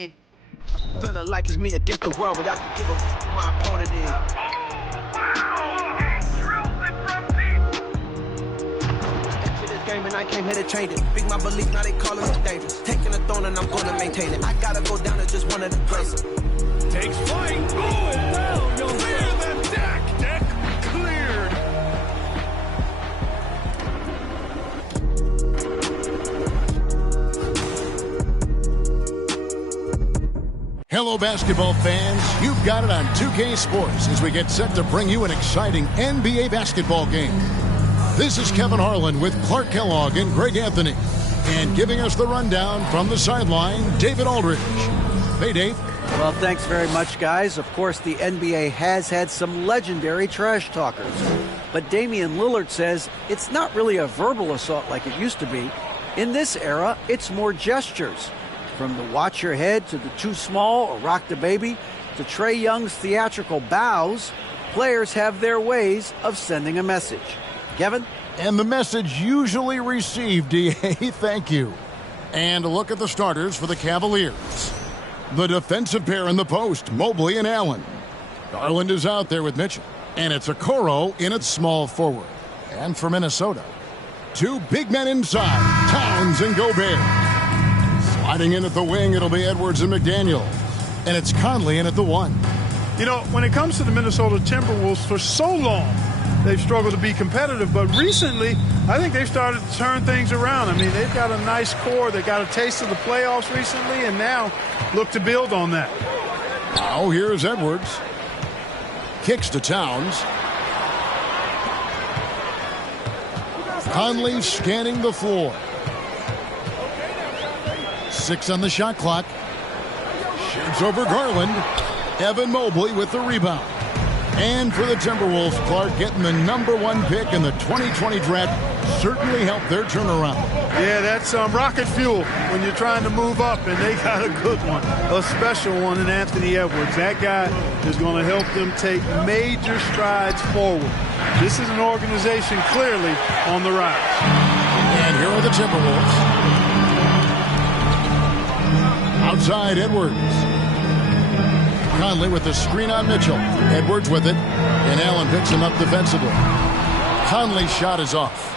Feeling like it's me against the world, but I can give a who my opponent is. Into this game and I came here to change it. Big my belief, now they calling me dangerous. Taking the throne and I'm gonna maintain it. I gotta go down as just one of the greatest. Takes flight, going down, you'll clear the deck. Deck cleared. Hello, basketball fans. You've got it on 2K Sports as we get set to bring you an exciting NBA basketball game. This is Kevin Harlan with Clark Kellogg and Greg Anthony. And giving us the rundown from the sideline, David Aldridge. Hey, Dave. Well, thanks very much, guys. Of course, the NBA has had some legendary trash talkers. But Damian Lillard says it's not really a verbal assault like it used to be. In this era, it's more gestures. From the watch your head to the too small or rock the baby to Trae Young's theatrical bows, players have their ways of sending a message. Kevin? And the message usually received, DA, thank you. And a look at the starters for the Cavaliers. The defensive pair in the post, Mobley and Allen. Garland is out there with Mitchell. And it's Okoro in at small forward. And for Minnesota, two big men inside, Towns and Gobert. Sliding in at the wing, it'll be Edwards and McDaniel. And it's Conley in at the one. You know, when it comes to the Minnesota Timberwolves, for so long, they've struggled to be competitive. But recently, I think they've started to turn things around. I mean, they've got a nice core. They got a taste of the playoffs recently, and now look to build on that. Now here's Edwards. Kicks to Towns. Conley scanning the floor. 6 on the shot clock. Shoots over Garland. Evan Mobley with the rebound. And for the Timberwolves, Clark getting the #1 pick in the 2020 draft certainly helped their turnaround. Yeah, that's rocket fuel when you're trying to move up, and they got a good one, a special one in Anthony Edwards. That guy is going to help them take major strides forward. This is an organization clearly on the rise. And here are the Timberwolves. Outside, Edwards. Conley with the screen on Mitchell. Edwards with it, and Allen picks him up defensively. Conley's shot is off.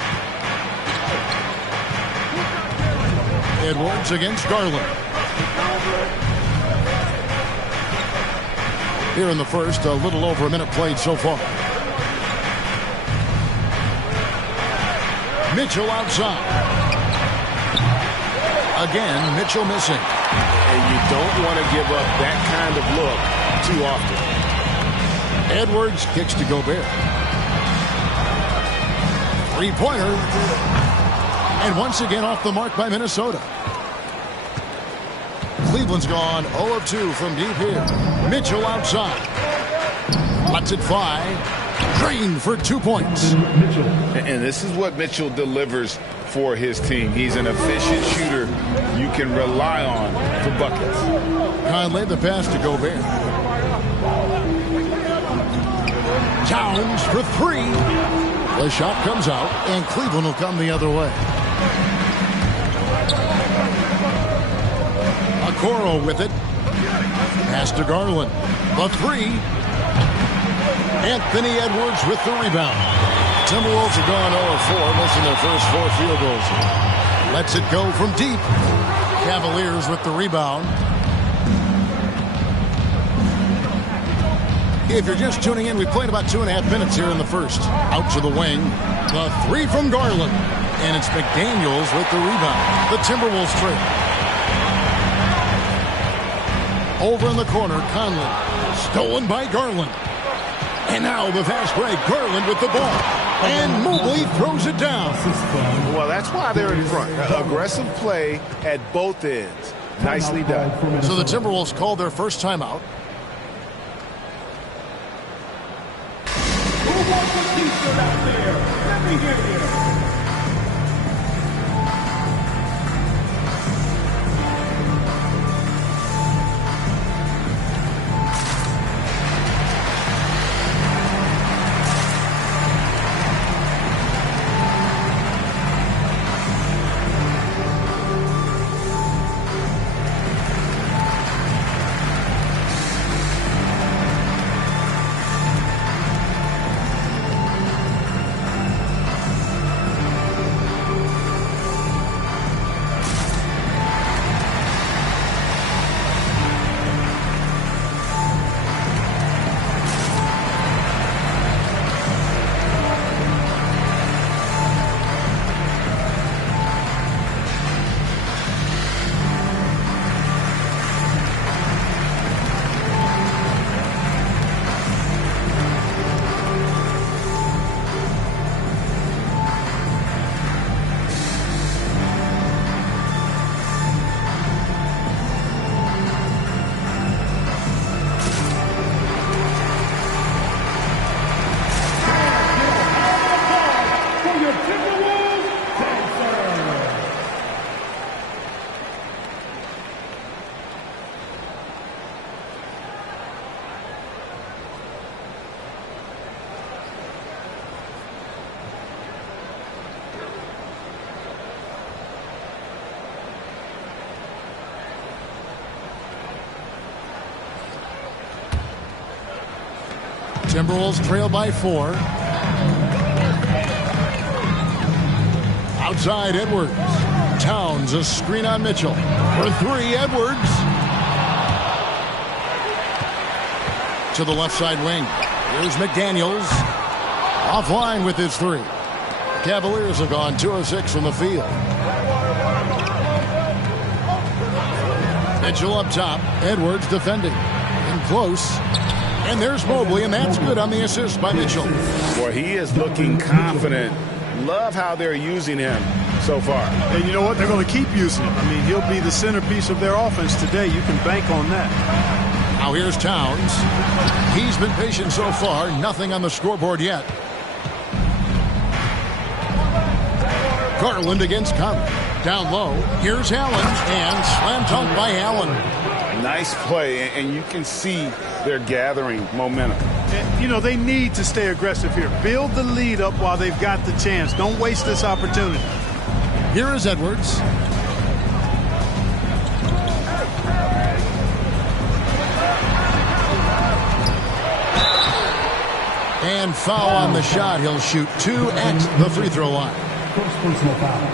Edwards against Garland. Here in the first, a little over a minute played so far. Mitchell outside. Again, Mitchell missing. And you don't want to give up that kind of look too often. Edwards kicks to Gobert. Three-pointer. And once again off the mark by Minnesota. Cleveland's gone 0 of 2 from deep here. Mitchell outside. Lets it fly. Green for 2 points. And this is what Mitchell delivers for his team. He's an efficient shooter you can rely on for buckets. Conley the pass to Gobert. Towns for 3. The shot comes out, and Cleveland will come the other way. Okoro with it. Pass to Garland. The 3. Anthony Edwards with the rebound. Timberwolves have gone 0 of 4, missing their first 4 field goals. Lets it go from deep. Cavaliers with the rebound. If you're just tuning in, we played about 2.5 minutes here in the first. Out to the wing. The 3 from Garland. And it's McDaniels with the rebound. The Timberwolves trail. Over in the corner, Conley. Stolen by Garland. And now the fast break. Garland with the ball. And Mobley throws it down. Well, that's why they're in front. Aggressive play at both ends. Nicely done. So the Timberwolves called their first timeout. Who wants a t-shirt out there? Let me hear you. Timberwolves trail by 4. Outside, Edwards. Towns, a screen on Mitchell. For 3, Edwards. To the left side wing. Here's McDaniels. Offline with his 3. Cavaliers have gone 2 of 6 from the field. Mitchell up top. Edwards defending. In close. And there's Mobley, and that's good on the assist by Mitchell. Boy, he is looking confident. Love how they're using him so far. And you know what? They're going to keep using him. I mean, he'll be the centerpiece of their offense today. You can bank on that. Now here's Towns. He's been patient so far. Nothing on the scoreboard yet. Garland against Conley. Down low. Here's Allen. And slam dunk by Allen. Nice play, and you can see they're gathering momentum. And, you know, they need to stay aggressive here. Build the lead up while they've got the chance. Don't waste this opportunity. Here is Edwards. And foul on the shot. He'll shoot 2 at the free throw line.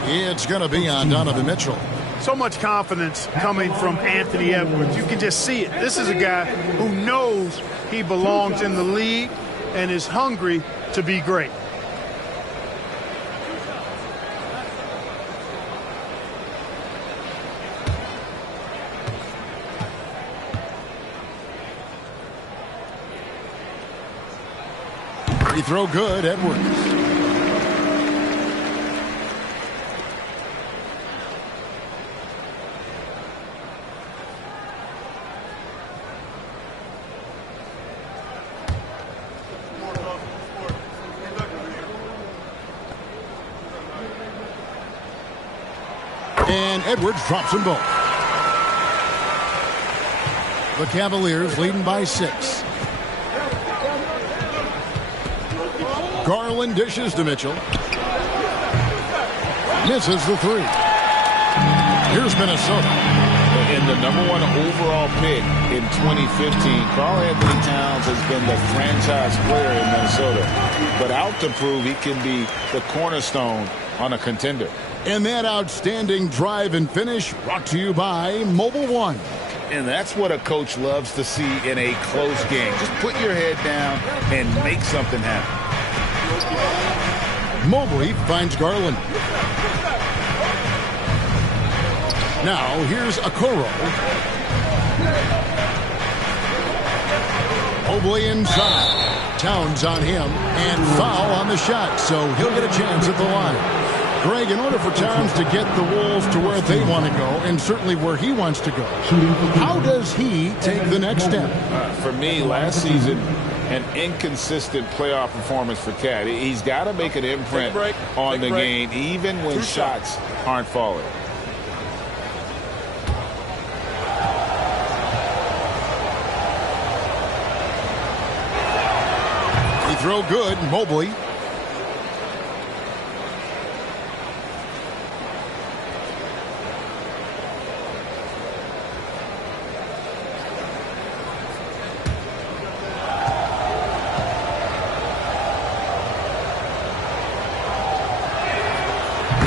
It's going to be on Donovan Mitchell. So much confidence coming from Anthony Edwards. You can just see it. This is a guy who knows he belongs in the league and is hungry to be great. Free throw good, Edwards. And Edwards drops them both. The Cavaliers leading by 6. Garland dishes to Mitchell. Misses the 3. Here's Minnesota. In the #1 overall pick in 2015, Karl Anthony Towns has been the franchise player in Minnesota. But out to prove he can be the cornerstone on a contender. And that outstanding drive and finish brought to you by Mobile One. And that's what a coach loves to see in a close game. Just put your head down and make something happen. Mobley finds Garland. Now here's Okoro. Mobley inside. Towns on him and foul on the shot, so he'll get a chance at the line. Greg, in order for Towns to get the Wolves to where they want to go, and certainly where he wants to go, how does he take the next step? For me, last season, an inconsistent playoff performance for Cat. He's got to make an imprint on the game, even when shots aren't falling. Free throw good, Mobley.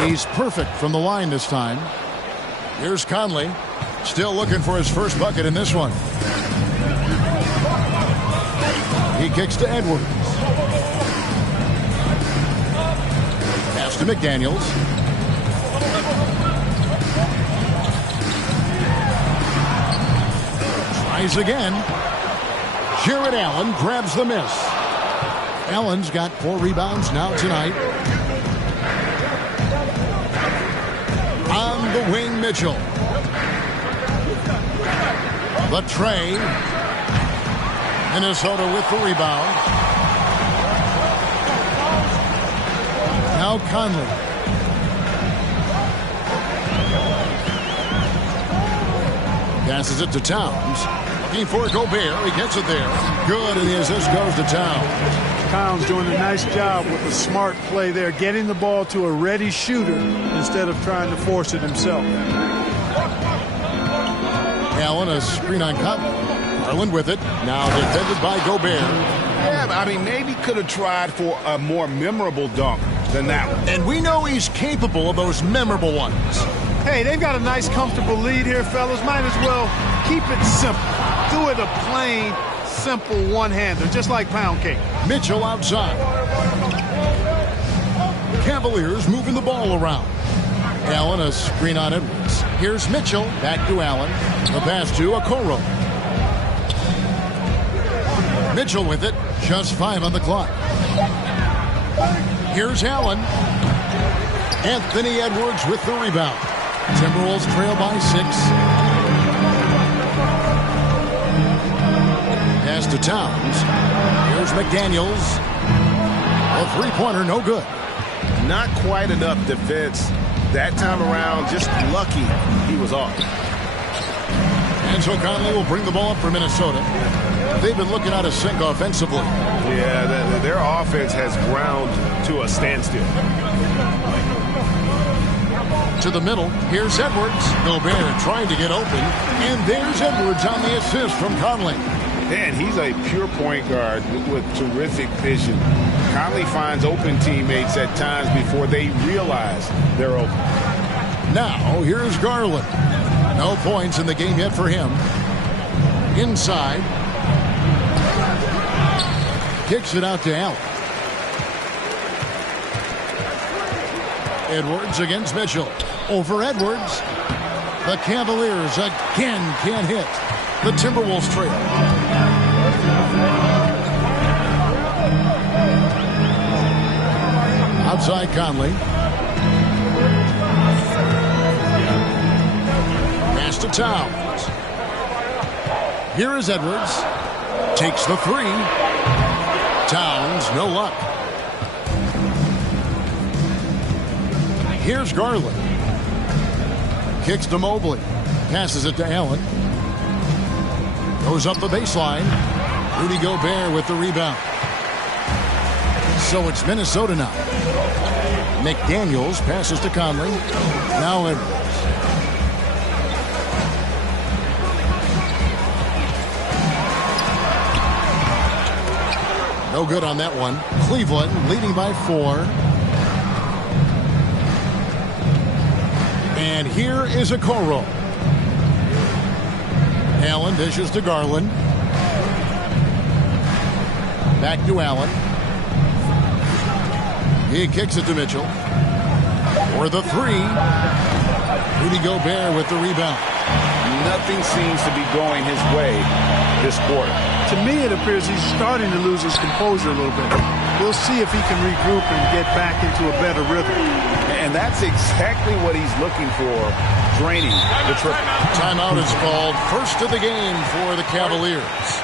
He's perfect from the line this time. Here's Conley. Still looking for his first bucket in this one. He kicks to Edwards. Pass to McDaniels. Tries again. Jared Allen grabs the miss. Allen's got 4 rebounds now tonight. On the wing, Mitchell. The tray. Minnesota with the rebound. Now Conley. Passes it to Towns. Looking for Gobert. He gets it there. Good, and the assist goes to Towns. Towns doing a nice job with a smart play there, getting the ball to a ready shooter instead of trying to force it himself. Allen, a screen on Conley. Garland with it. Now defended by Gobert. Yeah, I mean, maybe could have tried for a more memorable dunk than that one. And we know he's capable of those memorable ones. Hey, they've got a nice, comfortable lead here, fellas. Might as well keep it simple. Do it a plain, simple one-hander, just like pound cake. Mitchell outside. Cavaliers moving the ball around. Allen, a screen on Edwards. Here's Mitchell. Back to Allen. The pass to Okoro. Mitchell with it. Just 5 on the clock. Here's Allen. Anthony Edwards with the rebound. Timberwolves trail by 6. Pass to Towns. Here's McDaniels. A three-pointer, no good. Not quite enough defense that time around. Just lucky he was off. And so Conley will bring the ball up for Minnesota. They've been looking out of sync offensively. Yeah, their offense has ground to a standstill. To the middle. Here's Edwards. Gobert trying to get open. And there's Edwards on the assist from Conley. Man, he's a pure point guard with terrific vision. Conley finds open teammates at times before they realize they're open. Now, here's Garland. No points in the game yet for him. Inside. Kicks it out to Allen. Edwards against Mitchell. Over Edwards. The Cavaliers again can't hit. The Timberwolves trail. Outside Conley. Pass to Towns. Here is Edwards. Takes the 3. Towns, no luck. Here's Garland. Kicks to Mobley. Passes it to Allen. Goes up the baseline. Rudy Gobert with the rebound. So it's Minnesota now. McDaniels passes to Conley. Now Edwards. No good on that one. Cleveland leading by 4. And here is Okoro. Allen dishes to Garland. Back to Allen. He kicks it to Mitchell. For the 3. Rudy Gobert with the rebound. Nothing seems to be going his way this quarter. To me, it appears he's starting to lose his composure a little bit. We'll see if he can regroup and get back into a better rhythm. And that's exactly what he's looking for, draining the triple. Timeout is called. First of the game for the Cavaliers.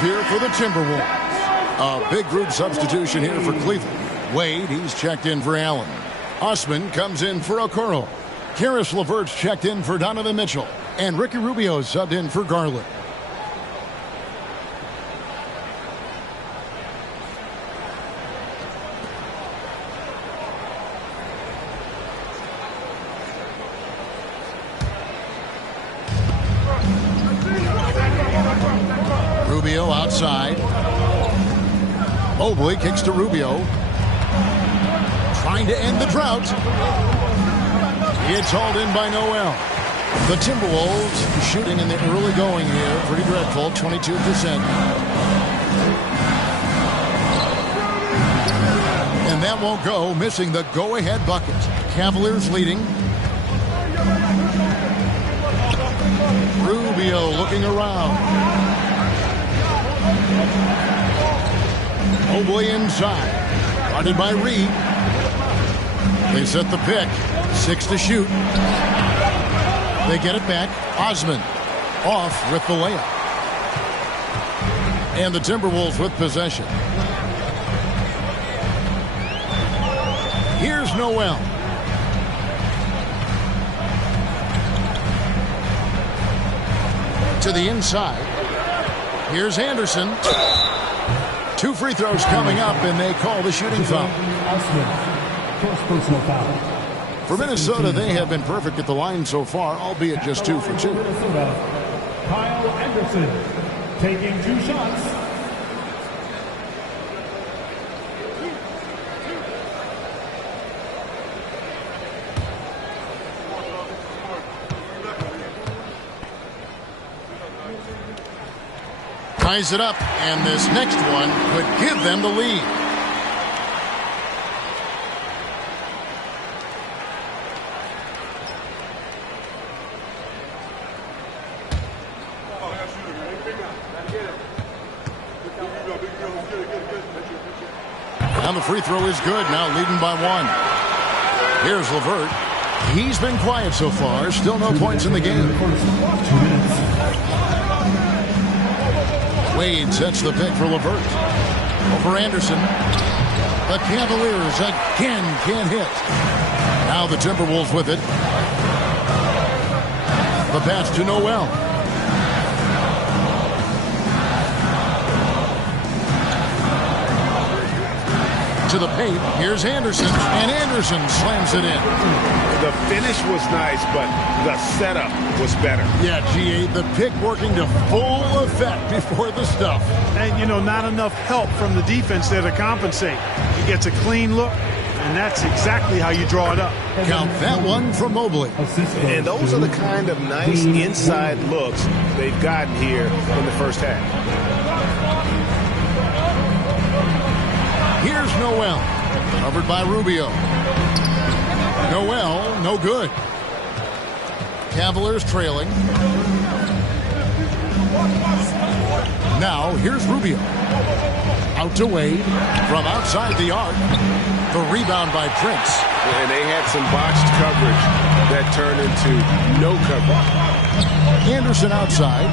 Here for the Timberwolves. A big group substitution here for Cleveland. Wade, he's checked in for Allen. Osman comes in for Okoro. Karis LeVert's checked in for Donovan Mitchell. And Ricky Rubio subbed in for Garland. Rubio outside. Mobley kicks to Rubio. Trying to end the drought. It's hauled in by Noel. The Timberwolves shooting in the early going here. Pretty dreadful, 22%. And that won't go, missing the go-ahead bucket. Cavaliers leading. Rubio looking around. Mobley inside. Guarded by Reed. They set the pick. 6 to shoot. They get it back. Osman off with the layup. And the Timberwolves with possession. Here's Noel. To the inside. Here's Anderson. 2 free throws coming up, and they call the shooting foul. For Minnesota, they have been perfect at the line so far, albeit just 2 for 2. Kyle Anderson taking 2 shots. Ties it up, and this next one could give them the lead. And the free throw is good, now leading by 1. Here's LeVert. He's been quiet so far, still no points in the game. Wade sets the pick for LeVert. Over Anderson. The Cavaliers again can't hit. Now the Timberwolves with it. The pass to Noel. To the paint. Here's Anderson. And Anderson slams it in. The finish was nice, but the setup was better. Yeah, G8, the pick working to full effect before the stuff. And, you know, not enough help from the defense there to compensate. He gets a clean look, and that's exactly how you draw it up. Count that one from Mobley. And those are the kind of nice inside looks they've gotten here in the first half. Here's Noel. Covered by Rubio. Noel, no good. Cavaliers trailing. Now, here's Rubio. Out to Wade. From outside the arc. The rebound by Prince. And they had some botched coverage that turned into no coverage. Anderson outside.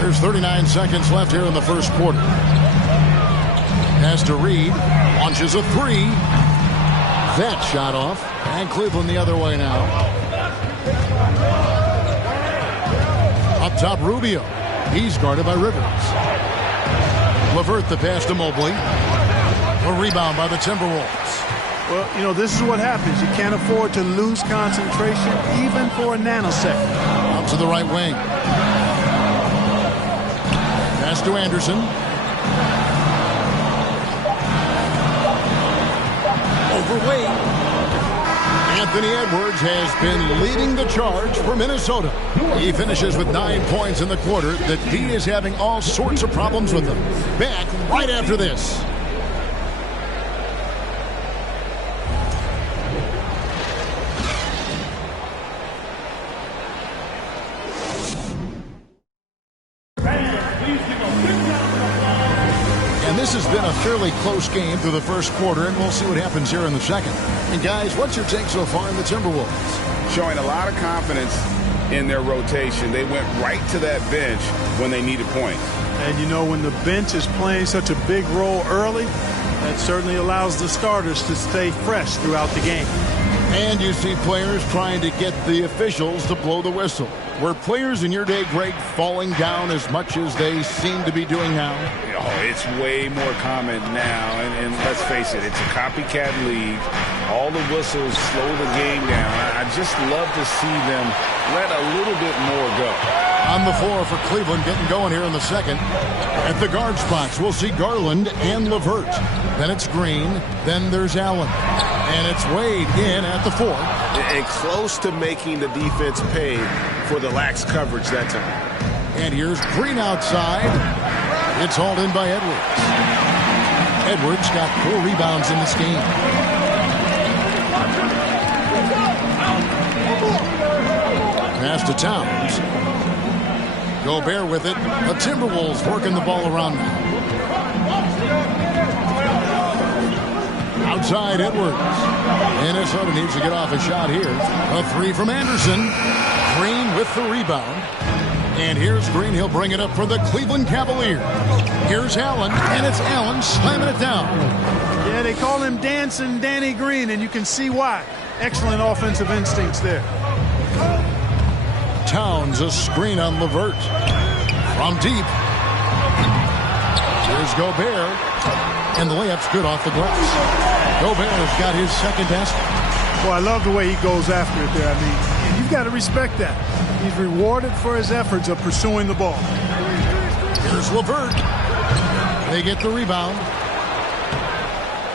There's 39 seconds left here in the first quarter. Pass to Reed. Launches a 3. That shot off. And Cleveland the other way now. Up top, Rubio. He's guarded by Rivers. LeVert the pass to Mobley. A rebound by the Timberwolves. Well, you know, this is what happens. You can't afford to lose concentration even for a nanosecond. Out to the right wing. Pass to Anderson. Over Wade. Anthony Edwards has been leading the charge for Minnesota. He finishes with 9 points in the quarter. The D is having all sorts of problems with them. Back right after this. This has been a fairly close game through the first quarter, and we'll see what happens here in the second. And guys, what's your take so far in the Timberwolves? Showing a lot of confidence in their rotation. They went right to that bench when they needed points. And you know, when the bench is playing such a big role early, that certainly allows the starters to stay fresh throughout the game. And you see players trying to get the officials to blow the whistle. Were players in your day, Greg, falling down as much as they seem to be doing now? Oh, it's way more common now. And let's face it, it's a copycat league. All the whistles slow the game down. I just love to see them let a little bit more go. On the floor for Cleveland, getting going here in the second. At the guard spots, we'll see Garland and LeVert. Then it's Green. Then there's Allen. And it's Wade in at the 4. And close to making the defense pay for the lax coverage that time. And here's Green outside. It's hauled in by Edwards. Edwards got 4 rebounds in this game. Pass to Towns. Gobert with it. The Timberwolves working the ball around now. Outside Edwards. Minnesota needs to get off a shot here. A 3 from Anderson. Green with the rebound. And here's Green. He'll bring it up for the Cleveland Cavaliers. Here's Allen. And it's Allen slamming it down. Yeah, they call him Dancing Danny Green, and you can see why. Excellent offensive instincts there. Towns, a screen on LeVert. From deep. Here's Gobert. And the layup's good off the glass. Gobert has got his second basket. Well, I love the way he goes after it there. I mean, you've got to respect that. He's rewarded for his efforts of pursuing the ball. Here's LeVert. They get the rebound.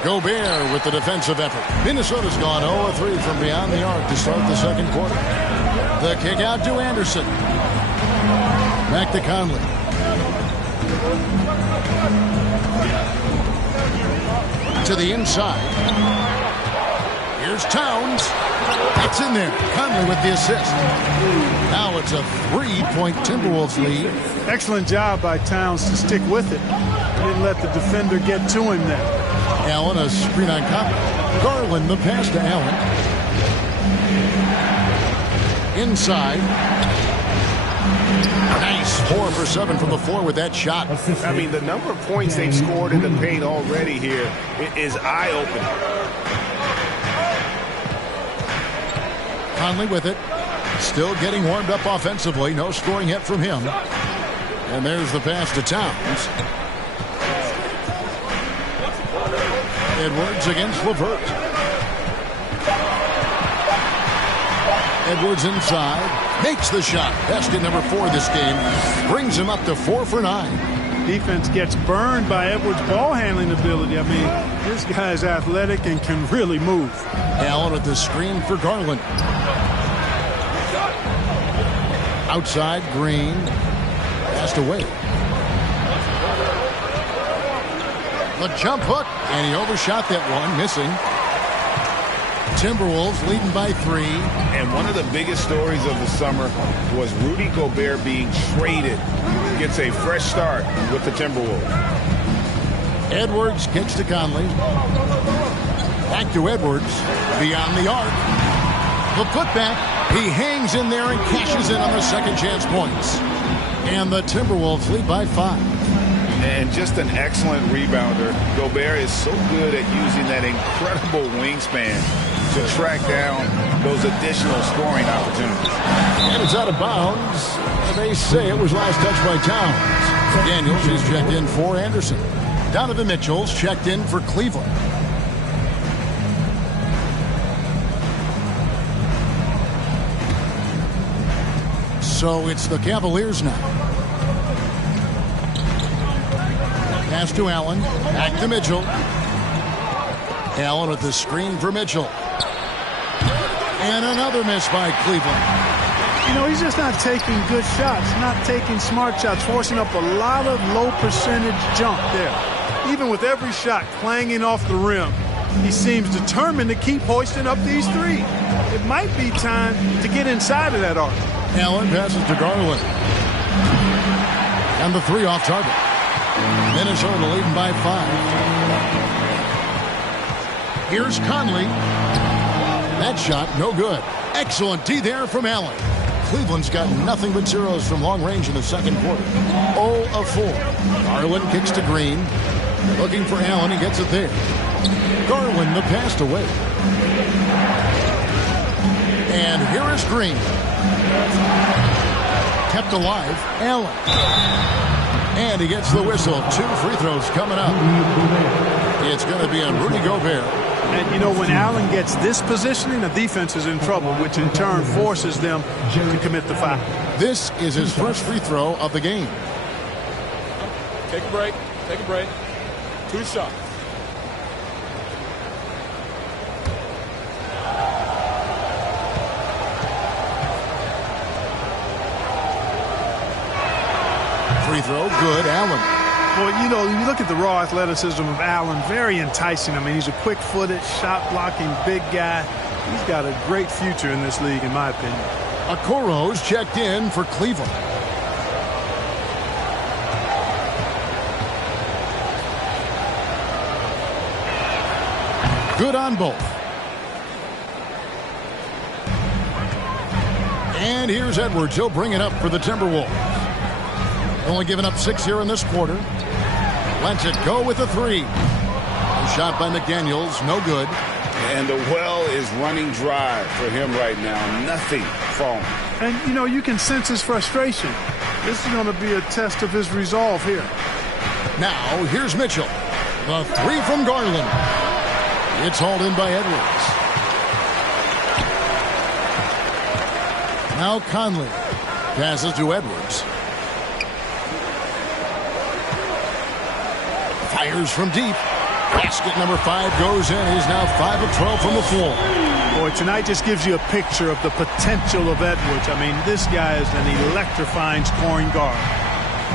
Gobert with the defensive effort. Minnesota's gone 0-3 from beyond the arc to start the second quarter. The kick out to Anderson. Back to Conley. To the inside. Here's Towns. That's in there. Conley with the assist. Now it's a 3-point Timberwolves lead. Excellent job by Towns to stick with it. Didn't let the defender get to him there. Allen, a screen on Conley. Garland, the pass to Allen. Inside. Nice. 4 for 7 from the floor with that shot. I mean, the number of points they've scored in the paint already here is eye-opening. Conley with it. Still getting warmed up offensively. No scoring yet from him. And there's the pass to Towns. Edwards against LeVert. Edwards inside. Makes the shot. Basket number 4 this game. Brings him up to 4 for 9. Defense gets burned by Edwards' ball handling ability. I mean, this guy's athletic and can really move. Allen with the screen for Garland. Outside, Green. Passed away. The jump hook, and he overshot that one, missing. Timberwolves leading by 3. And one of the biggest stories of the summer was Rudy Gobert being traded. Gets a fresh start with the Timberwolves. Edwards kicks to Conley. Back to Edwards. Beyond the arc. The putback. He hangs in there and cashes in on the second chance points. And the Timberwolves lead by 5. And just an excellent rebounder. Gobert is so good at using that incredible wingspan to track down those additional scoring opportunities. And it's out of bounds. They say it was last touched by Towns. Daniels is checked in for Anderson. Donovan Mitchell's checked in for Cleveland. So it's the Cavaliers now. Pass to Allen. Back to Mitchell. Allen with the screen for Mitchell. And another miss by Cleveland. You know, he's just not taking good shots, not taking smart shots, forcing up a lot of low percentage jump there. Even with every shot clanging off the rim, he seems determined to keep hoisting up these threes. It might be time to get inside of that arc. Allen passes to Garland. And the 3 off target. Minnesota leading by 5. Here's Conley. That shot, no good. Excellent D there from Allen. Cleveland's got nothing but zeros from long range in the second quarter. 0 of 4. Garland kicks to Green. Looking for Allen. He gets it there. Garland, the pass away. And here is Green. Kept alive, Allen. And he gets the whistle. 2 free throws coming up. It's going to be on Rudy Gobert. And, you know, when Allen gets this positioning, the defense is in trouble, which in turn forces them to commit the foul. This is his first free throw of the game. Take a break. Take a break. 2 shots. Free throw, good, Allen. Well, you know, you look at the raw athleticism of Allen, very enticing. I mean, he's a quick-footed, shot-blocking big guy. He's got a great future in this league, in my opinion. Okoro's checked in for Cleveland. Good on both. And here's Edwards. He'll bring it up for the Timberwolves. Only giving up 6 here in this quarter. Lets it go with a 3. A shot by McDaniels, no good. And the well is running dry for him right now. Nothing falling. And, you know, you can sense his frustration. This is going to be a test of his resolve here. Now, here's Mitchell. The 3 from Garland. It's hauled in by Edwards. Now Conley passes to Edwards. Fires from deep. Basket number 5 goes in. He's now 5 of 12 from the floor. Boy, tonight just gives you a picture of the potential of Edwards. I mean, this guy is an electrifying scoring guard.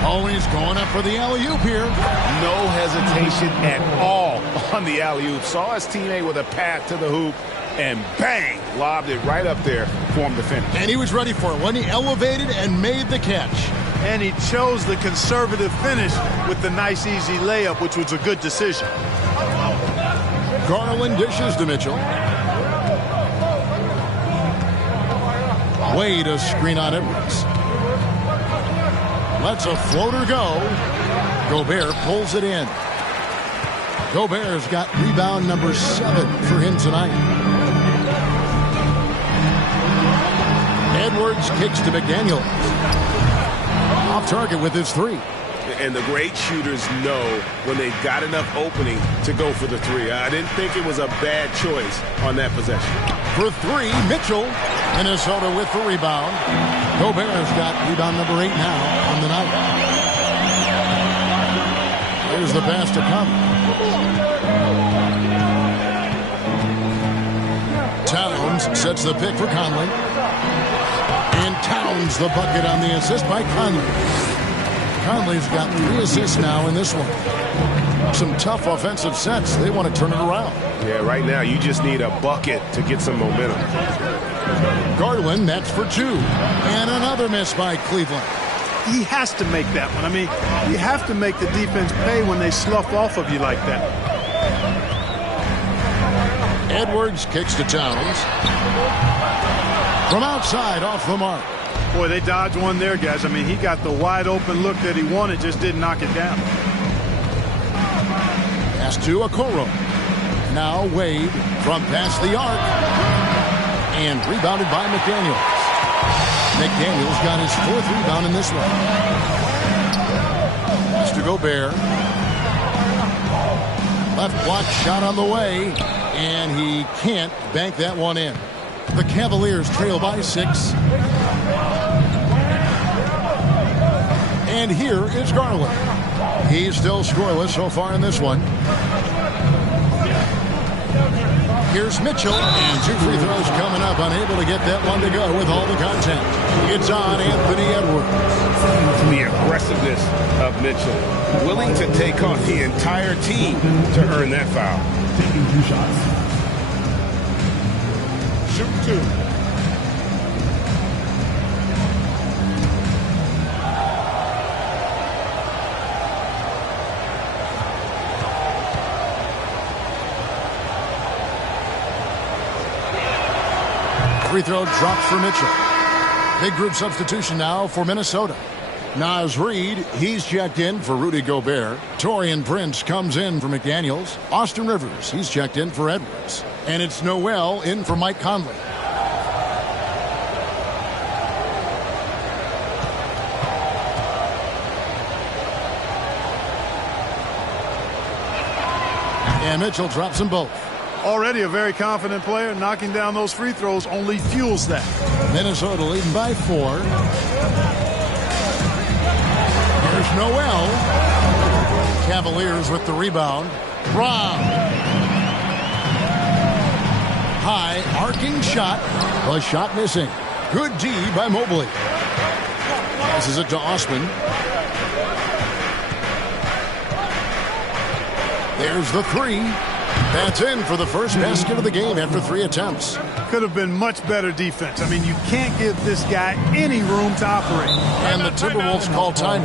Always going up for the alley-oop here. No hesitation at all on the alley-oop. Saw his teammate with a path to the hoop, and bang, lobbed it right up there for him to finish. And he was ready for it when he elevated and made the catch. And he chose the conservative finish with the nice, easy layup, which was a good decision. Garland dishes to Mitchell. Wade a screen on Edwards. Lets a floater go. Gobert pulls it in. Gobert's got rebound number 7 for him tonight. Edwards kicks to McDaniels. Off target with his 3. And the great shooters know when they've got enough opening to go for the 3. I didn't think it was a bad choice on that possession. For 3, Mitchell. Minnesota with the rebound. Gobert's got rebound number 8 now on the night. There's the pass to Conley. Towns sets the pick for Conley. And Towns the bucket on the assist by Conley. Conley's got 3 assists now in this one. Some tough offensive sets. They want to turn it around. Yeah, right now you just need a bucket to get some momentum. Garland, that's for 2. And another miss by Cleveland. He has to make that one. I mean, you have to make the defense pay when they slough off of you like that. Edwards kicks to Towns. From outside, off the mark. Boy, they dodged one there, guys. I mean, he got the wide open look that he wanted, just didn't knock it down. Pass to Okoro. Now Wade from past the arc. And rebounded by McDaniels. McDaniels got his 4th rebound in this one. Pass to Gobert. Left block shot on the way. And he can't bank that one in. The Cavaliers trail by 6. And here is Garland. He's still scoreless so far in this one. Here's Mitchell, and 2 free throws coming up. Unable to get that one to go with all the content. It's on Anthony Edwards. The aggressiveness of Mitchell. Willing to take on the entire team to earn that foul. Taking 2 shots. Shoot 2. Free throw dropped for Mitchell. Big group substitution now for Minnesota. Naz Reid, he's checked in for Rudy Gobert. Taurean Prince comes in for McDaniels. Austin Rivers, he's checked in for Edwards. And it's Noel in for Mike Conley. And Mitchell drops them both. Already a very confident player. Knocking down those free throws only fuels that. Minnesota leading by 4. Here's Noel. Cavaliers with the rebound. Brown. High arcing shot. The shot missing. Good D by Mobley. Passes it to Osman. There's the 3. That's in for the first basket of the game after 3 attempts. Could have been much better defense. I mean, you can't give this guy any room to operate. And the Timberwolves call time.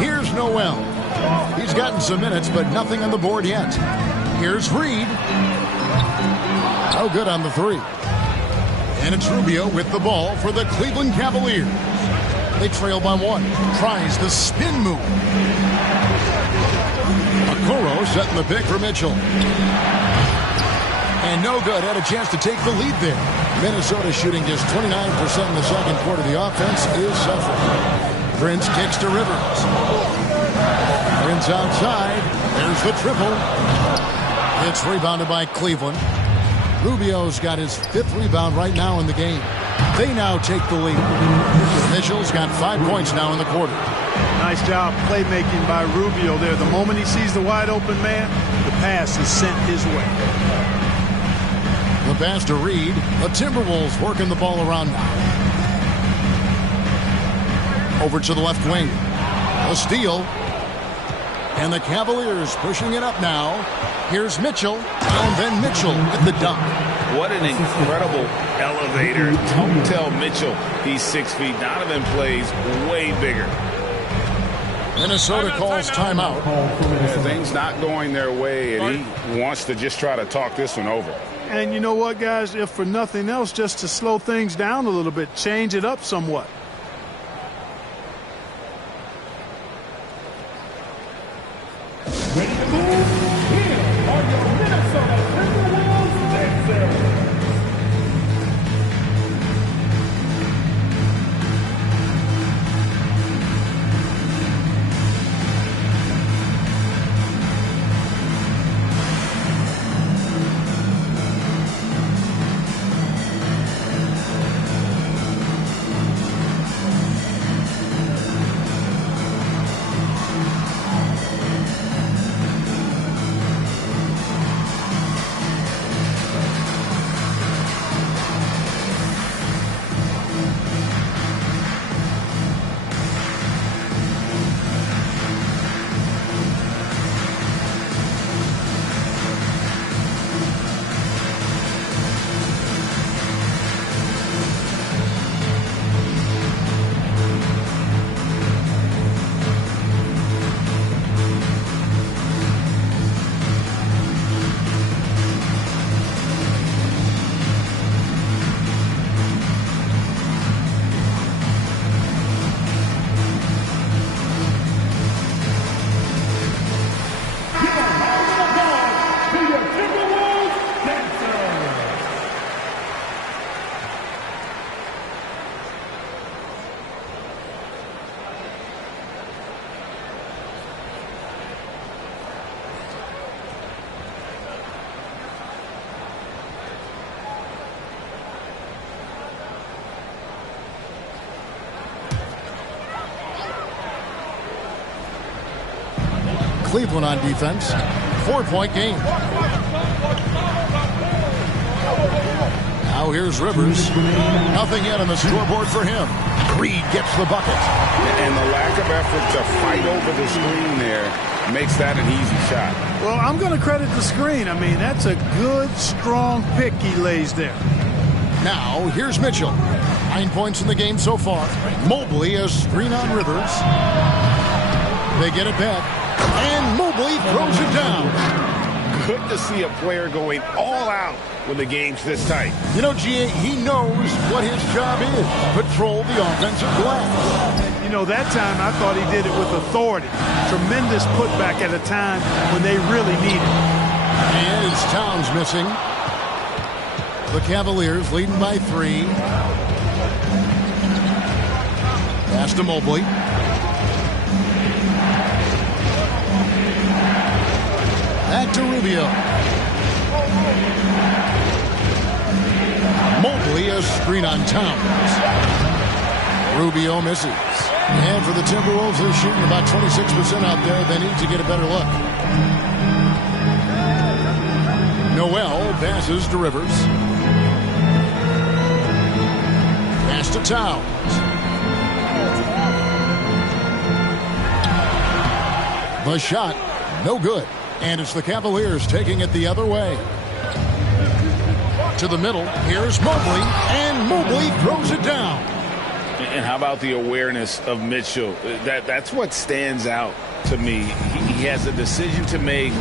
Here's Noel. He's gotten some minutes, but nothing on the board yet. Here's Reed. Oh, good on the 3. And it's Rubio with the ball for the Cleveland Cavaliers. They trail by 1. Tries the spin move. Okoro setting the pick for Mitchell. And no good. Had a chance to take the lead there. Minnesota shooting just 29% in the second quarter. The offense is suffering. Prince kicks to Rivers. Prince outside. There's the triple. It's rebounded by Cleveland. Rubio's got his 5th rebound right now in the game. They now take the lead. Mitchell's got 5 points now in the quarter. Nice job playmaking by Rubio there. The moment he sees the wide open man, the pass is sent his way. The pass to Reed. The Timberwolves working the ball around now. Over to the left wing. A steal. And the Cavaliers pushing it up now. Here's Mitchell. And then Mitchell with the dunk. What an incredible elevator. Don't tell Mitchell he's 6 feet. Donovan plays way bigger. Minnesota calls timeout. Yeah, things not going their way, and he wants to just try to talk this one over. And you know what, guys? If for nothing else, just to slow things down a little bit, change it up somewhat. Ready to move? Here are your Minnesota Timberwolves dancers. Cleveland on defense. 4-point game. Now here's Rivers. Nothing yet on the scoreboard for him. Reed gets the bucket. And the lack of effort to fight over the screen there makes that an easy shot. Well, I'm going to credit the screen. I mean, that's a good, strong pick he lays there. Now, here's Mitchell. 9 points in the game so far. Mobley a screen on Rivers. They get it back. And Mobley throws it down. Good to see a player going all out when the game's this tight. You know, G.A., he knows what his job is. Patrol the offensive glass. You know, that time I thought he did it with authority. Tremendous putback at a time when they really need it. And it's Towns missing. The Cavaliers leading by 3. Pass to Mobley. Back to Rubio. Mobley a screen on Towns. Rubio misses. And for the Timberwolves, they're shooting about 26% out there. They need to get a better look. Noel passes to Rivers. Pass to Towns. The shot, no good. And it's the Cavaliers taking it the other way. To the middle, here's Mobley, and Mobley throws it down. And how about the awareness of Mitchell? That's what stands out to me. He has a decision to make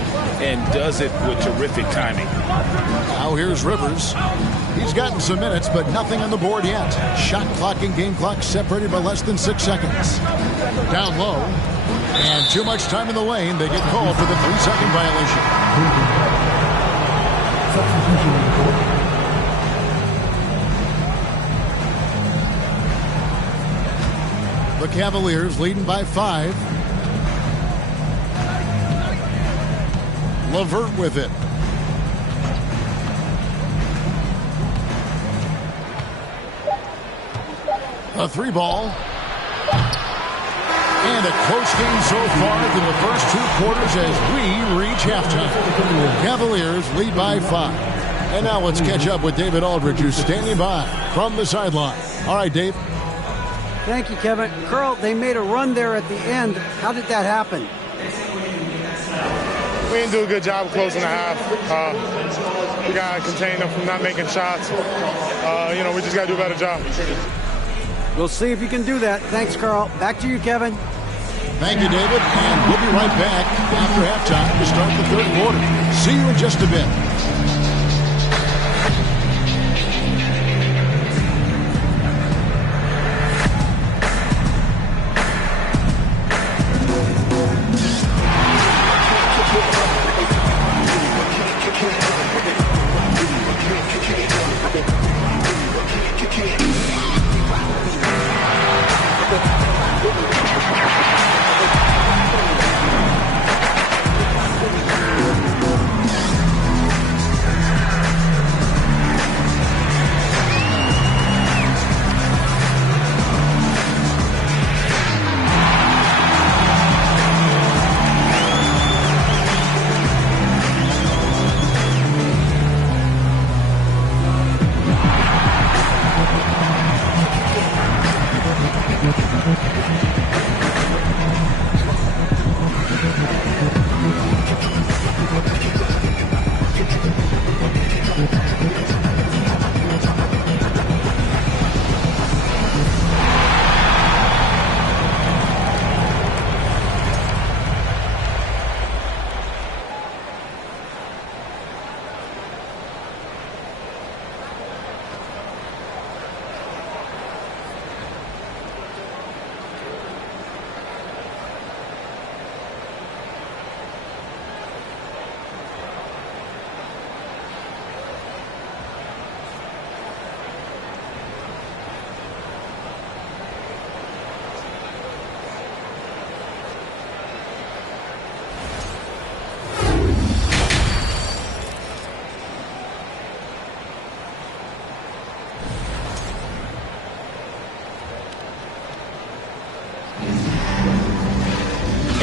and does it with terrific timing. Now here's Rivers. He's gotten some minutes, but nothing on the board yet. Shot clock and game clock separated by less than 6 seconds. Down low. And too much time in the lane. They get called for the 3-second violation. The Cavaliers leading by 5. LeVert with it. A 3-ball. And a close game so far through the first 2 quarters as we reach halftime. Cavaliers lead by 5. And now let's catch up with David Aldridge, who's standing by from the sideline. All right, Dave. Thank you, Kevin. Carl, they made a run there at the end. How did that happen? We didn't do a good job of closing the half. We got to contain them from not making shots. We just got to do a better job. We'll see if you can do that. Thanks, Carl. Back to you, Kevin. Thank you, David. And we'll be right back after halftime to start the 3rd quarter. See you in just a bit.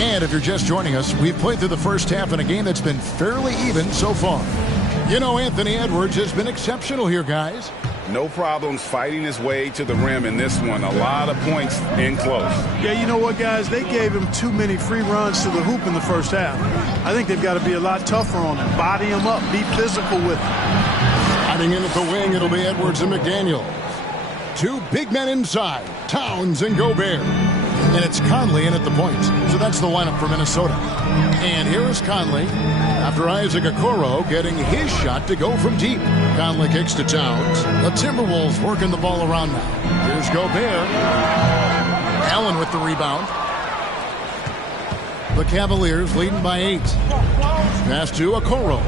And if you're just joining us, we've played through the first half in a game that's been fairly even so far. You know, Anthony Edwards has been exceptional here, guys. No problems fighting his way to the rim in this one. A lot of points in close. Yeah, you know what, guys? They gave him too many free runs to the hoop in the first half. I think they've got to be a lot tougher on him. Body him up. Be physical with him. Hiding in at the wing, it'll be Edwards and McDaniel. Two big men inside, Towns and Gobert. And it's Conley in at the point. So that's the lineup for Minnesota. And here is Conley after Isaac Okoro getting his shot to go from deep. Conley kicks to Towns. The Timberwolves working the ball around now. Here's Gobert. Allen with the rebound. The Cavaliers leading by 8. Pass to Okoro.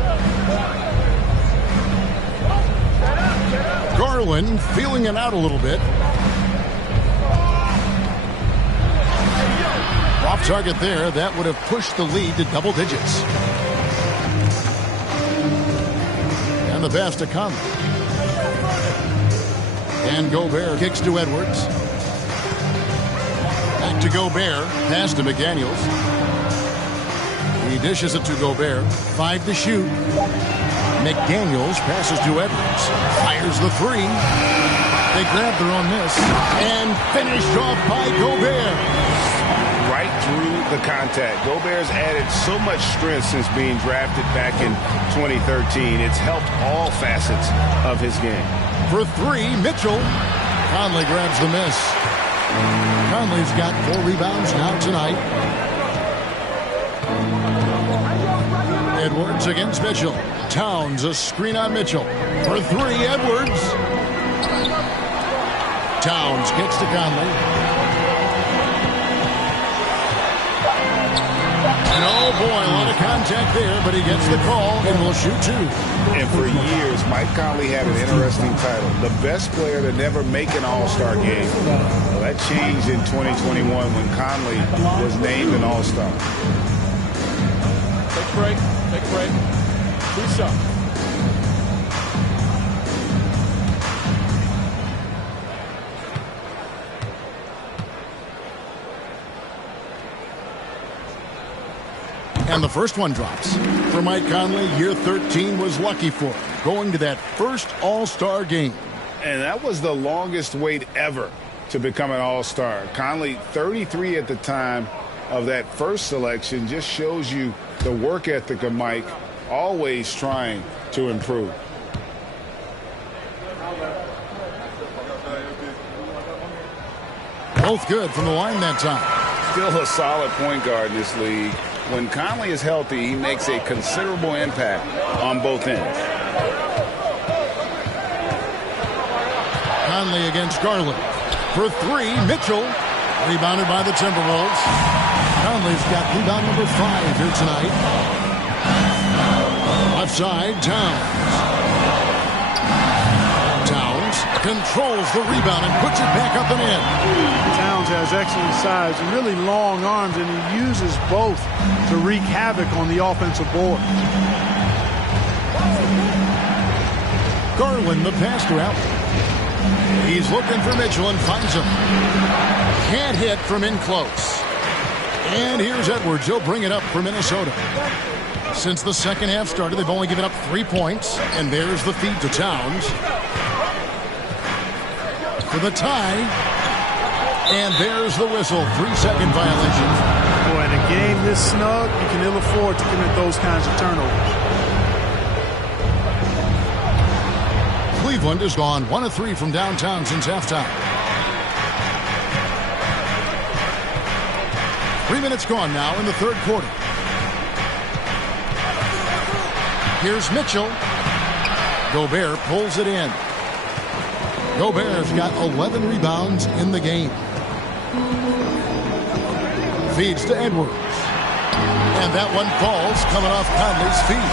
Garland feeling it out a little bit. Off target there. That would have pushed the lead to double digits. And the pass to Conley. And Gobert kicks to Edwards. Back to Gobert. Pass to McDaniels. He dishes it to Gobert. 5 to shoot. McDaniels passes to Edwards. Fires the 3. They grab their own miss. And finished off by Gobert. Right through the contact. Gobert's added so much strength since being drafted back in 2013. It's helped all facets of his game. For 3, Mitchell. Conley grabs the miss. Conley's got 4 rebounds now tonight. Edwards against Mitchell. Towns a screen on Mitchell. For 3, Edwards. Towns kicks to Conley. And oh boy, a lot of contact there, but he gets the call and will shoot 2. And for years, Mike Conley had an interesting title. The best player to never make an All-Star game. Well, that changed in 2021 when Conley was named an All-Star. Take a break. Take a break. 2 shots. And the first one drops. For Mike Conley, year 13 was lucky for him, going to that first All-Star game. And that was the longest wait ever to become an All-Star. Conley, 33 at the time of that first selection, just shows you the work ethic of Mike, always trying to improve. Both good from the line that time. Still a solid point guard in this league. When Conley is healthy, he makes a considerable impact on both ends. Conley against Garland. For 3, Mitchell. Rebounded by the Timberwolves. Conley's got rebound number 5 here tonight. Left side, Towns. Towns controls the rebound and puts it back up and in. Towns has excellent size and really long arms, and he uses both to wreak havoc on the offensive board. Garland, the pass to Allen. He's looking for Mitchell and finds him. Can't hit from in close. And here's Edwards. He'll bring it up for Minnesota. Since the second half started, they've only given up 3 points. And there's the feed to Towns. For the tie. And there's the whistle. 3-second violation. Boy, in a game this snug, you can ill afford to commit those kinds of turnovers. Cleveland has gone 1 of 3 from downtown since halftime. 3 minutes gone now in the third quarter. Here's Mitchell. Gobert pulls it in. Gobert's got 11 rebounds in the game. Feeds to Edwards. And that one falls coming off Conley's feet.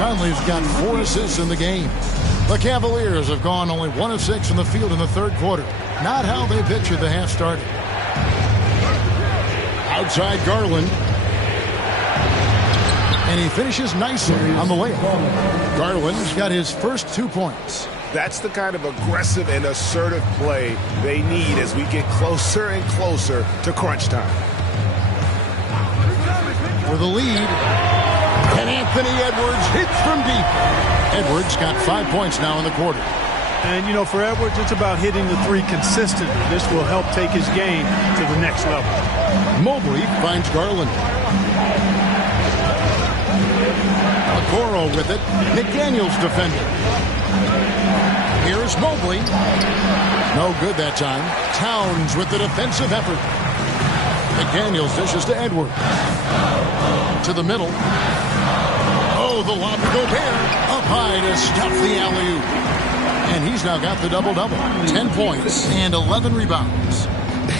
Conley's got 4 assists in the game. The Cavaliers have gone only 1 of 6 from the field in the third quarter. Not how they pictured the half started. Outside Garland. And he finishes nicely on the layup. Garland's got his first 2 points. That's the kind of aggressive and assertive play they need as we get closer and closer to crunch time. for the lead. And Anthony Edwards hits from deep. Edwards got 5 points now in the quarter. And, you know, for Edwards, it's about hitting the three consistently. This will help take his game to the next level. Mobley finds Garland. Okoro with it. McDaniels defending. Here's Mobley. No good that time. Towns with the defensive effort. McDaniels dishes to Edwards. To the middle. Oh, the lob to Gobert. Up high to stuff the alley-oop. And he's now got the double-double. 10 points and 11 rebounds.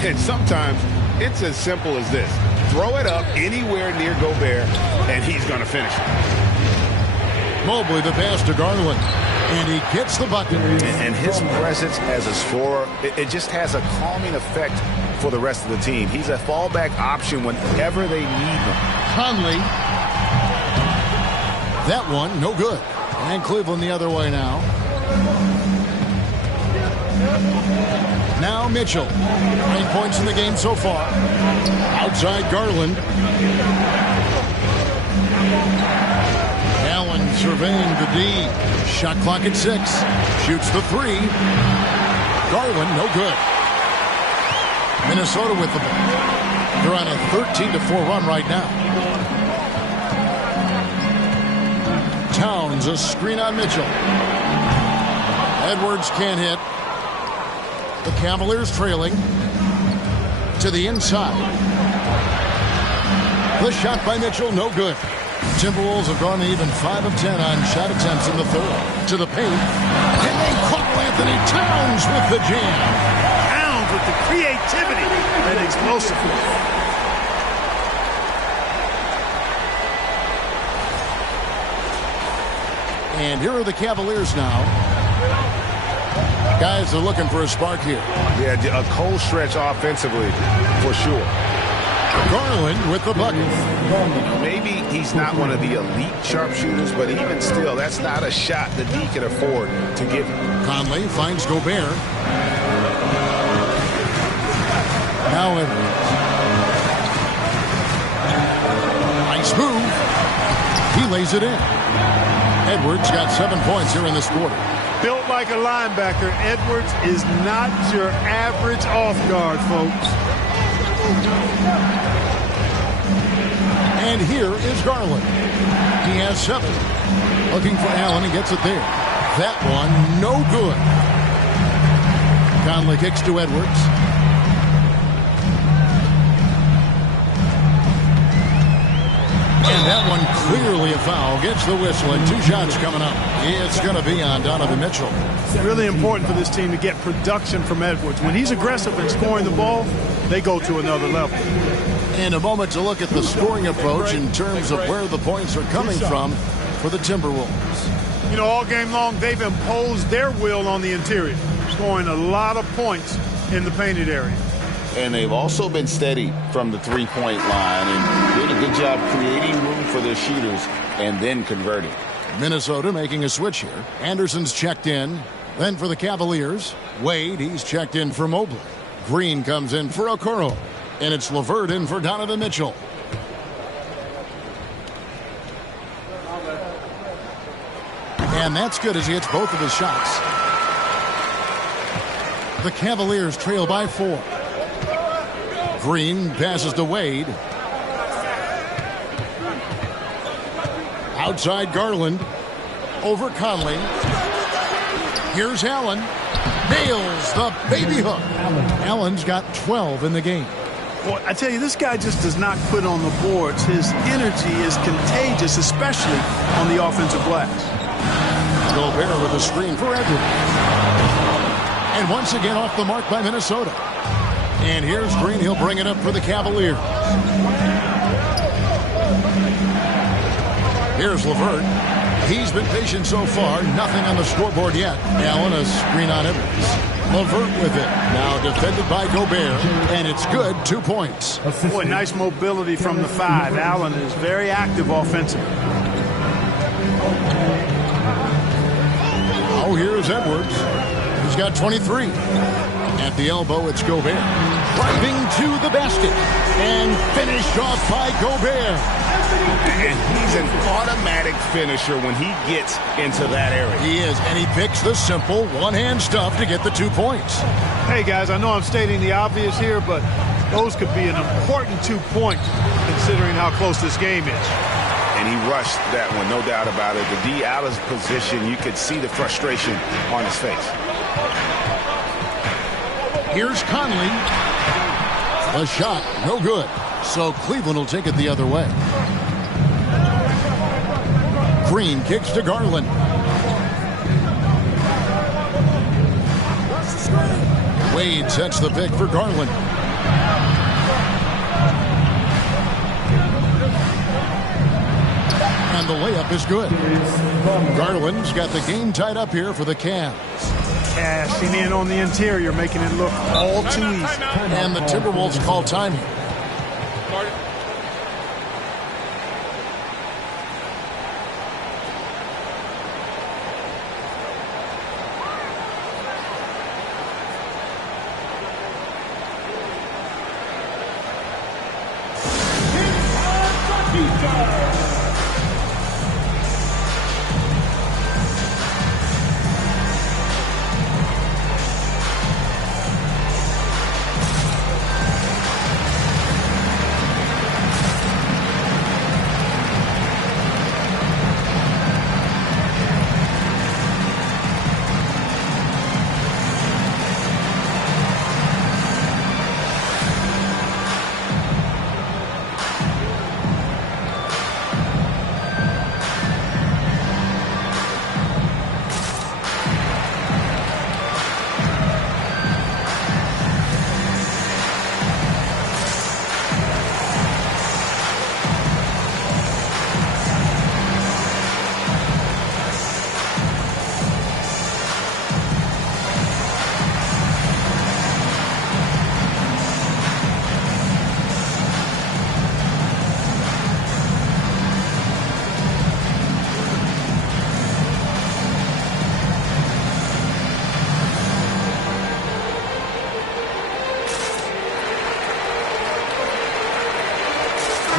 And sometimes it's as simple as this. Throw it up anywhere near Gobert, and he's going to finish it. Mobley the pass to Garland. And he gets the bucket. And his presence as a scorer, it just has a calming effect for the rest of the team. He's a fallback option whenever they need him. Conley. That one, no good. And Cleveland the other way now. Now Mitchell. 9 points in the game so far. Outside Garland. Allen surveying the D. Shot clock at 6. Shoots the 3. Garland, no good. Minnesota with the ball. They're on a 13-4 run right now. Towns, a screen on Mitchell. Edwards can't hit. The Cavaliers trailing. To the inside. The shot by Mitchell, no good. Timberwolves have gone even 5 of 10 on shot attempts in the third. To the paint. And they call Anthony Towns with the jam. Towns with the creativity and explosiveness. And here are the Cavaliers now. Guys are looking for a spark here. Yeah, a cold stretch offensively, for sure. Garland with the bucket. Maybe he's not one of the elite sharpshooters, but even still, that's not a shot that he can afford to give him. Conley finds Gobert. Now Edwards. Nice move. He lays it in. Edwards got 7 points here in this quarter. Built like a linebacker, Edwards is not your average off guard, folks. And here is Garland. He has 7. Looking for Allen. He gets it there. That one, no good. Conley kicks to Edwards. And that one clearly a foul. Gets the whistle and 2 shots coming up. It's going to be on Donovan Mitchell. Really important for this team to get production from Edwards. When he's aggressive and scoring the ball, they go to another level. In a moment to look at the scoring approach in terms of where the points are coming from for the Timberwolves. You know, all game long, they've imposed their will on the interior, scoring a lot of points in the painted area. And they've also been steady from the three-point line and doing a good job creating room for their shooters and then converting. Minnesota making a switch here. Anderson's checked in. Then for the Cavaliers, Wade, he's checked in for Mobley. Green comes in for Okoro. And it's LeVert in for Donovan Mitchell. And that's good as he hits both of his shots. The Cavaliers trail by 4. Green passes to Wade. Outside Garland. Over Conley. Here's Allen. Nails the baby hook. Allen's got 12 in the game. Boy, I tell you, this guy just does not quit on the boards. His energy is contagious, especially on the offensive glass. Gobert with a screen for Edwards. And once again off the mark by Minnesota. And here's Green. He'll bring it up for the Cavaliers. Here's LeVert. He's been patient so far. Nothing on the scoreboard yet. Allen a screen on Edwards. LeVert with it. Now defended by Gobert. And it's good. 2 points. Boy, nice mobility from the 5. Allen is very active offensively. Oh, here's Edwards. He's got 23. At the elbow, it's Gobert. Driving to the basket. And finished off by Gobert. And he's an automatic finisher when he gets into that area. He is, and he picks the simple one-hand stuff to get the 2 points. Hey, guys, I know I'm stating the obvious here, but those could be an important 2 points considering how close this game is. And he rushed that one, no doubt about it. The D out of position, you could see the frustration on his face. Here's Conley. A shot, no good. So Cleveland will take it the other way. Green kicks to Garland. Wade sets the pick for Garland. And the layup is good. Garland's got the game tied up here for the Cavs. Cashing in on the interior, making it look all too easy. And the Timberwolves call time here.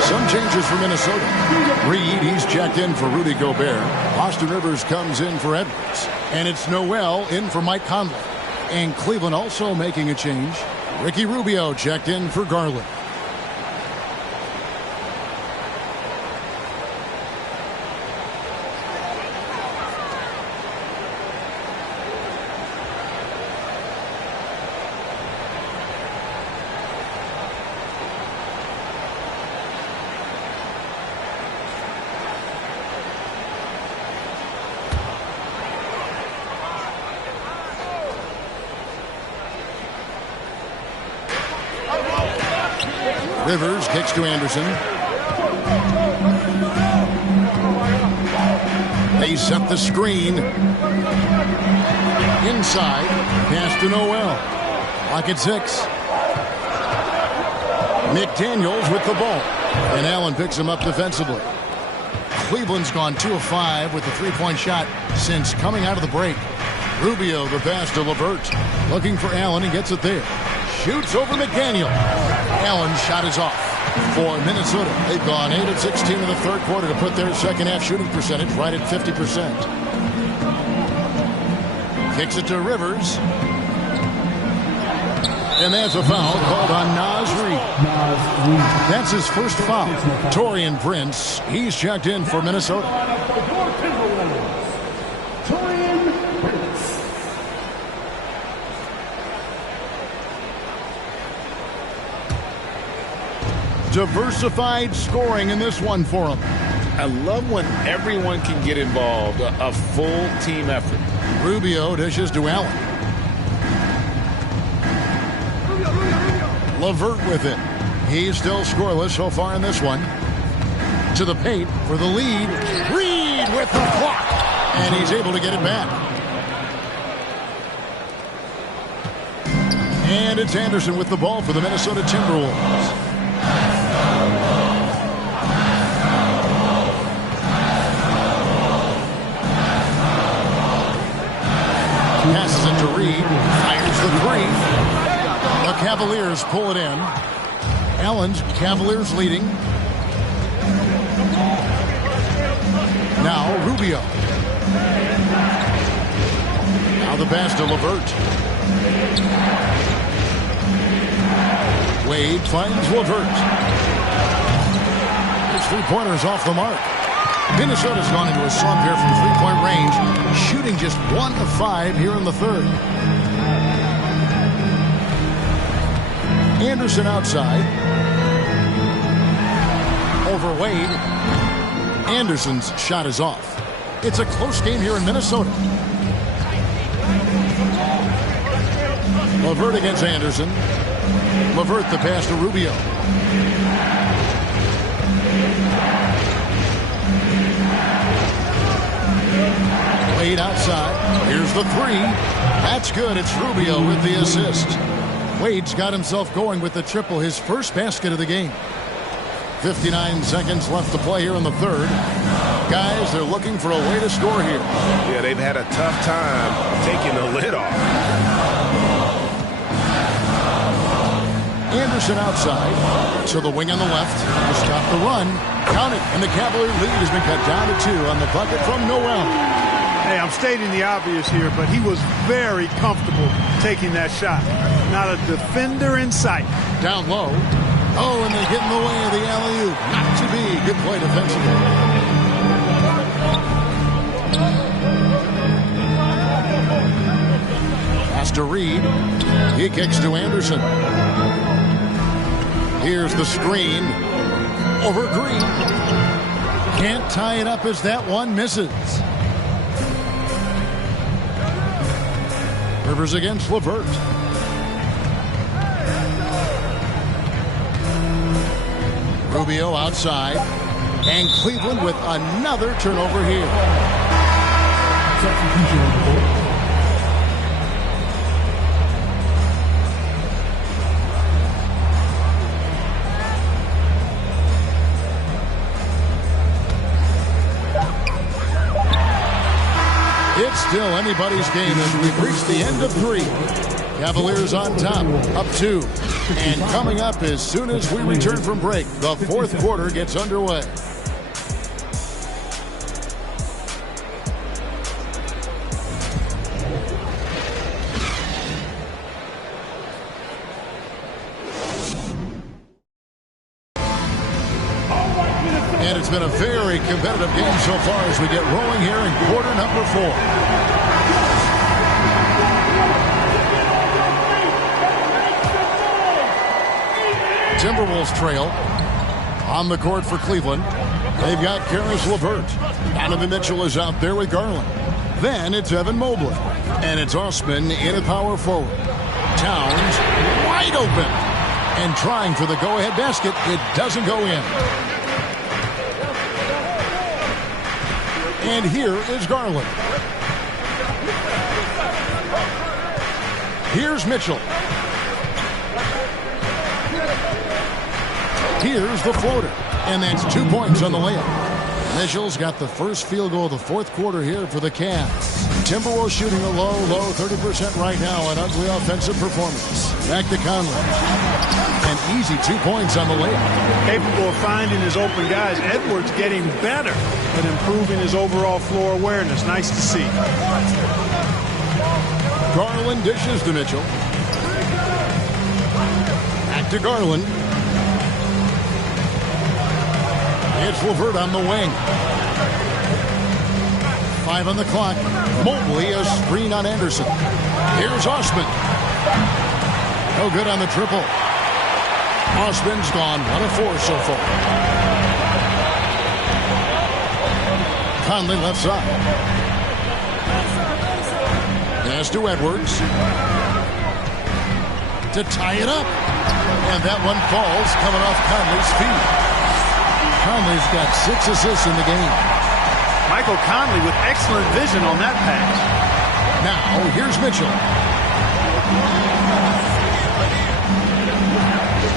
Some changes for Minnesota. Reed, he's checked in for Rudy Gobert. Austin Rivers comes in for Edwards. And it's Noel in for Mike Conley. And Cleveland also making a change. Ricky Rubio checked in for Garland. Rivers kicks to Anderson. They set the screen. Inside. Pass to Noel. Clock at 6. McDaniels with the ball. And Allen picks him up defensively. Cleveland's gone 2 of 5 with the three-point shot since coming out of the break. Rubio the pass to LeVert. Looking for Allen and gets it there. Shoots over McDaniel. Allen's shot is off. For Minnesota, they've gone 8 of 16 in the third quarter to put their second half shooting percentage right at 50%. Kicks it to Rivers. And that's a foul called on Naz Reid. That's his first foul. Taurean Prince, he's checked in for Minnesota. Diversified scoring in this one for him. I love when everyone can get involved, a full team effort. Rubio dishes to Allen. LeVert with it. He's still scoreless so far in this one. To the paint for the lead. Reed with the block. And he's able to get it back. And it's Anderson with the ball for the Minnesota Timberwolves. Passes it to Reed. Fires the three. Cavaliers pull it in. Allen's Cavaliers leading. Now Rubio. Now the pass to LeVert. Wade finds LeVert. His three-pointers off the mark. Minnesota's gone into a slump here from three-point range, shooting just 1 of 5 here in the third. Anderson outside. Over Wade. Anderson's shot is off. It's a close game here in Minnesota. LeVert against Anderson. LeVert the pass to Rubio. Wade outside. Here's the three. That's good. It's Rubio with the assist. Wade's got himself going with the triple, his first basket of the game. 59 seconds left to play here in the third. Guys, they're looking for a way to score here. Yeah, they've had a tough time taking the lid off. Anderson outside. So the wing on the left to stop the run. Count it, and the Cavalier lead has been cut down to 2 on the bucket from Noel. Hey, I'm stating the obvious here, but he was very comfortable taking that shot. Not a defender in sight. Down low. Oh, and they get in the way of the alley-oop. Not to be. Good play defensively. Pass to Reed. He kicks to Anderson. Here's the screen. Over Green. Can't tie it up as that one misses. Rivers against LeVert. Rubio outside. And Cleveland with another turnover here. It's still anybody's game as we've reached the end of 3. Cavaliers on top, up 2. And coming up as soon as we return from break, the fourth quarter gets underway. And it's been a very competitive game so far as we get rolling here in quarter number 4. Timberwolves trail on the court for Cleveland. They've got Karis LeVert. Donovan Mitchell is out there with Garland. Then it's Evan Mobley. And it's Osman in at power forward. Towns wide open. And trying for the go-ahead basket. It doesn't go in. And here is Garland. Here's Mitchell. Here's the floater. And that's 2 points on the layup. Mitchell's got the first field goal of the fourth quarter here for the Cavs. Timberwolves shooting a low 30% right now. An ugly offensive performance. Back to Conley. An easy 2 points on the layup. Capable of finding his open guys. Edwards getting better at improving his overall floor awareness. Nice to see. Garland dishes to Mitchell. Back to Garland. It's LeVert on the wing. 5 on the clock. Mobley a screen on Anderson. Here's Osman. No good on the triple. Osman's gone 1 of 4 so far. Conley left side. Pass to Edwards. To tie it up. And that one falls coming off Conley's feet. Conley's got 6 assists in the game. Michael Conley with excellent vision on that pass. Now, here's Mitchell.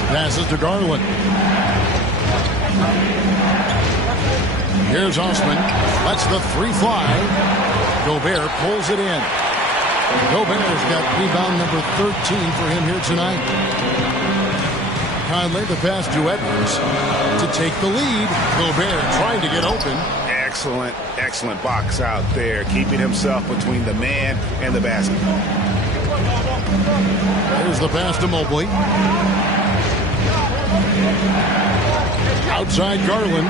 Passes to Garland. Here's Osman. Lets the 3 fly. Gobert pulls it in. Gobert's got rebound number 13 for him here tonight. Conley, the pass to Edwards to take the lead. Gobert trying to get open. Excellent box out there, keeping himself between the man and the basket. There's the pass to Mobley. Outside Garland.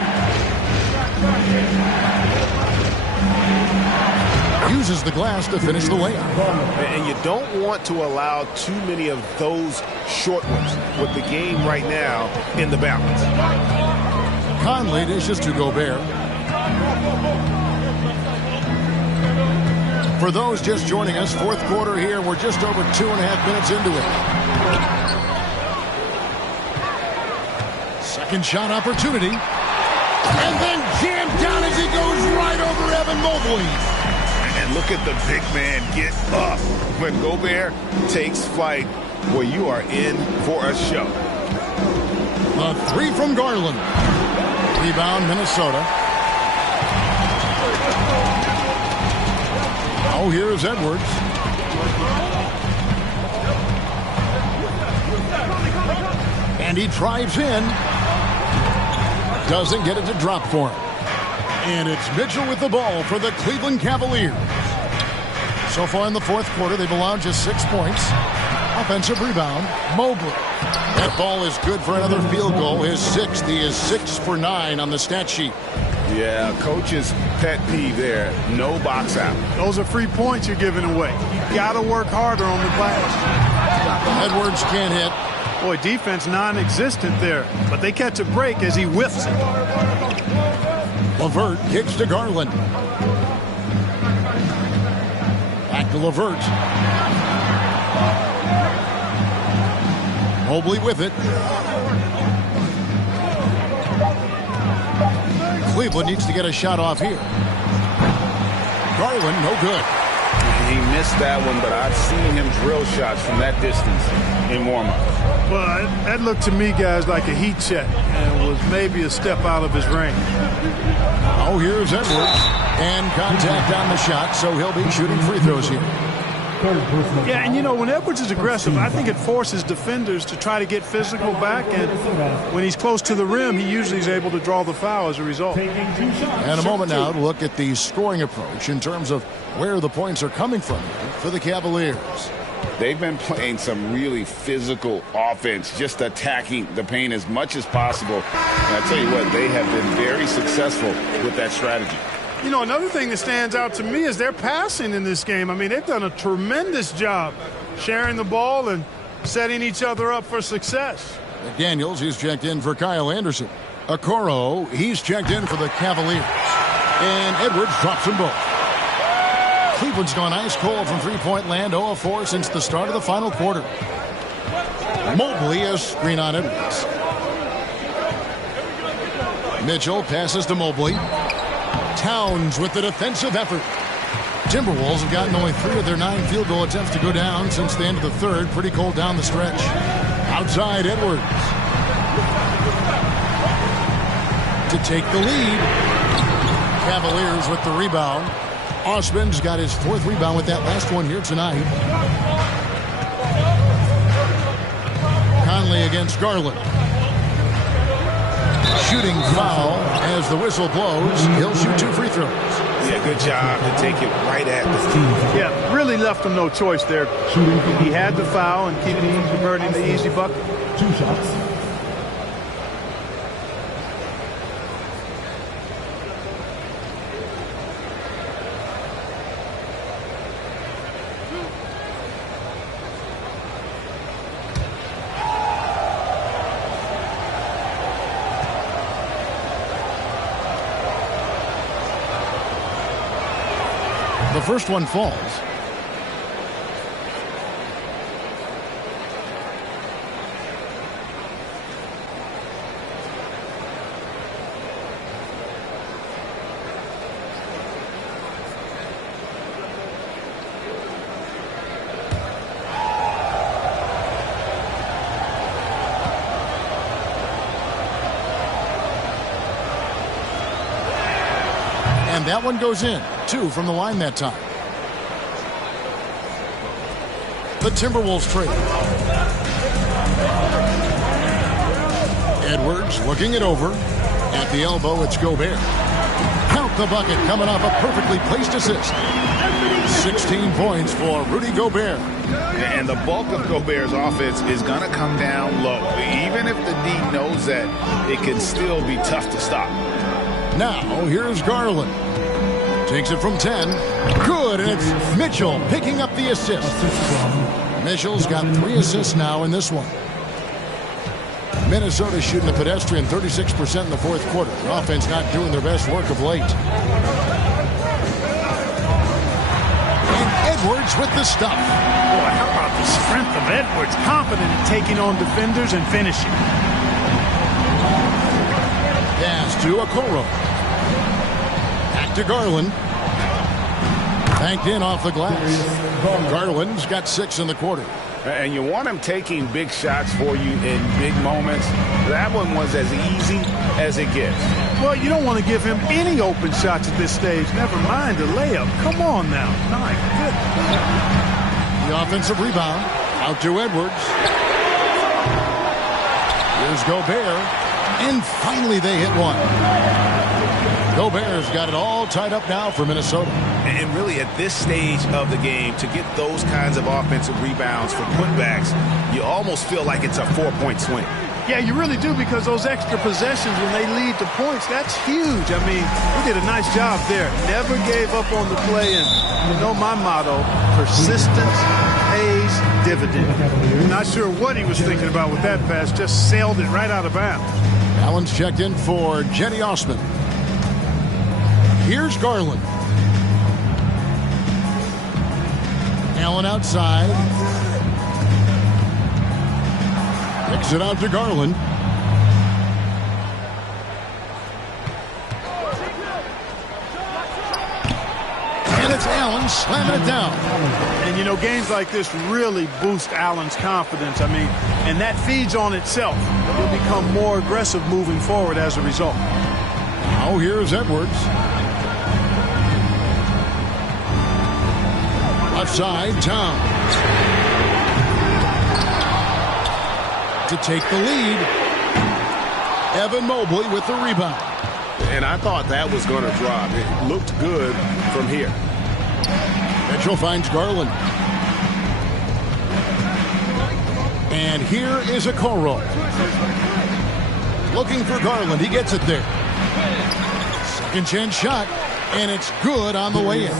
Uses the glass to finish the layup. And you don't want to allow too many of those short ones with the game right now in the balance. Conley dishes to Gobert. For those just joining us, fourth quarter here. We're just over 2.5 minutes into it. Second shot opportunity. And then jammed down as he goes right over Evan Mobley. And look at the big man get up. When Gobert takes flight, well, you are in for a show. The three from Garland. Rebound, Minnesota. Oh, here's Edwards. And he drives in. Doesn't get it to drop for him. And it's Mitchell with the ball for the Cleveland Cavaliers. So far in the fourth quarter, they've allowed just 6 points. Offensive rebound, Mobley. That ball is good for another field goal. His sixth. He is 6 for 9 on the stat sheet. Yeah, coach's pet peeve there. No box out. Those are free points you're giving away. You got to work harder on the glass. Edwards can't hit. Boy, defense non-existent there. But they catch a break as he whiffs it. LeVert kicks to Garland. Back to LeVert. Mobley with it. Cleveland needs to get a shot off here. Garland, no good. He missed that one, but I've seen him drill shots from that distance in warm-up. Well, that looked to me, guys, like a heat check and was maybe a step out of his range. Oh, here's Edwards. And contact on the shot, so he'll be shooting free throws here. Yeah, and you know, when Edwards is aggressive, I think it forces defenders to try to get physical back, and when he's close to the rim, he usually is able to draw the foul as a result. And a moment now to look at the scoring approach in terms of where the points are coming from for the Cavaliers. They've been playing some really physical offense, just attacking the paint as much as possible. And I tell you what, they have been very successful with that strategy. You know, another thing that stands out to me is their passing in this game. I mean, they've done a tremendous job sharing the ball and setting each other up for success. McDaniels, he's checked in for Kyle Anderson. Okoro, he's checked in for the Cavaliers. And Edwards drops them both. Cleveland's gone ice cold from three-point land, 0 of 4 since the start of the final quarter. Mobley a screen on Edwards. Mitchell passes to Mobley. Towns with the defensive effort. Timberwolves have gotten only 3 of their 9 field goal attempts to go down since the end of the third. Pretty cold down the stretch. Outside Edwards. To take the lead. Cavaliers with the rebound. Osman's got his 4th rebound with that last one here tonight. Conley against Garland. Shooting foul as the whistle blows. He'll shoot 2 free throws. Yeah, good job to take it right at the team. Yeah, really left him no choice there. He had the foul and converting the easy bucket. 2 shots. The first one falls. And that one goes in. 2 from the line that time. the Timberwolves trade. Edwards looking it over. At the elbow, it's Gobert. Count the bucket coming off a perfectly placed assist. 16 points for Rudy Gobert. And the bulk of Gobert's offense is going to come down low. Even if the D knows that, it can still be tough to stop. Now, here's Garland. Takes it from 10. Good, and it's Mitchell picking up the assist. Mitchell's got 3 assists now in this one. Minnesota shooting a pedestrian 36% in the fourth quarter. The offense not doing their best work of late. And Edwards with the stuff. Boy, how about the strength of Edwards? Confident in taking on defenders and finishing. Pass to Okoro. Back to Garland. Banked in off the glass. Garland's got 6 in the quarter. And you want him taking big shots for you in big moments. That one was as easy as it gets. Well, you don't want to give him any open shots at this stage. Never mind a layup. Come on now. My goodness. The offensive rebound. Out to Edwards. Here's Gobert. And finally they hit one. Gobert's got it all tied up now for Minnesota. And really at this stage of the game, to get those kinds of offensive rebounds for putbacks, you almost feel like it's a 4-point swing. Yeah, you really do, because those extra possessions when they lead to points, that's huge. I mean, we did a nice job there. Never gave up on the play, and you know my motto, persistence pays dividend. Not sure what he was thinking about with that pass, just sailed it right out of bounds. Allen's checked in for Jenny Osman. Here's Garland. Allen outside. Kicks it out to Garland. And it's Allen slamming it down. And, you know, games like this really boost Allen's confidence. I mean, and that feeds on itself. He'll become more aggressive moving forward as a result. Now here's Edwards. Left side, Towns. To take the lead. Evan Mobley with the rebound. And I thought that was going to drop. It looked good from here. Mitchell finds Garland. And here is Okoro. Looking for Garland. He gets it there. Second chance shot. And it's good on the way in.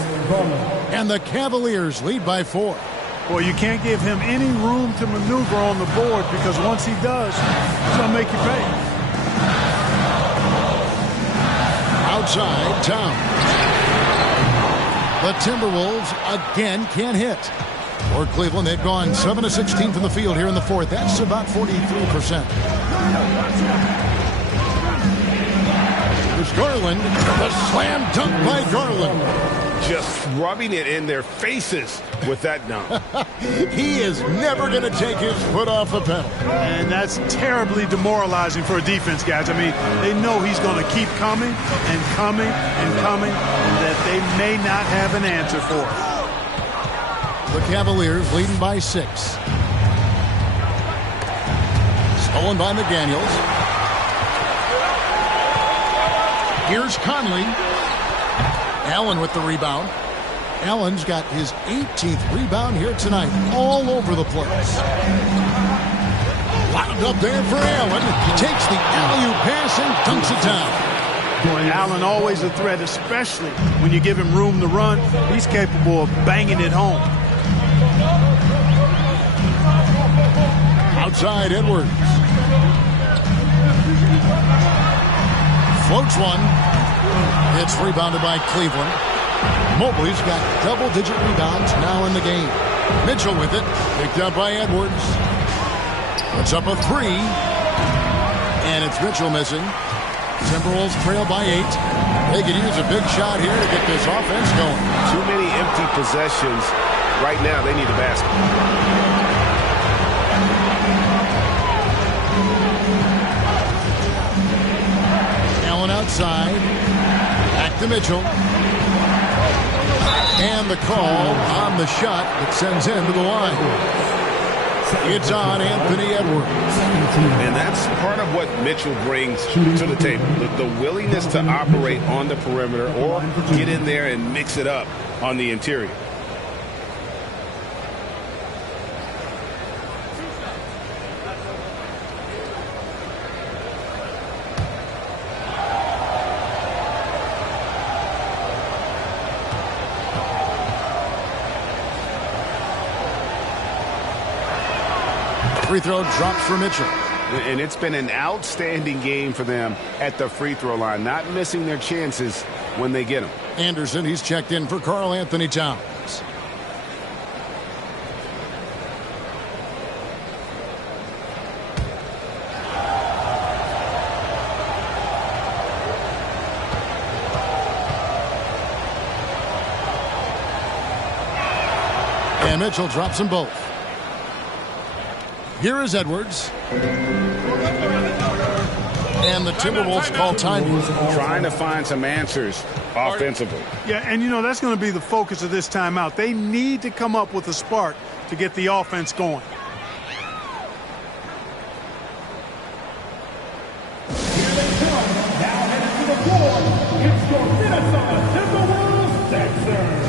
And the Cavaliers lead by 4. Well, you can't give him any room to maneuver on the board, because once he does, he's going to make you pay. Outside, Towns. The Timberwolves again can't hit. For Cleveland, they've gone 7 of 16 from the field here in the fourth. That's about 43%. There's Garland. The slam dunk by Garland. Just rubbing it in their faces with that dunk. He is never going to take his foot off the pedal. And that's terribly demoralizing for a defense, guys. I mean, they know he's going to keep coming and coming and coming, and that they may not have an answer for it. The Cavaliers leading by 6. Stolen by McDaniels. Here's Conley. Allen with the rebound. Allen's got his 18th rebound here tonight, all over the place. Locked up there for Allen. He takes the alley-oop pass and dunks it down. Boy, Allen always a threat, especially when you give him room to run. He's capable of banging it home. Outside, Edwards. Floats one. It's rebounded by Cleveland. Mobley's got double-digit rebounds now in the game. Mitchell with it. Picked up by Edwards. Puts up a 3. And it's Mitchell missing. Timberwolves trail by 8. They could use a big shot here to get this offense going. Too many empty possessions. Right now, they need a basket. Outside. Back to Mitchell. And the call on the shot that sends him to the line. It's on Anthony Edwards. And that's part of what Mitchell brings to the table. The willingness to operate on the perimeter or get in there and mix it up on the interior. Free throw drops for Mitchell. And it's been an outstanding game for them at the free throw line, not missing their chances when they get them. Anderson, he's checked in for Karl Anthony Towns. And Mitchell drops them both. Here is Edwards. And the Timberwolves call time. Trying to find some answers offensively. Yeah, and you know, that's going to be the focus of this timeout. They need to come up with a spark to get the offense going. Here they come. Now headed to the floor. It's your Minnesota Timberwolves Sixers.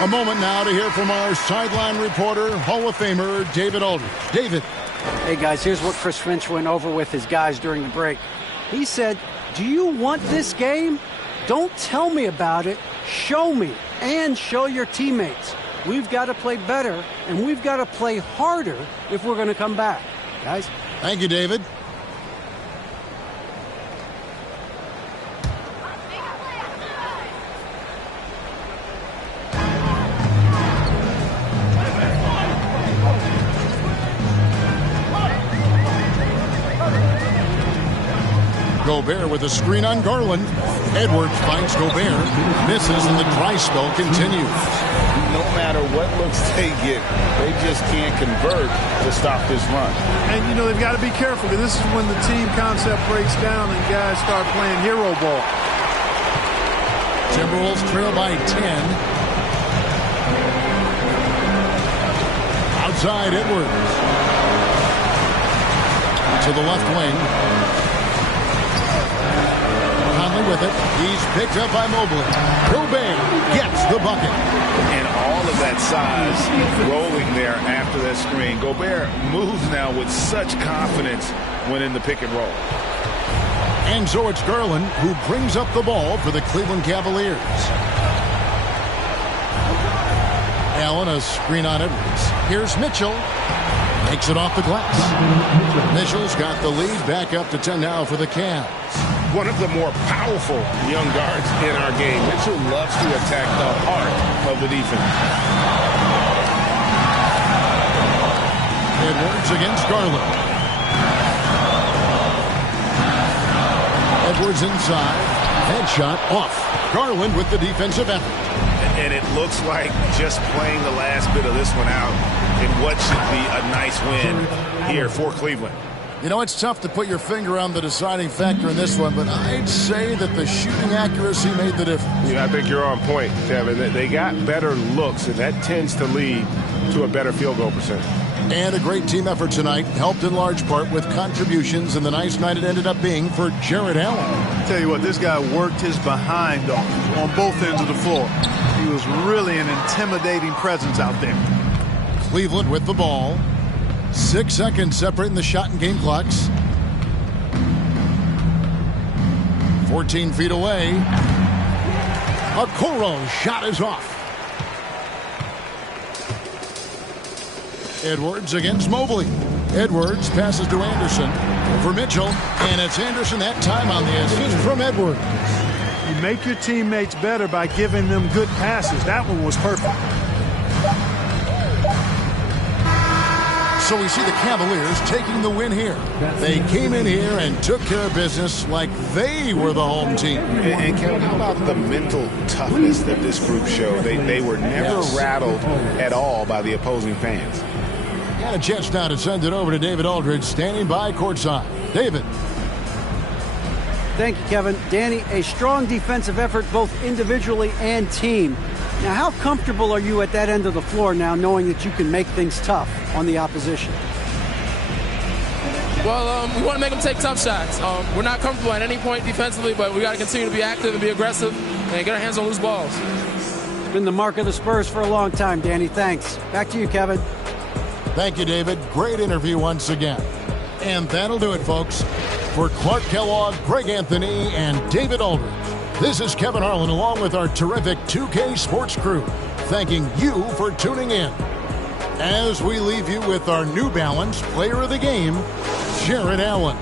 A moment now to hear from our sideline reporter, Hall of Famer David Aldridge. David. Hey, guys, here's what Chris Finch went over with his guys during the break. He said, do you want this game? Don't tell me about it. Show me and show your teammates. We've got to play better, and we've got to play harder if we're going to come back. Guys? Thank you, David. Gobert with a screen on Garland. Edwards finds Gobert, misses, and the dry spell continues. No matter what looks they get, they just can't convert to stop this run. And, you know, they've got to be careful because this is when the team concept breaks down and guys start playing hero ball. Timberwolves trail by 10. Outside Edwards. To the left wing. With it, he's picked up by Mobley. Gobert gets the bucket. And all of that size rolling there after that screen. Gobert moves now with such confidence when in the pick and roll. And so it's Garland who brings up the ball for the Cleveland Cavaliers. Allen, a screen on Edwards. Here's Mitchell. Takes it off the glass. Mitchell's got the lead back up to 10 now for the Cavs. One of the more powerful young guards in our game. Mitchell loves to attack the heart of the defense. Edwards against Garland. Edwards inside. Headshot off. Garland with the defensive effort. And it looks like just playing the last bit of this one out in what should be a nice win here for Cleveland. You know, it's tough to put your finger on the deciding factor in this one, but I'd say that the shooting accuracy made the difference. Yeah, I think you're on point, Kevin. They got better looks, and that tends to lead to a better field goal percentage. And a great team effort tonight, helped in large part with contributions, and the nice night it ended up being for Jarrett Allen. Tell you what, this guy worked his behind off on both ends of the floor. He was really an intimidating presence out there. Cleveland with the ball. 6 seconds separating the shot and game clocks. 14 feet away. Okoro's shot is off. Edwards against Mobley. Edwards passes to Anderson. Over Mitchell. And it's Anderson that time on the assist from Edwards. You make your teammates better by giving them good passes. That one was perfect. So we see the Cavaliers taking the win here. They came in here and took care of business like they were the home team. And Kevin, how about the mental toughness that this group showed? They were never rattled at all by the opposing fans. Got a chance now to send it over to David Aldridge, standing by courtside. David. Thank you, Kevin. Danny, a strong defensive effort both individually and team. Now, how comfortable are you at that end of the floor now, knowing that you can make things tough on the opposition? Well, we want to make them take tough shots. We're not comfortable at any point defensively, but we got to continue to be active and be aggressive and get our hands on loose balls. It's been the mark of the Spurs for a long time, Danny. Thanks. Back to you, Kevin. Thank you, David. Great interview once again. And that'll do it, folks. For Clark Kellogg, Greg Anthony, and David Aldridge, this is Kevin Harlan along with our terrific 2K Sports crew, thanking you for tuning in. As we leave you with our New Balance Player of the Game, Jarrett Allen.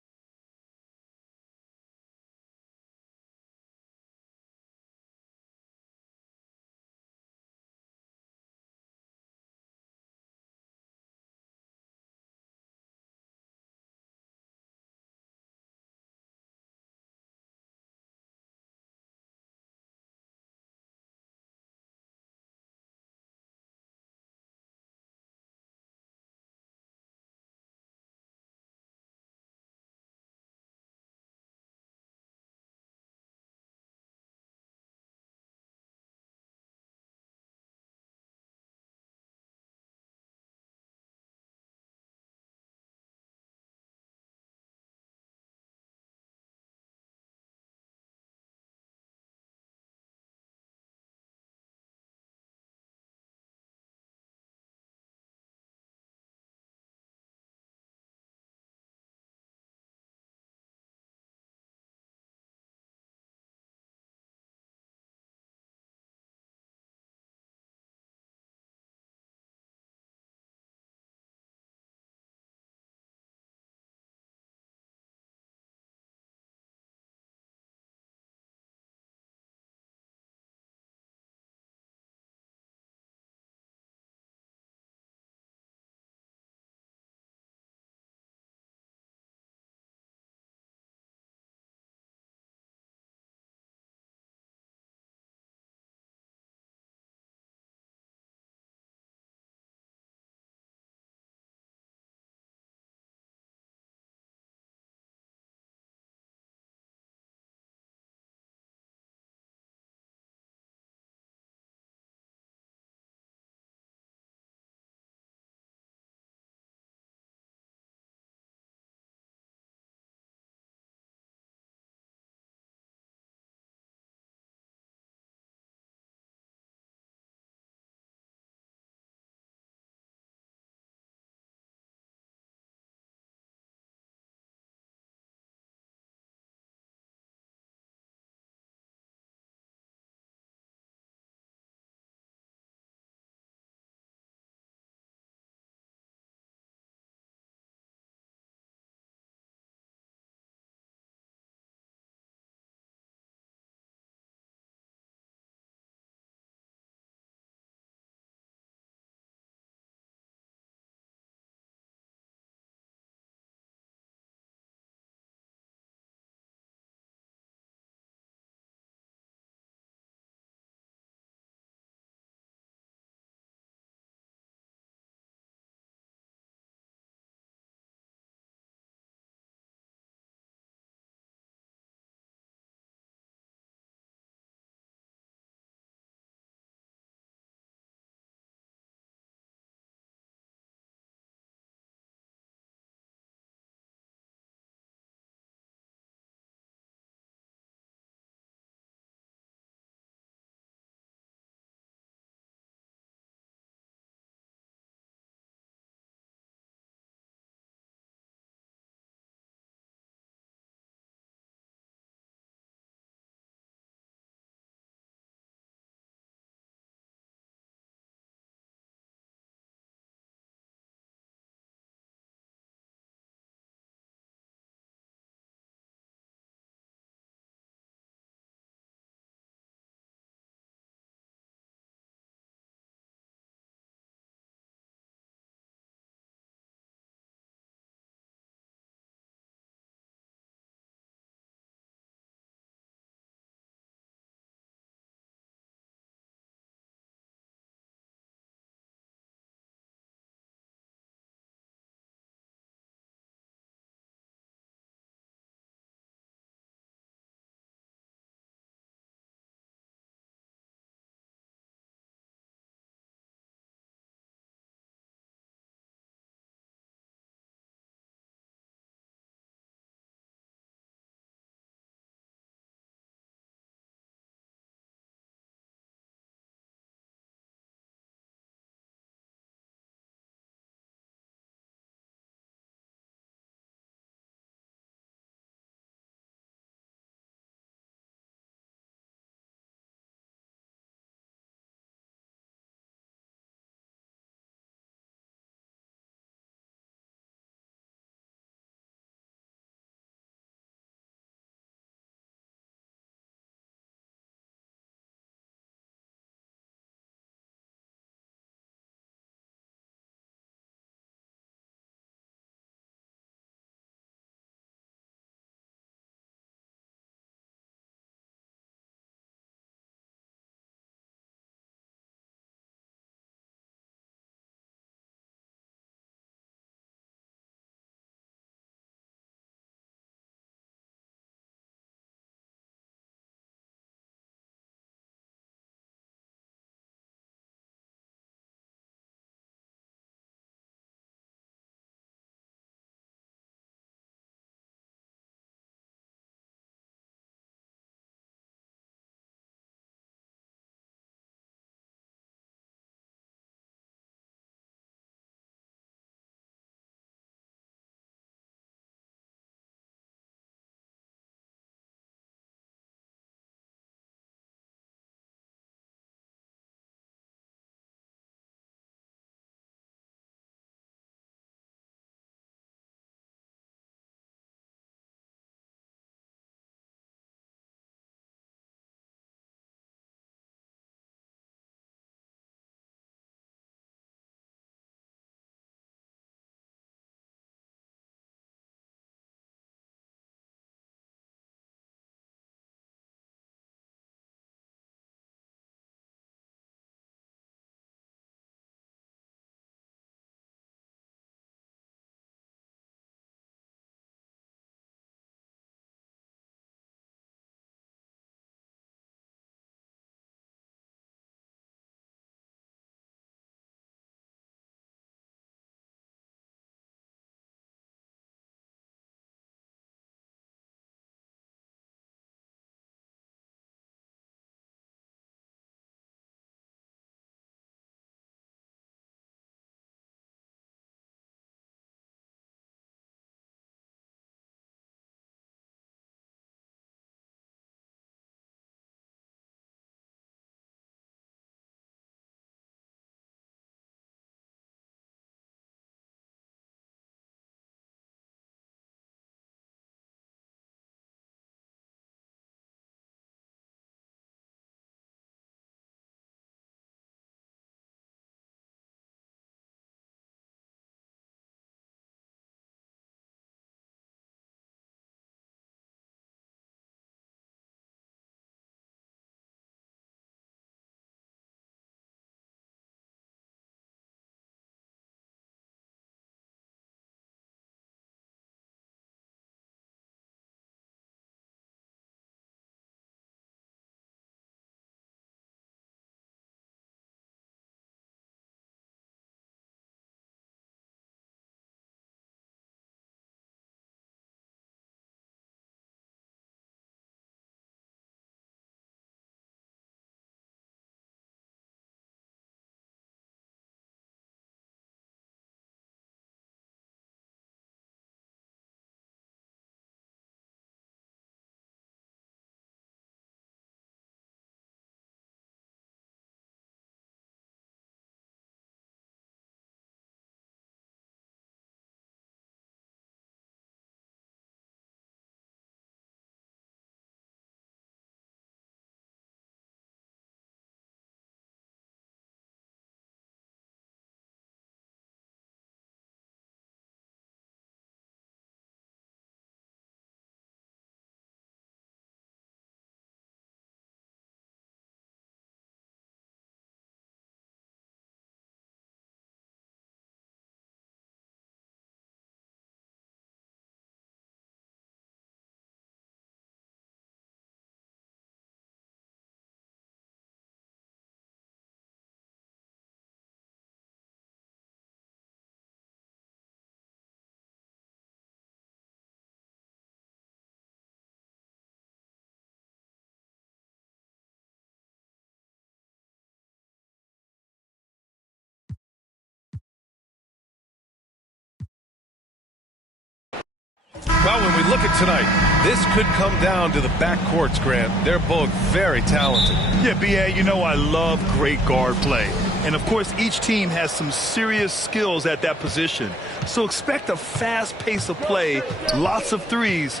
Well, when we look at tonight, this could come down to the backcourts, Grant. They're both very talented. Yeah, B.A., you know I love great guard play. And, of course, each team has some serious skills at that position. So expect a fast pace of play, lots of threes.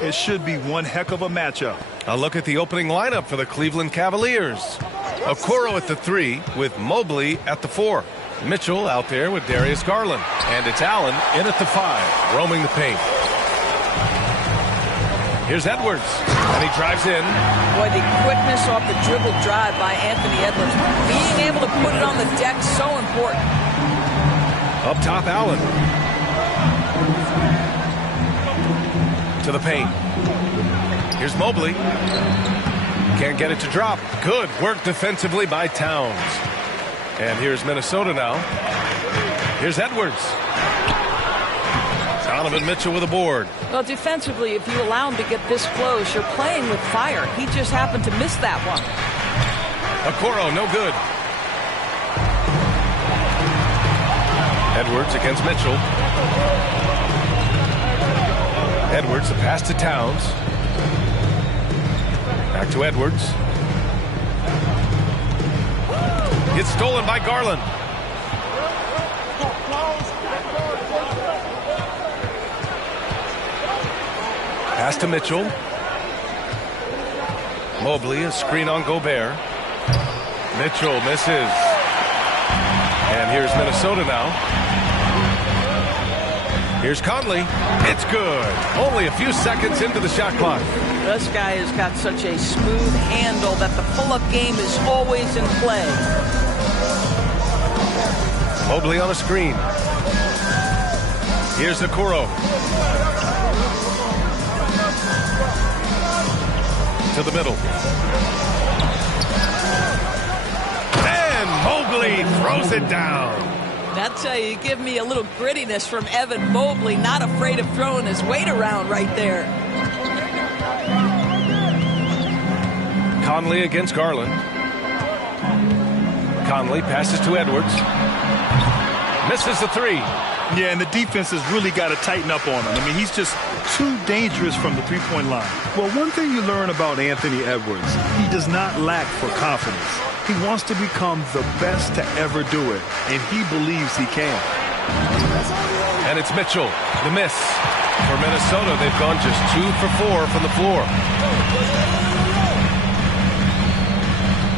It should be one heck of a matchup. A look at the opening lineup for the Cleveland Cavaliers. Okoro at the 3 with Mobley at the 4. Mitchell out there with Darius Garland. And it's Allen in at the 5, roaming the paint. Here's Edwards, and he drives in. Boy, the quickness off the dribble drive by Anthony Edwards. Being able to put it on the deck, so important. Up top, Allen. To the paint. Here's Mobley. Can't get it to drop. Good work defensively by Towns. And here's Minnesota now. Here's Edwards. Donovan Mitchell with a board. Well, defensively, if you allow him to get this close, you're playing with fire. He just happened to miss that one. Okoro, no good. Edwards against Mitchell. Edwards, the pass to Towns. Back to Edwards. Gets stolen by Garland. Pass to Mitchell. Mobley, a screen on Gobert. Mitchell misses. And here's Minnesota now. Here's Conley. It's good. Only a few seconds into the shot clock. This guy has got such a smooth handle that the pull-up game is always in play. Mobley on a screen. Here's Okoro. To the middle. And Mobley throws it down. That's how you give me a little grittiness from Evan Mobley, not afraid of throwing his weight around right there. Conley against Garland. Conley passes to Edwards. Misses the 3. Yeah, and the defense has really got to tighten up on him. I mean, he's just too dangerous from the three-point line. Well, one thing you learn about Anthony Edwards, he does not lack for confidence. He wants to become the best to ever do it, and he believes he can. And it's Mitchell, the miss. For Minnesota, they've gone just 2 for 4 from the floor.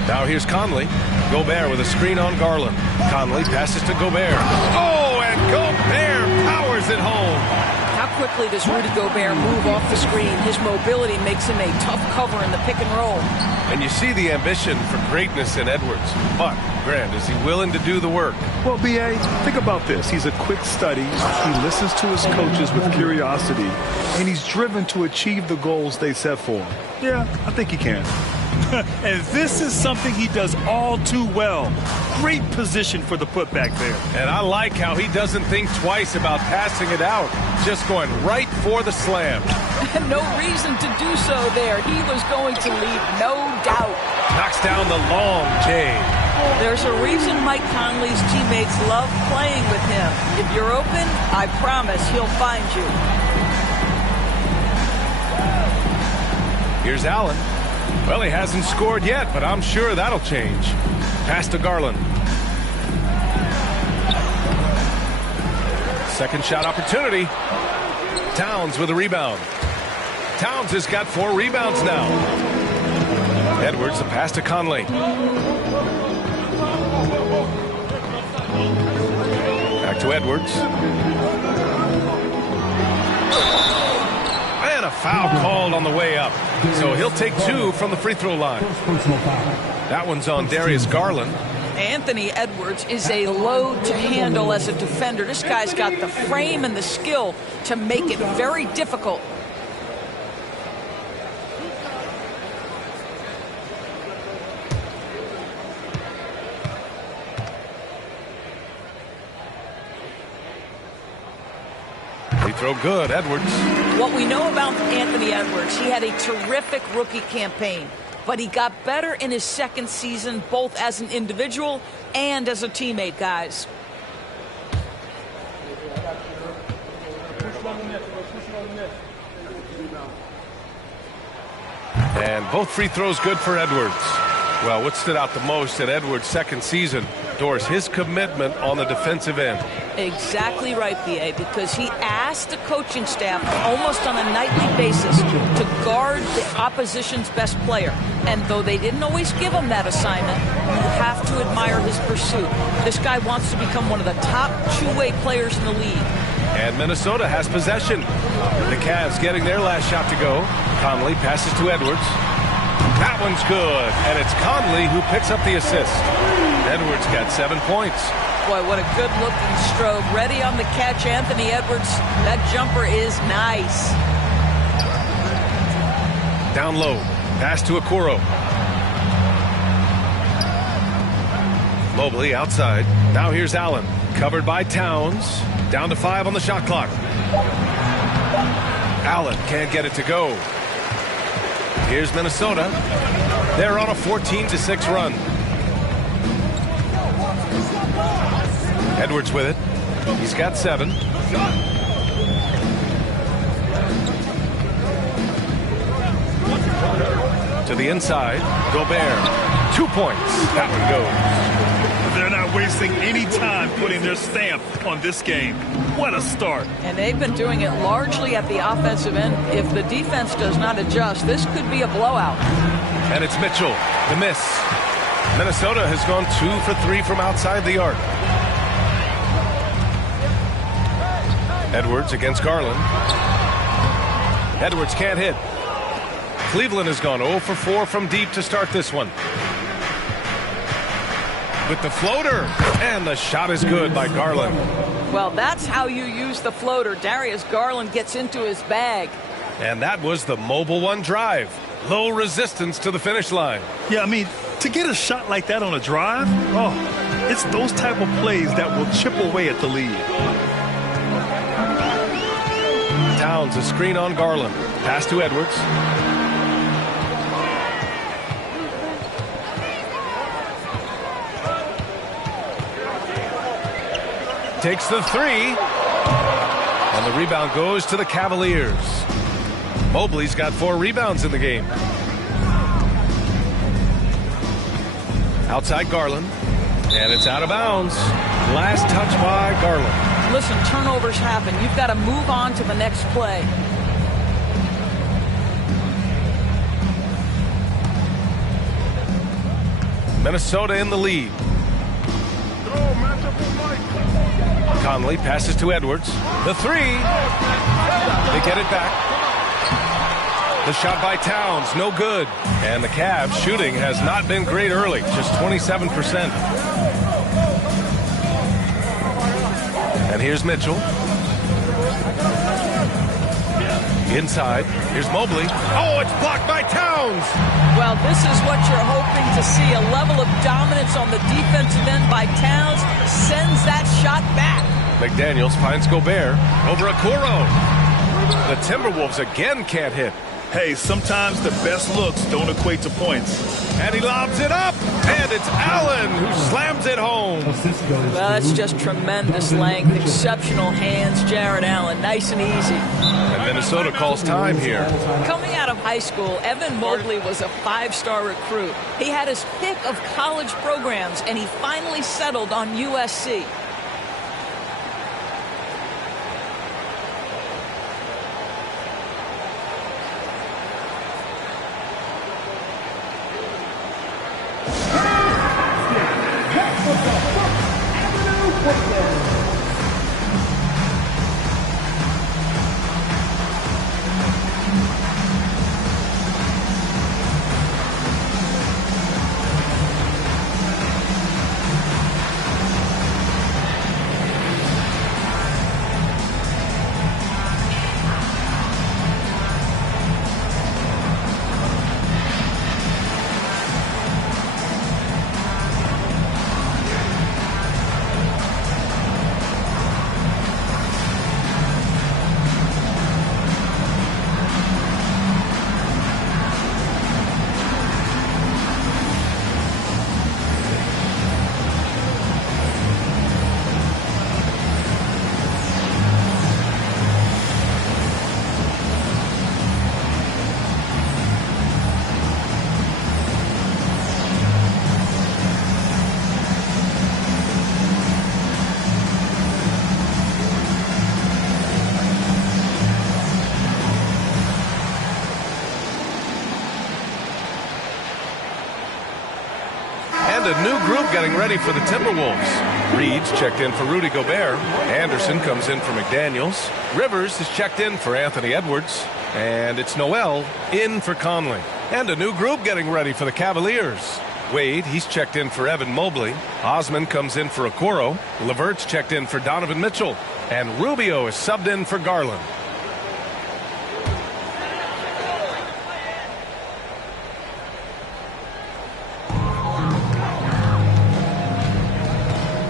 Now here's Conley. Gobert with a screen on Garland. Conley passes to Gobert. Oh, and Gobert powers it home. How quickly does Rudy Gobert move off the screen? His mobility makes him a tough cover in the pick and roll. And you see the ambition for greatness in Edwards. But, Grant, is he willing to do the work? Well, B.A., think about this. He's a quick study. He listens to his coaches with curiosity. And he's driven to achieve the goals they set for him. Yeah, I think he can. And this is something he does all too well. Great position for the putback there. And I like how he doesn't think twice about passing it out. Just going right for the slam. No reason to do so there. He was going to leave no doubt. Knocks down the long J. There's a reason Mike Conley's teammates love playing with him. If you're open, I promise he'll find you. Here's Allen. Well, he hasn't scored yet, but I'm sure that'll change. Pass to Garland. Second shot opportunity. Towns with a rebound. Towns has got 4 rebounds now. Edwards, a pass to Conley. Back to Edwards. And a foul called on the way up. So he'll take 2 from the free throw line. That one's on Darius Garland. Anthony Edwards is a load to handle as a defender. This guy's got the frame and the skill to make it very difficult. Free throw good, Edwards. What we know about Anthony Edwards, he had a terrific rookie campaign, but he got better in his second season, both as an individual and as a teammate, guys. And both free throws good for Edwards. Well, what stood out the most in Edwards' second season, Doris, his commitment on the defensive end. Exactly right, B.A., because he asked the coaching staff almost on a nightly basis to guard the opposition's best player. And though they didn't always give him that assignment, you have to admire his pursuit. This guy wants to become one of the top two-way players in the league. And Minnesota has possession. The Cavs getting their last shot to go. Conley passes to Edwards. That one's good, and it's Conley who picks up the assist. Edwards got 7 points. Boy, what a good-looking stroke. Ready on the catch, Anthony Edwards. That jumper is nice. Down low, pass to Okoro. Mobley outside. Now here's Allen, covered by Towns. Down to 5 on the shot clock. Allen can't get it to go. Here's Minnesota. They're on a 14-6 run. Edwards with it. He's got 7. To the inside. Gobert. 2 points. That one goes. They're not wasting any time putting their stamp on this game. What a start. And they've been doing it largely at the offensive end. If the defense does not adjust, this could be a blowout. And it's Mitchell. The miss. Minnesota has gone 2 for 3 from outside the arc. Edwards against Garland. Edwards can't hit. Cleveland has gone 0 for 4 from deep to start this one. With the floater, and the shot is good by Garland. Well, that's how you use the floater. Darius Garland gets into his bag. And that was the Mobile One drive. Low resistance to the finish line. Yeah, I mean, to get a shot like that on a drive, it's those type of plays that will chip away at the lead. Towns, a screen on Garland. Pass to Edwards. Takes the 3. And the rebound goes to the Cavaliers. Mobley's got 4 rebounds in the game. Outside Garland. And it's out of bounds. Last touch by Garland. Listen, turnovers happen. You've got to move on to the next play. Minnesota in the lead. Conley passes to Edwards. The 3. They get it back. The shot by Towns, no good. And the Cavs shooting has not been great early, just 27%. And here's Mitchell. Inside. Here's Mobley. Oh, it's blocked by Towns. Well, this is what you're hoping to see. A level of dominance on the defensive end by Towns sends that shot back. McDaniels finds Gobert over Okoro. The Timberwolves again can't hit. Hey, sometimes the best looks don't equate to points. And he lobs it up. And it's Allen who slams it home. Well, that's just tremendous length. Exceptional hands, Jared Allen. Nice and easy. And Minnesota calls time here. Coming out of high school, Evan Mobley was a 5-star recruit. He had his pick of college programs, and he finally settled on USC. group getting ready for the Timberwolves. Reed's checked in for Rudy Gobert. Anderson comes in for McDaniels. Rivers is checked in for Anthony Edwards. And it's Noel in for Conley. And a new group getting ready for the Cavaliers. Wade, he's checked in for Evan Mobley. Osman comes in for Okoro. LeVert's checked in for Donovan Mitchell. And Rubio is subbed in for Garland.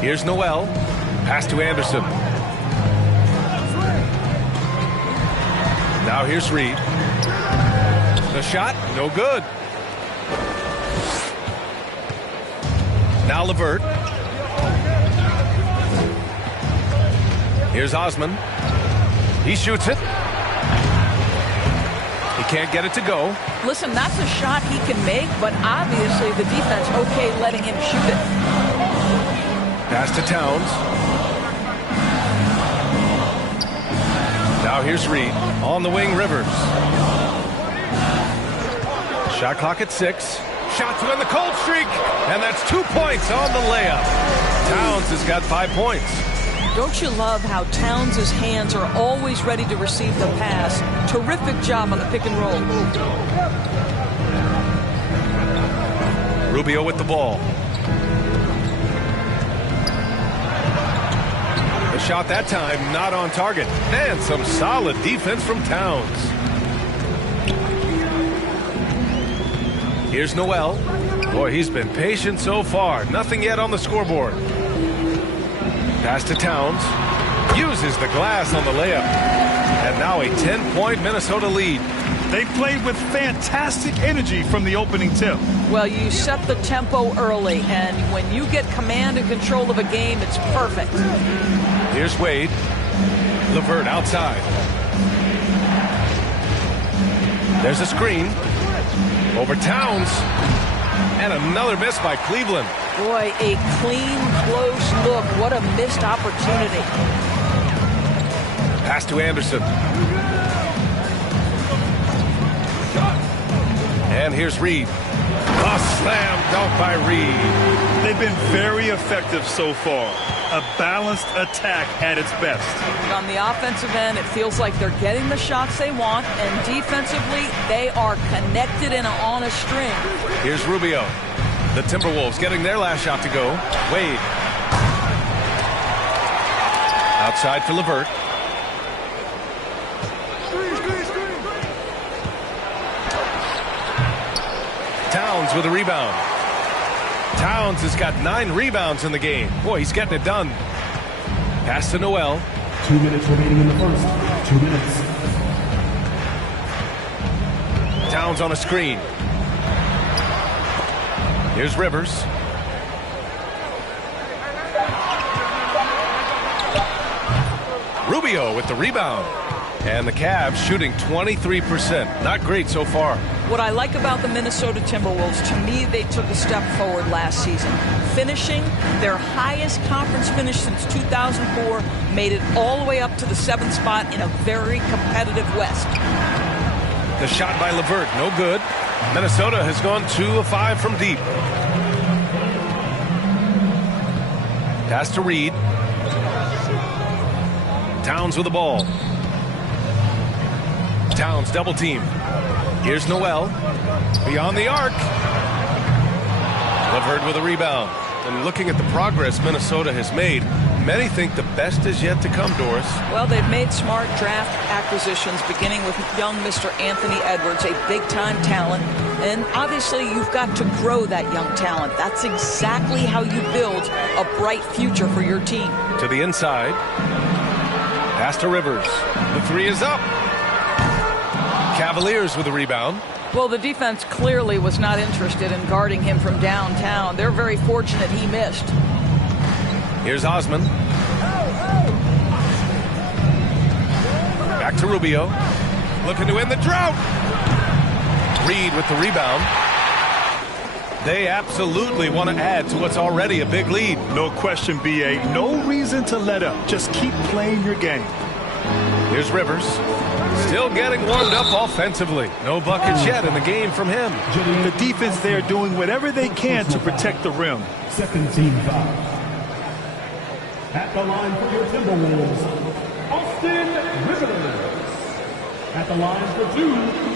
Here's Noel. Pass to Anderson. Now here's Reed. The shot, no good. Now LeVert. Here's Osman. He shoots it. He can't get it to go. Listen, that's a shot he can make, but obviously the defense okay letting him shoot it. Pass to Towns. Now here's Reed. On the wing, Rivers. Shot clock at 6. Shot to end the cold streak. And that's 2 points on the layup. Towns has got 5 points. Don't you love how Towns' hands are always ready to receive the pass? Terrific job on the pick and roll. Rubio with the ball. The shot that time not on target. And some solid defense from Towns. Here's Noel. Boy, he's been patient so far. Nothing yet on the scoreboard. Pass to Towns. Uses the glass on the layup. And now a 10-point Minnesota lead. They played with fantastic energy from the opening tip. Well, you set the tempo early, and when you get command and control of a game, it's perfect. Here's Wade. LeVert outside. There's a screen. Over Towns. And another miss by Cleveland. Boy, a clean, close look. What a missed opportunity. Pass to Anderson. And here's Reed. A slam dunk by Reed. They've been very effective so far. A balanced attack at its best. On the offensive end, it feels like they're getting the shots they want, and defensively, they are connected and on a string. Here's Rubio. The Timberwolves getting their last shot to go. Wade. Outside for LeVert. Towns with a rebound. Towns has got 9 rebounds in the game. Boy, he's getting it done. Pass to Noel. 2 minutes remaining in the first. 2 minutes. Towns on a screen. Here's Rivers. Rubio with the rebound. And the Cavs shooting 23%. Not great so far. What I like about the Minnesota Timberwolves, to me, they took a step forward last season. Finishing their highest conference finish since 2004, made it all the way up to the 7th spot in a very competitive West. The shot by LeVert, no good. Minnesota has gone 2 of 5 from deep. Pass to Reed. Towns with the ball. Towns double team. Here's Noel. Beyond the arc. LeVert with a rebound. And looking at the progress Minnesota has made, many think the best is yet to come, Doris. Well, they've made smart draft acquisitions, beginning with young Mr. Anthony Edwards, a big-time talent. And obviously, you've got to grow that young talent. That's exactly how you build a bright future for your team. To the inside. Pass to Rivers. The 3 is up. Cavaliers with a rebound. Well, the defense clearly was not interested in guarding him from downtown. They're very fortunate he missed. Here's Osman. Back to Rubio. Looking to end the drought. Reed with the rebound. They absolutely want to add to what's already a big lead. No question, B.A. No reason to let up. Just keep playing your game. Here's Rivers. Still getting warmed up offensively. No buckets yet in the game from him. The defense there doing whatever they can to protect the rim. Second team foul. At the line for your Timberwolves, Austin Rivers. At the line for 2.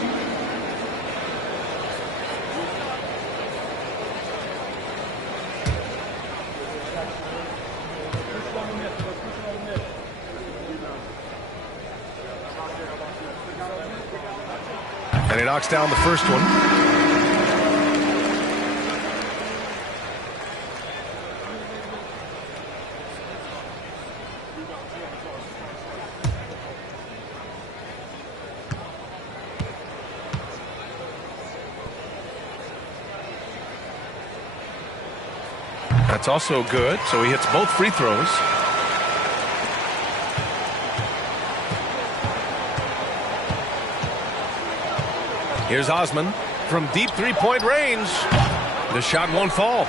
And he knocks down the first one. That's also good, so he hits both free throws. Here's Osman from deep three-point range. The shot won't fall.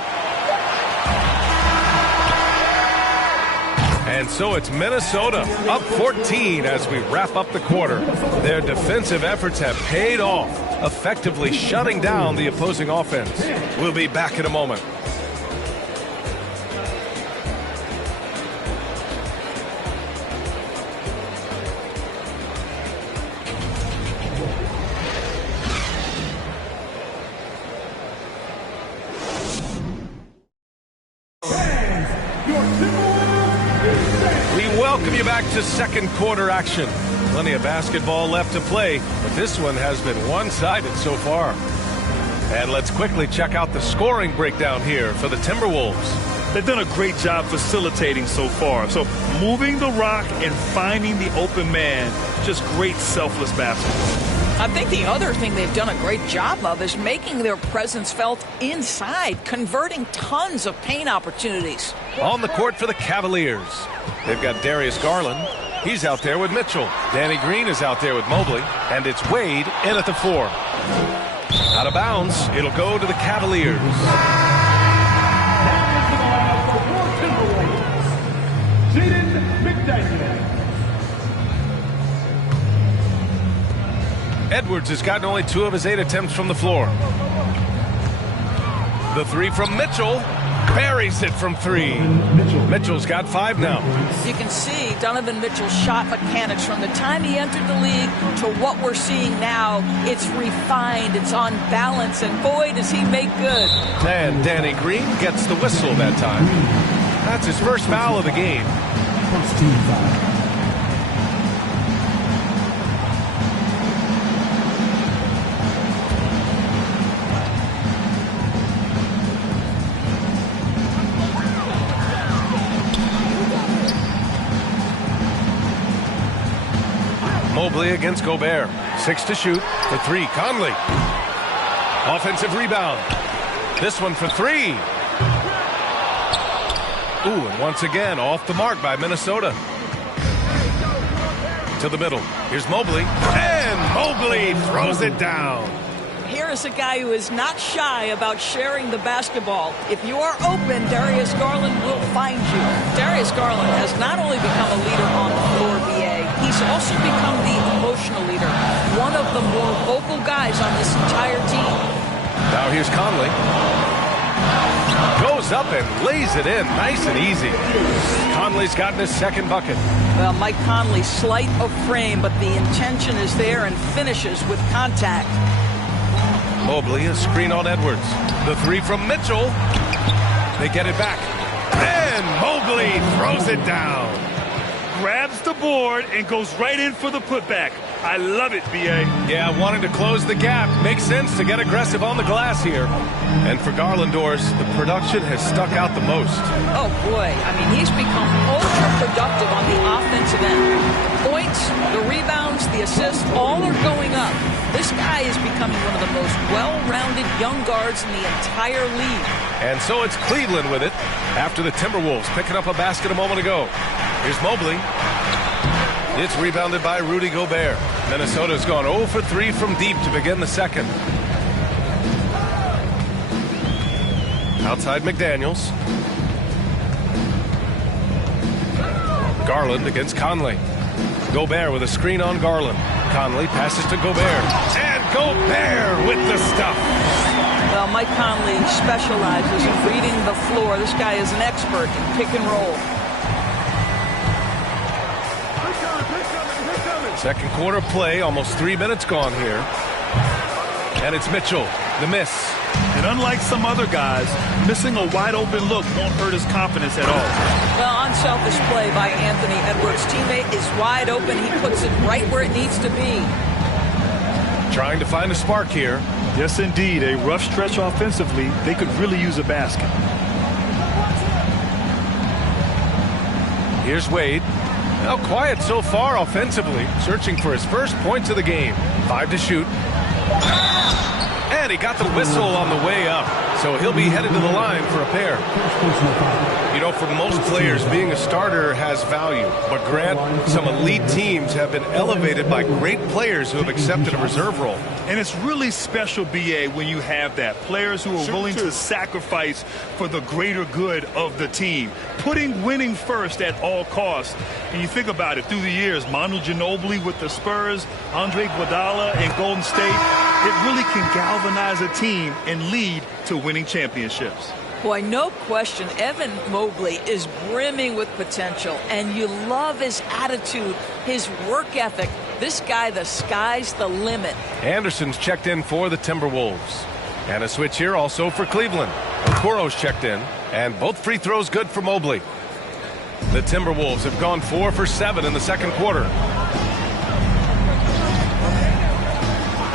And so it's Minnesota up 14 as we wrap up the quarter. Their defensive efforts have paid off, effectively shutting down the opposing offense. We'll be back in a moment. Welcome you back to second quarter action. Plenty of basketball left to play, but this one has been one-sided so far. And let's quickly check out the scoring breakdown here for the Timberwolves. They've done a great job facilitating so far. So moving the rock and finding the open man, just great selfless basketball. I think the other thing they've done a great job of is making their presence felt inside, converting tons of paint opportunities. On the court for the Cavaliers, they've got Darius Garland. He's out there with Mitchell. Danny Green is out there with Mobley. And it's Wade in at the 4. Out of bounds, it'll go to the Cavaliers. Edwards has gotten only 2 of his 8 attempts from the floor. The 3 from Mitchell. Buries it from 3. Mitchell's got 5 now. You can see Donovan Mitchell's shot mechanics from the time he entered the league to what we're seeing now. It's refined, it's on balance, and boy, does he make good. And Danny Green gets the whistle that time. That's his first foul of the game. First team foul. Mobley against Gobert. 6 to shoot. For 3, Conley. Offensive rebound. This one for 3. Ooh, and once again off the mark by Minnesota. To the middle. Here's Mobley. And Mobley throws it down. Here is a guy who is not shy about sharing the basketball. If you are open, Darius Garland will find you. Darius Garland has not only become a leader on the floor, BA, he's also become the emotional leader. One of the more vocal guys on this entire team. Now here's Conley. Goes up and lays it in nice and easy. Conley's gotten his second bucket. Well, Mike Conley, slight of frame, but the intention is there and finishes with contact. Mobley, a screen on Edwards. The 3 from Mitchell. They get it back. And Mobley throws it down. Grabs the board and goes right in for the putback. I love it, B.A. Yeah, wanting to close the gap. Makes sense to get aggressive on the glass here. And for Garlandors, the production has stuck out the most. Oh, boy. I mean, he's become ultra-productive on the offensive end. The points, the rebounds, the assists, all are going up. This guy is becoming one of the most well-rounded young guards in the entire league. And so it's Cleveland with it after the Timberwolves picking up a basket a moment ago. Here's Mobley. It's rebounded by Rudy Gobert. Minnesota's gone 0 for 3 from deep to begin the second. Outside McDaniels. Garland against Conley. Gobert with a screen on Garland. Conley passes to Gobert. And Gobert with the stuff. Well, Mike Conley specializes in reading the floor. This guy is an expert in pick and roll. Second quarter play, almost 3 minutes gone here. And it's Mitchell, the miss. And unlike some other guys, missing a wide open look won't hurt his confidence at all. Well, unselfish play by Anthony Edwards. Teammate is wide open. He puts it right where it needs to be. Trying to find a spark here. Yes, indeed. A rough stretch offensively. They could really use a basket. Here's Wade. Now quiet so far offensively. Searching for his first points of the game. 5 to shoot. And he got the whistle on the way up. So he'll be headed to the line for a pair. You know, for most players, being a starter has value. But Grant, some elite teams have been elevated by great players who have accepted a reserve role. And it's really special, B.A., when you have that. Players who are willing to sacrifice for the greater good of the team. Putting winning first at all costs. And you think about it, through the years, Manu Ginobili with the Spurs, Andre Iguodala in Golden State, it really can galvanize a team and lead to winning championships. Boy, no question, Evan Mobley is brimming with potential, and you love his attitude, his work ethic. This guy, the sky's the limit. Anderson's checked in for the Timberwolves. And a switch here also for Cleveland. Okoro's checked in, and both free throws good for Mobley. The Timberwolves have gone 4 for 7 in the second quarter.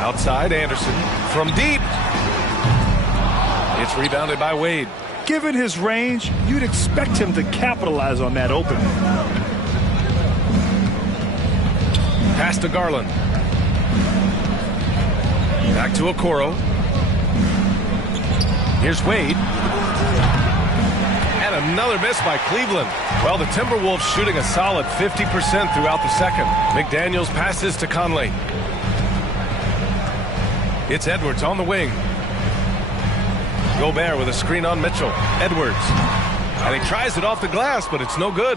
Outside, Anderson from deep. It's rebounded by Wade. Given his range, you'd expect him to capitalize on that opening. Pass to Garland. Back to Okoro. Here's Wade. And another miss by Cleveland. Well, the Timberwolves shooting a solid 50% throughout the second. McDaniels passes to Conley. It's Edwards on the wing. Gobert with a screen on Mitchell. Edwards. And he tries it off the glass, but it's no good.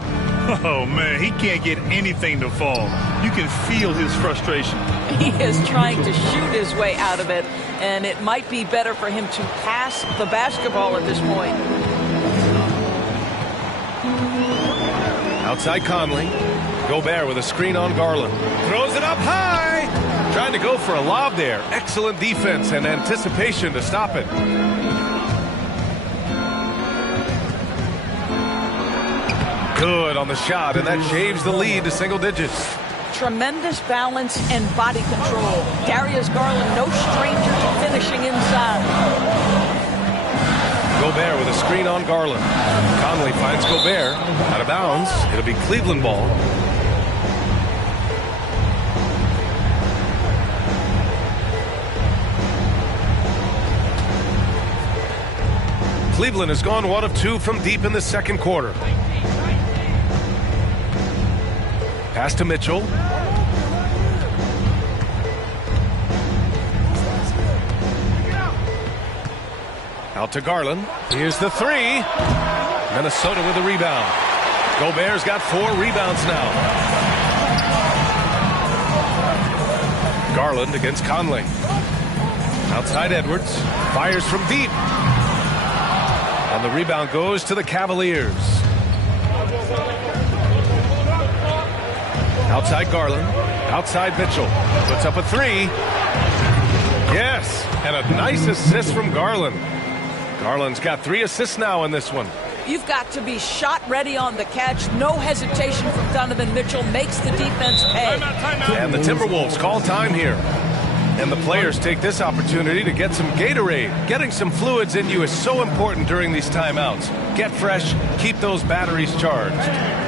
Oh, man, he can't get anything to fall. You can feel his frustration. He is trying to shoot his way out of it, and it might be better for him to pass the basketball at this point. Outside Conley. Gobert with a screen on Garland. Throws it up high. Trying to go for a lob there. Excellent defense and anticipation to stop it. Good on the shot, and that shaves the lead to single digits. Tremendous balance and body control. Darius Garland, no stranger to finishing inside. Gobert with a screen on Garland. Conley finds Gobert. Out of bounds. It'll be Cleveland ball. Cleveland has gone 1 of 2 from deep in the second quarter. Pass to Mitchell. Out to Garland. Here's the three. Minnesota with the rebound. Gobert's got 4 rebounds now. Garland against Conley. Outside Edwards. Fires from deep. And the rebound goes to the Cavaliers. Outside Garland. Outside Mitchell. Puts up a 3. Yes. And a nice assist from Garland. Garland's got 3 assists now in this one. You've got to be shot ready on the catch. No hesitation from Donovan Mitchell. Makes the defense pay. And the Timberwolves call time here. And the players take this opportunity to get some Gatorade. Getting some fluids in you is so important during these timeouts. Get fresh, keep those batteries charged.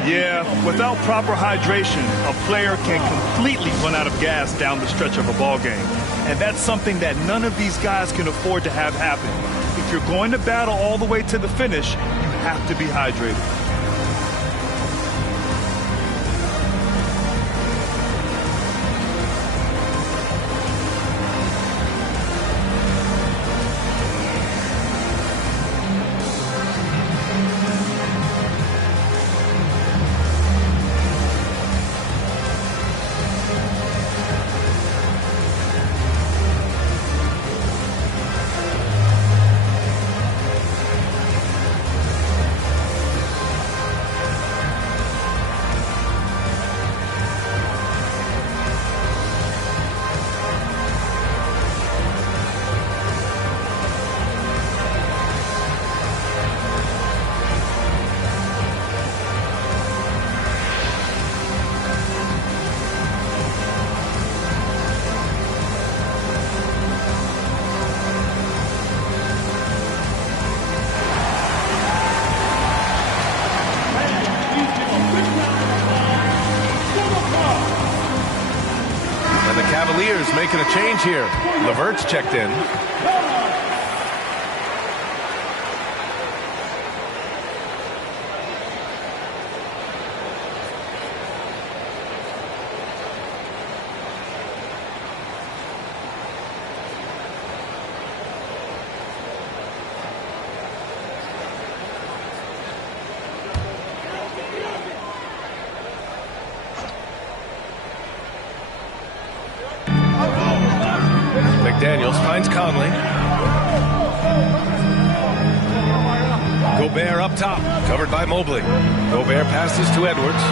Yeah, without proper hydration, a player can completely run out of gas down the stretch of a ball game. And that's something that none of these guys can afford to have happen. If you're going to battle all the way to the finish, you have to be hydrated. Cavaliers making a change here. LeVert's checked in. McDaniels finds Conley. Gobert up top, covered by Mobley. Gobert passes to Edwards.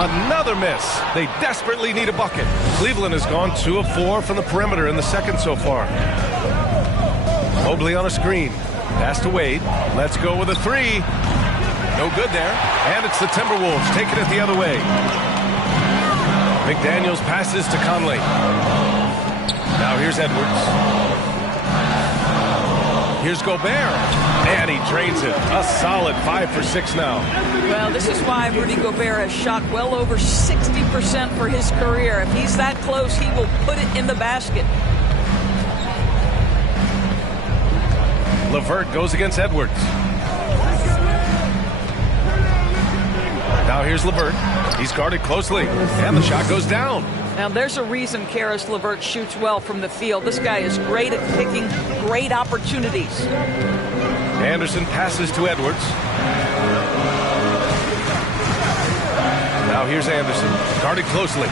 Another miss. They desperately need a bucket. Cleveland has gone 2 of 4 from the perimeter in the second so far. Mobley on a screen. Pass to Wade. Let's go with a 3. No good there. And it's the Timberwolves taking it the other way. McDaniels passes to Conley. Now here's Edwards. Here's Gobert. And he drains it. A solid 5 for 6 now. Well, this is why Rudy Gobert has shot well over 60% for his career. If he's that close, he will put it in the basket. LeVert goes against Edwards. Now here's LeVert. He's guarded closely. And the shot goes down. Now, there's a reason Karis LeVert shoots well from the field. This guy is great at picking great opportunities. Anderson passes to Edwards. Now here's Anderson, guarded closely.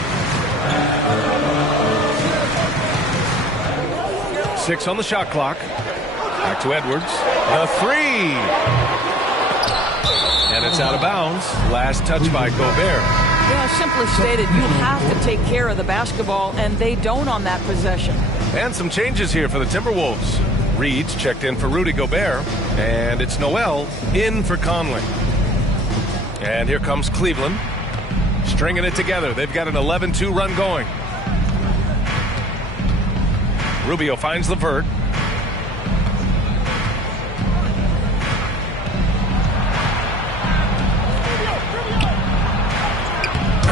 6 on the shot clock. Back to Edwards. A 3. And it's out of bounds. Last touch by Gobert. Yeah, simply stated, you have to take care of the basketball, and they don't on that possession. And some changes here for the Timberwolves. Reed's checked in for Rudy Gobert, and it's Noel in for Conley. And here comes Cleveland, stringing it together. They've got an 11-2 run going. Rubio finds LeVert.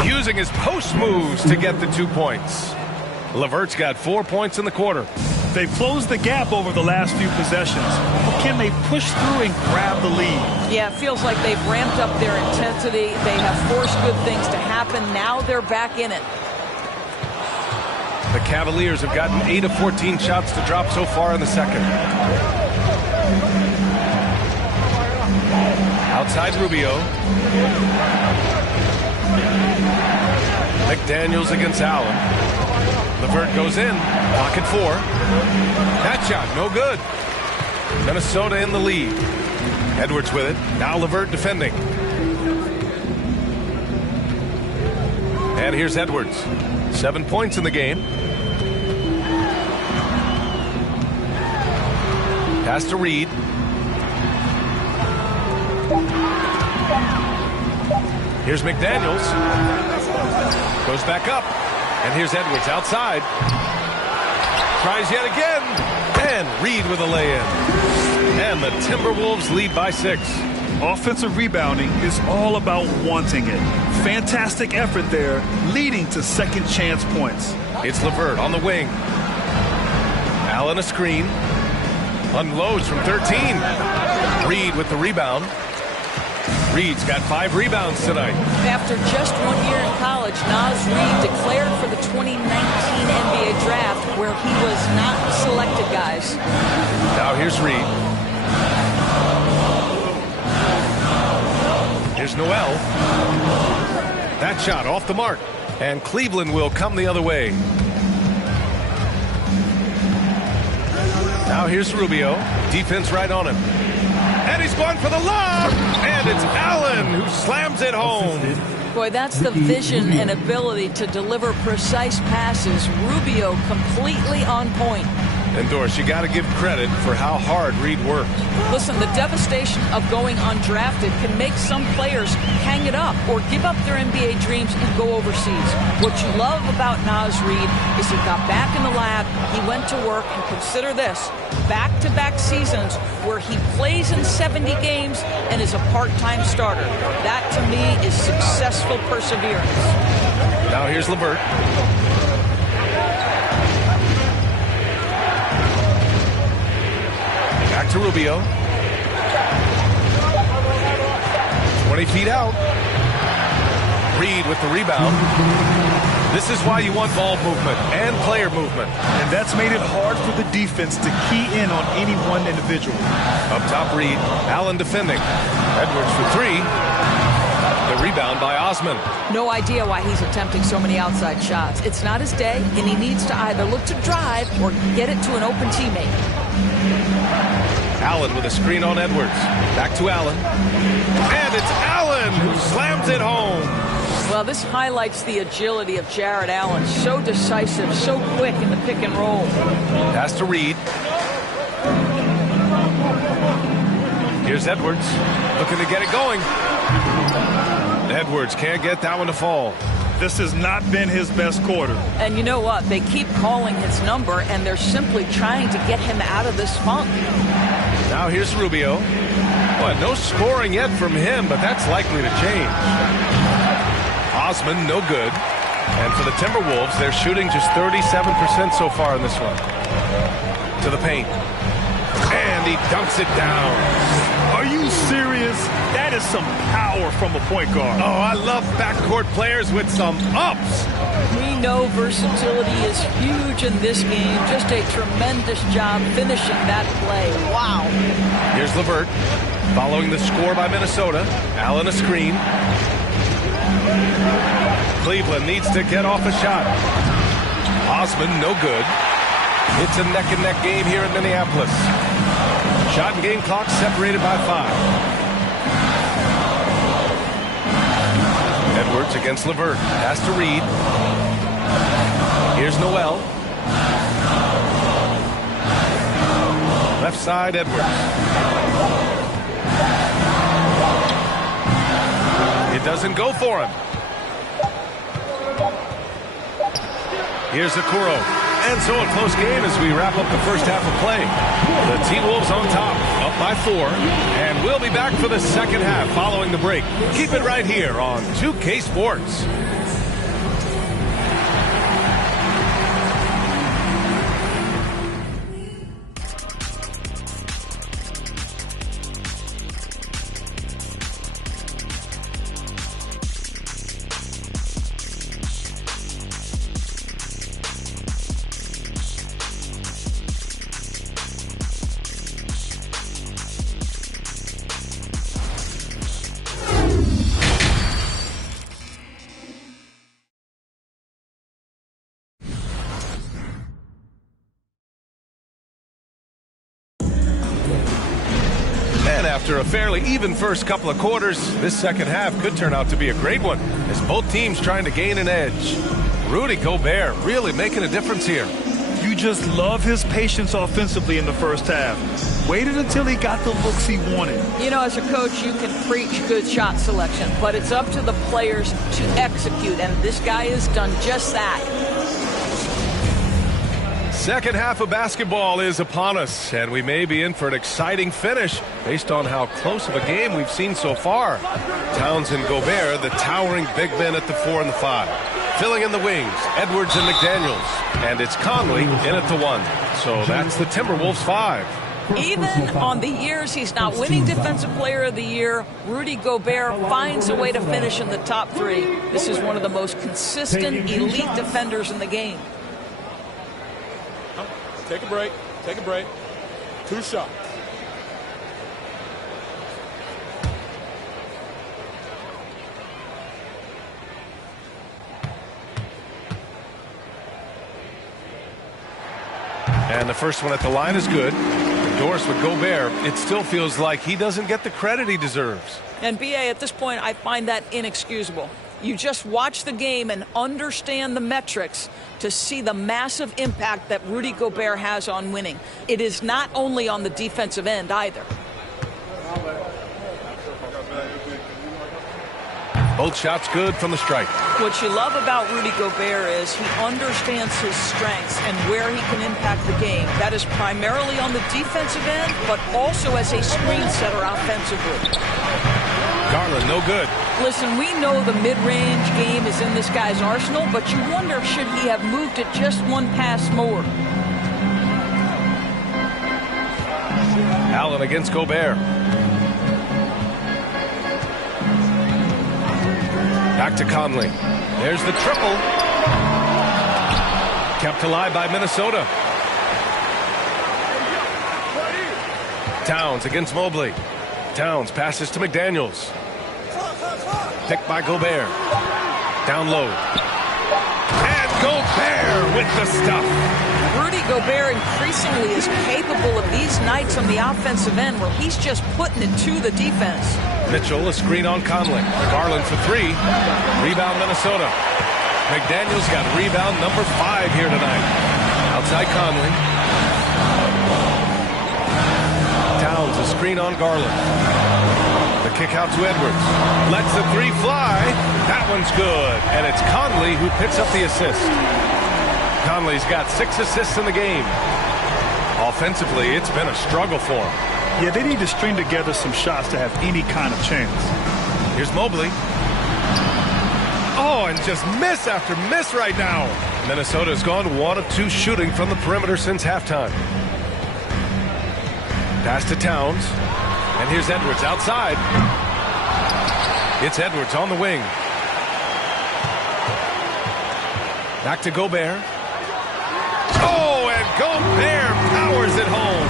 Using his post moves to get the 2 points. LeVert's got 4 points in the quarter. They've closed the gap over the last few possessions. But can they push through and grab the lead? Yeah, it feels like they've ramped up their intensity. They have forced good things to happen. Now they're back in it. The Cavaliers have gotten 8 of 14 shots to drop so far in the second. Outside Rubio. McDaniels against Allen. LeVert goes in. Pocket 4. That shot, no good. Minnesota in the lead. Edwards with it. Now LeVert defending. And here's Edwards. 7 points in the game. Pass to Reed. Here's McDaniels. Goes back up. And here's Edwards outside. Tries yet again. And Reed with a lay-in. And the Timberwolves lead by 6. Offensive rebounding is all about wanting it. Fantastic effort there, leading to second chance points. It's LeVert on the wing. Allen a screen. Unloads from 13. Reed with the rebound. Reed's got 5 rebounds tonight. After just 1 year in college, Naz Reid declared for the 2019 NBA draft, where he was not selected, guys. Now here's Reed. Here's Noel. That shot off the mark. And Cleveland will come the other way. Now here's Rubio. Defense right on him. And he's going for the lob. And it's Allen who slams it home. Boy, that's the vision and ability to deliver precise passes. Rubio completely on point. And Doris, you got to give credit for how hard Reed worked. Listen, the devastation of going undrafted can make some players hang it up or give up their NBA dreams and go overseas. What you love about Naz Reid is he got back in the lab, he went to work, and consider this, back-to-back seasons where he plays in 70 games and is a part-time starter. That, to me, is successful perseverance. Now here's LeVert. Back to Rubio. 20 feet out. Reed with the rebound. This is why you want ball movement and player movement. And that's made it hard for the defense to key in on any one individual. Up top, Reed. Allen defending. Edwards for three. The rebound by Osman. No idea why he's attempting so many outside shots. It's not his day, and he needs to either look to drive or get it to an open teammate. Allen with a screen on Edwards. Back to Allen. And it's Allen who slams it home. Well, this highlights the agility of Jared Allen. So decisive, so quick in the pick and roll. Pass to Reed. Here's Edwards. Looking to get it going. Edwards can't get that one to fall. This has not been his best quarter. And you know what? They keep calling his number, and they're simply trying to get him out of this funk. Now here's Rubio. Well, no scoring yet from him, but that's likely to change. Osman, no good. And for the Timberwolves, they're shooting just 37% so far in this one. To the paint. And he dunks it down. Are you serious? That is some power from a point guard. Oh, I love backcourt players with some ups. We know versatility is huge in this game. Just a tremendous job finishing that play. Wow. Here's LeVert following the score by Minnesota. Allen a screen. Cleveland needs to get off a shot. Osman, no good. It's a neck-and-neck game here in Minneapolis. Shot and game clock separated by 5. Edwards against LeVert. Pass to Reed. Here's Noel. Left side, Edwards. It doesn't go for him. Here's Okoro. And so a close game as we wrap up the first half of play. The T-Wolves on top, up by 4. And we'll be back for the second half following the break. Keep it right here on 2K Sports. After a fairly even first couple of quarters, this second half could turn out to be a great one as both teams trying to gain an edge. Rudy Gobert really making a difference here. You just love his patience offensively in the first half. Waited until he got the looks he wanted. You know, as a coach, you can preach good shot selection, but it's up to the players to execute, and this guy has done just that. Second half of basketball is upon us, and we may be in for an exciting finish based on how close of a game we've seen so far. Towns and Gobert, the towering big men at the 4 and the 5. Filling in the wings, Edwards and McDaniels. And it's Conley in at the 1. So that's the Timberwolves 5. Even on the years he's not winning Defensive Player of the Year, Rudy Gobert finds a way to finish in the top 3. This is one of the most consistent, elite defenders in the game. Take a break. Take a break. 2 shots. And the first one at the line is good. Doris with Gobert, it still feels like he doesn't get the credit he deserves. And BA, at this point, I find that inexcusable. You just watch the game and understand the metrics to see the massive impact that Rudy Gobert has on winning. It is not only on the defensive end either. Both shots good from the stripe. What you love about Rudy Gobert is he understands his strengths and where he can impact the game. That is primarily on the defensive end, but also as a screen setter offensively. Garland, no good. Listen, we know the mid-range game is in this guy's arsenal, but you wonder, should he have moved it just one pass more? Allen against Gobert. Back to Conley. There's the triple. Kept alive by Minnesota. Towns against Mobley. Towns passes to McDaniels. Picked by Gobert. Down low. And Gobert with the stuff. Rudy Gobert increasingly is capable of these nights on the offensive end where he's just putting it to the defense. Mitchell, a screen on Conley. Garland for three. Rebound Minnesota. McDaniels got rebound number 5 here tonight. Outside Conley. Towns, a screen on Garland. The kick out to Edwards. Lets the three fly. That one's good. And it's Conley who picks up the assist. Conley's got 6 assists in the game. Offensively, it's been a struggle for him. Yeah, they need to string together some shots to have any kind of chance. Here's Mobley. Oh, and just miss after miss right now. Minnesota's gone 1 of 2 shooting from the perimeter since halftime. Pass to Towns. And here's Edwards outside. It's Edwards on the wing. Back to Gobert. Oh, and Gobert powers it home.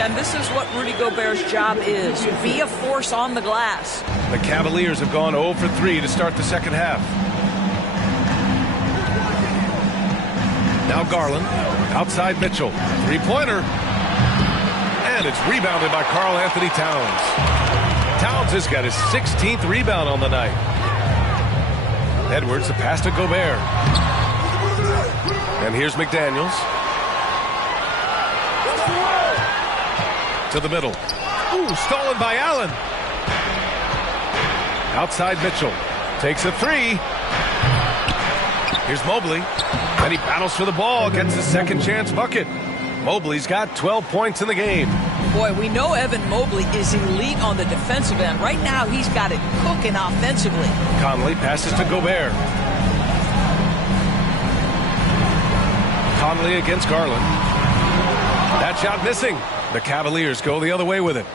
And this is what Rudy Gobert's job is. Be a force on the glass. The Cavaliers have gone 0 for 3 to start the second half. Now Garland. Outside Mitchell. Three-pointer. And it's rebounded by Karl Anthony Towns. Towns has got his 16th rebound on the night. Edwards, the pass to Gobert. And here's McDaniels. To the middle. Ooh, stolen by Allen. Outside Mitchell. Takes a three. Here's Mobley. And he battles for the ball. Gets his second chance bucket. Mobley's got 12 points in the game. Boy, we know Evan Mobley is elite on the defensive end. Right now, he's got it cooking offensively. Conley passes to Gobert. Conley against Garland. That shot missing. The Cavaliers go the other way with it.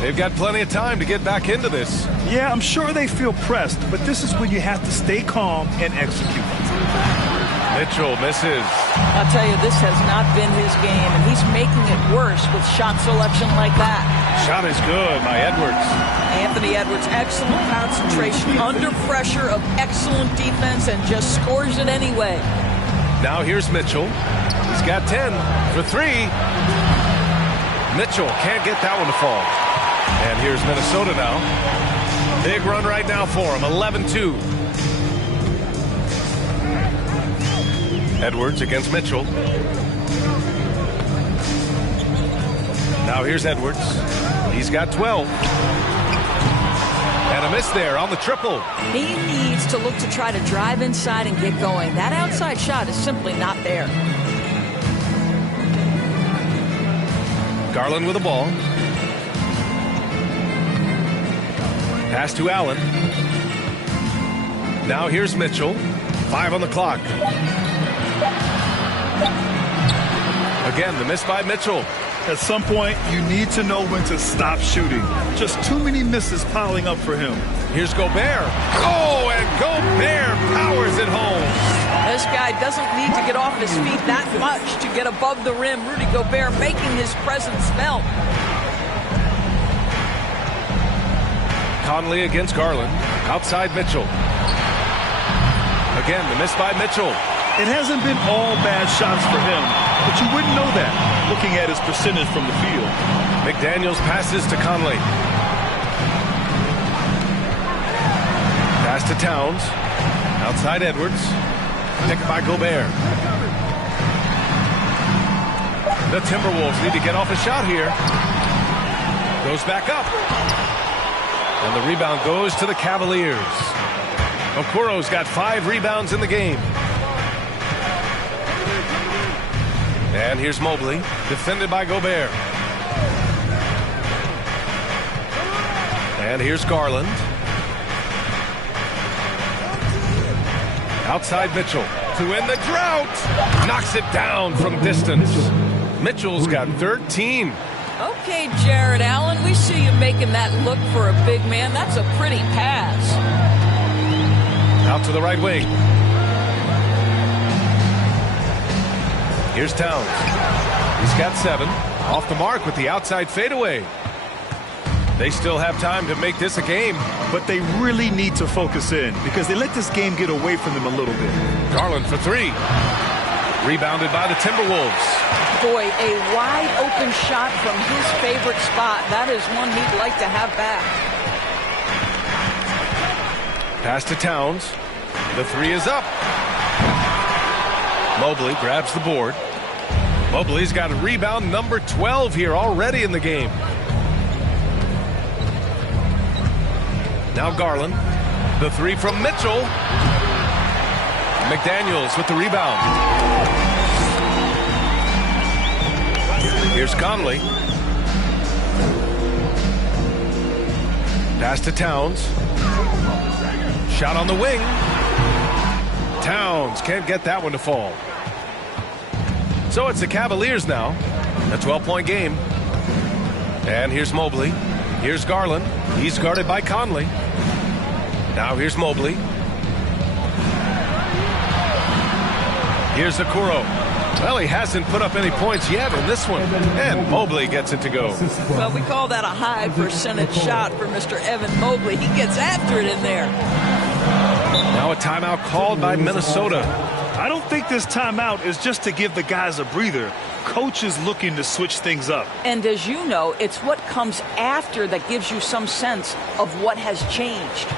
They've got plenty of time to get back into this. Yeah, I'm sure they feel pressed, but this is when you have to stay calm and execute. Mitchell misses. I'll tell you, this has not been his game, and he's making it worse with shot selection like that. Shot is good by Edwards. Anthony Edwards, excellent concentration, under pressure of excellent defense, and just scores it anyway. Now here's Mitchell. He's got 10 for 3. Mitchell can't get that one to fall. And here's Minnesota now. Big run right now for him, 11-2. Edwards against Mitchell. Now here's Edwards. He's got 12. And a miss there on the triple. He needs to look to try to drive inside and get going. That outside shot is simply not there. Garland with the ball. Pass to Allen. Now here's Mitchell. 5 on the clock. Again, the miss by Mitchell. At some point, you need to know when to stop shooting. Just too many misses piling up for him. Here's Gobert. Oh, and Gobert powers it home. This guy doesn't need to get off his feet that much to get above the rim. Rudy Gobert making his presence felt. Conley against Garland. Outside Mitchell. Again, the miss by Mitchell. It hasn't been all bad shots for him, but you wouldn't know that looking at his percentage from the field. McDaniels passes to Conley. Pass to Towns. Outside Edwards. Picked by Gobert. The Timberwolves need to get off a shot here. Goes back up. And the rebound goes to the Cavaliers. Okoro's got 5 rebounds in the game. And here's Mobley, defended by Gobert. And here's Garland. Outside Mitchell to end the drought. Knocks it down from distance. Mitchell's got 13. Okay, Jared Allen, we see you making that look for a big man. That's a pretty pass. Out to the right wing. Here's Towns. He's got 7. Off the mark with the outside fadeaway. They still have time to make this a game. But they really need to focus in because they let this game get away from them a little bit. Garland for 3. Rebounded by the Timberwolves. Boy, a wide open shot from his favorite spot. That is one he'd like to have back. Pass to Towns. The 3 is up. Mobley grabs the board. Mobley's got a rebound number 12 here already in the game. Now Garland. The 3 from Mitchell. McDaniels with the rebound. Here's Conley. Pass to Towns. Shot on the wing. Towns can't get that one to fall. So it's the Cavaliers now. A 12-point game. And here's Mobley. Here's Garland. He's guarded by Conley. Now here's Mobley. Here's Okoro. Well, he hasn't put up any points yet in this one. And Mobley gets it to go. Well, we call that a high percentage shot for Mr. Evan Mobley. He gets after it in there. Now a timeout called by Minnesota. I don't think this timeout is just to give the guys a breather. Coach is looking to switch things up. And as you know, it's what comes after that gives you some sense of what has changed.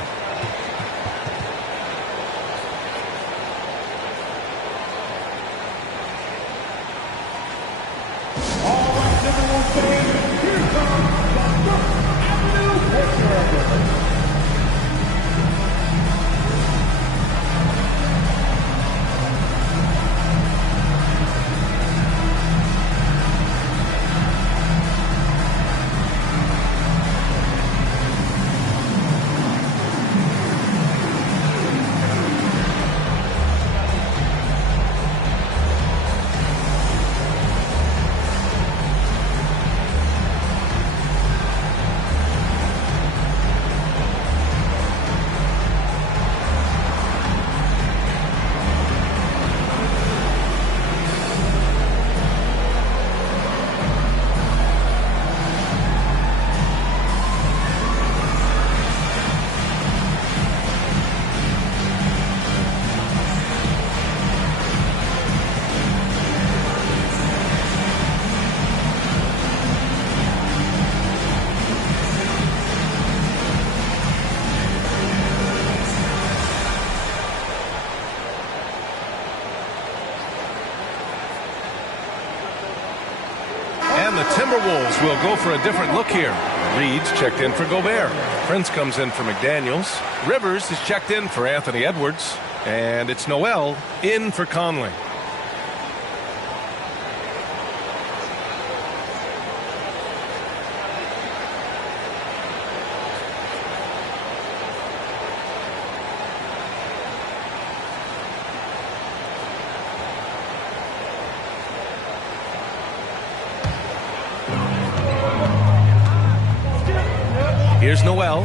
And the Timberwolves will go for a different look here. Reed's checked in for Gobert. Prince comes in for McDaniels. Rivers is checked in for Anthony Edwards. And it's Noel in for Conley. Here's Noel.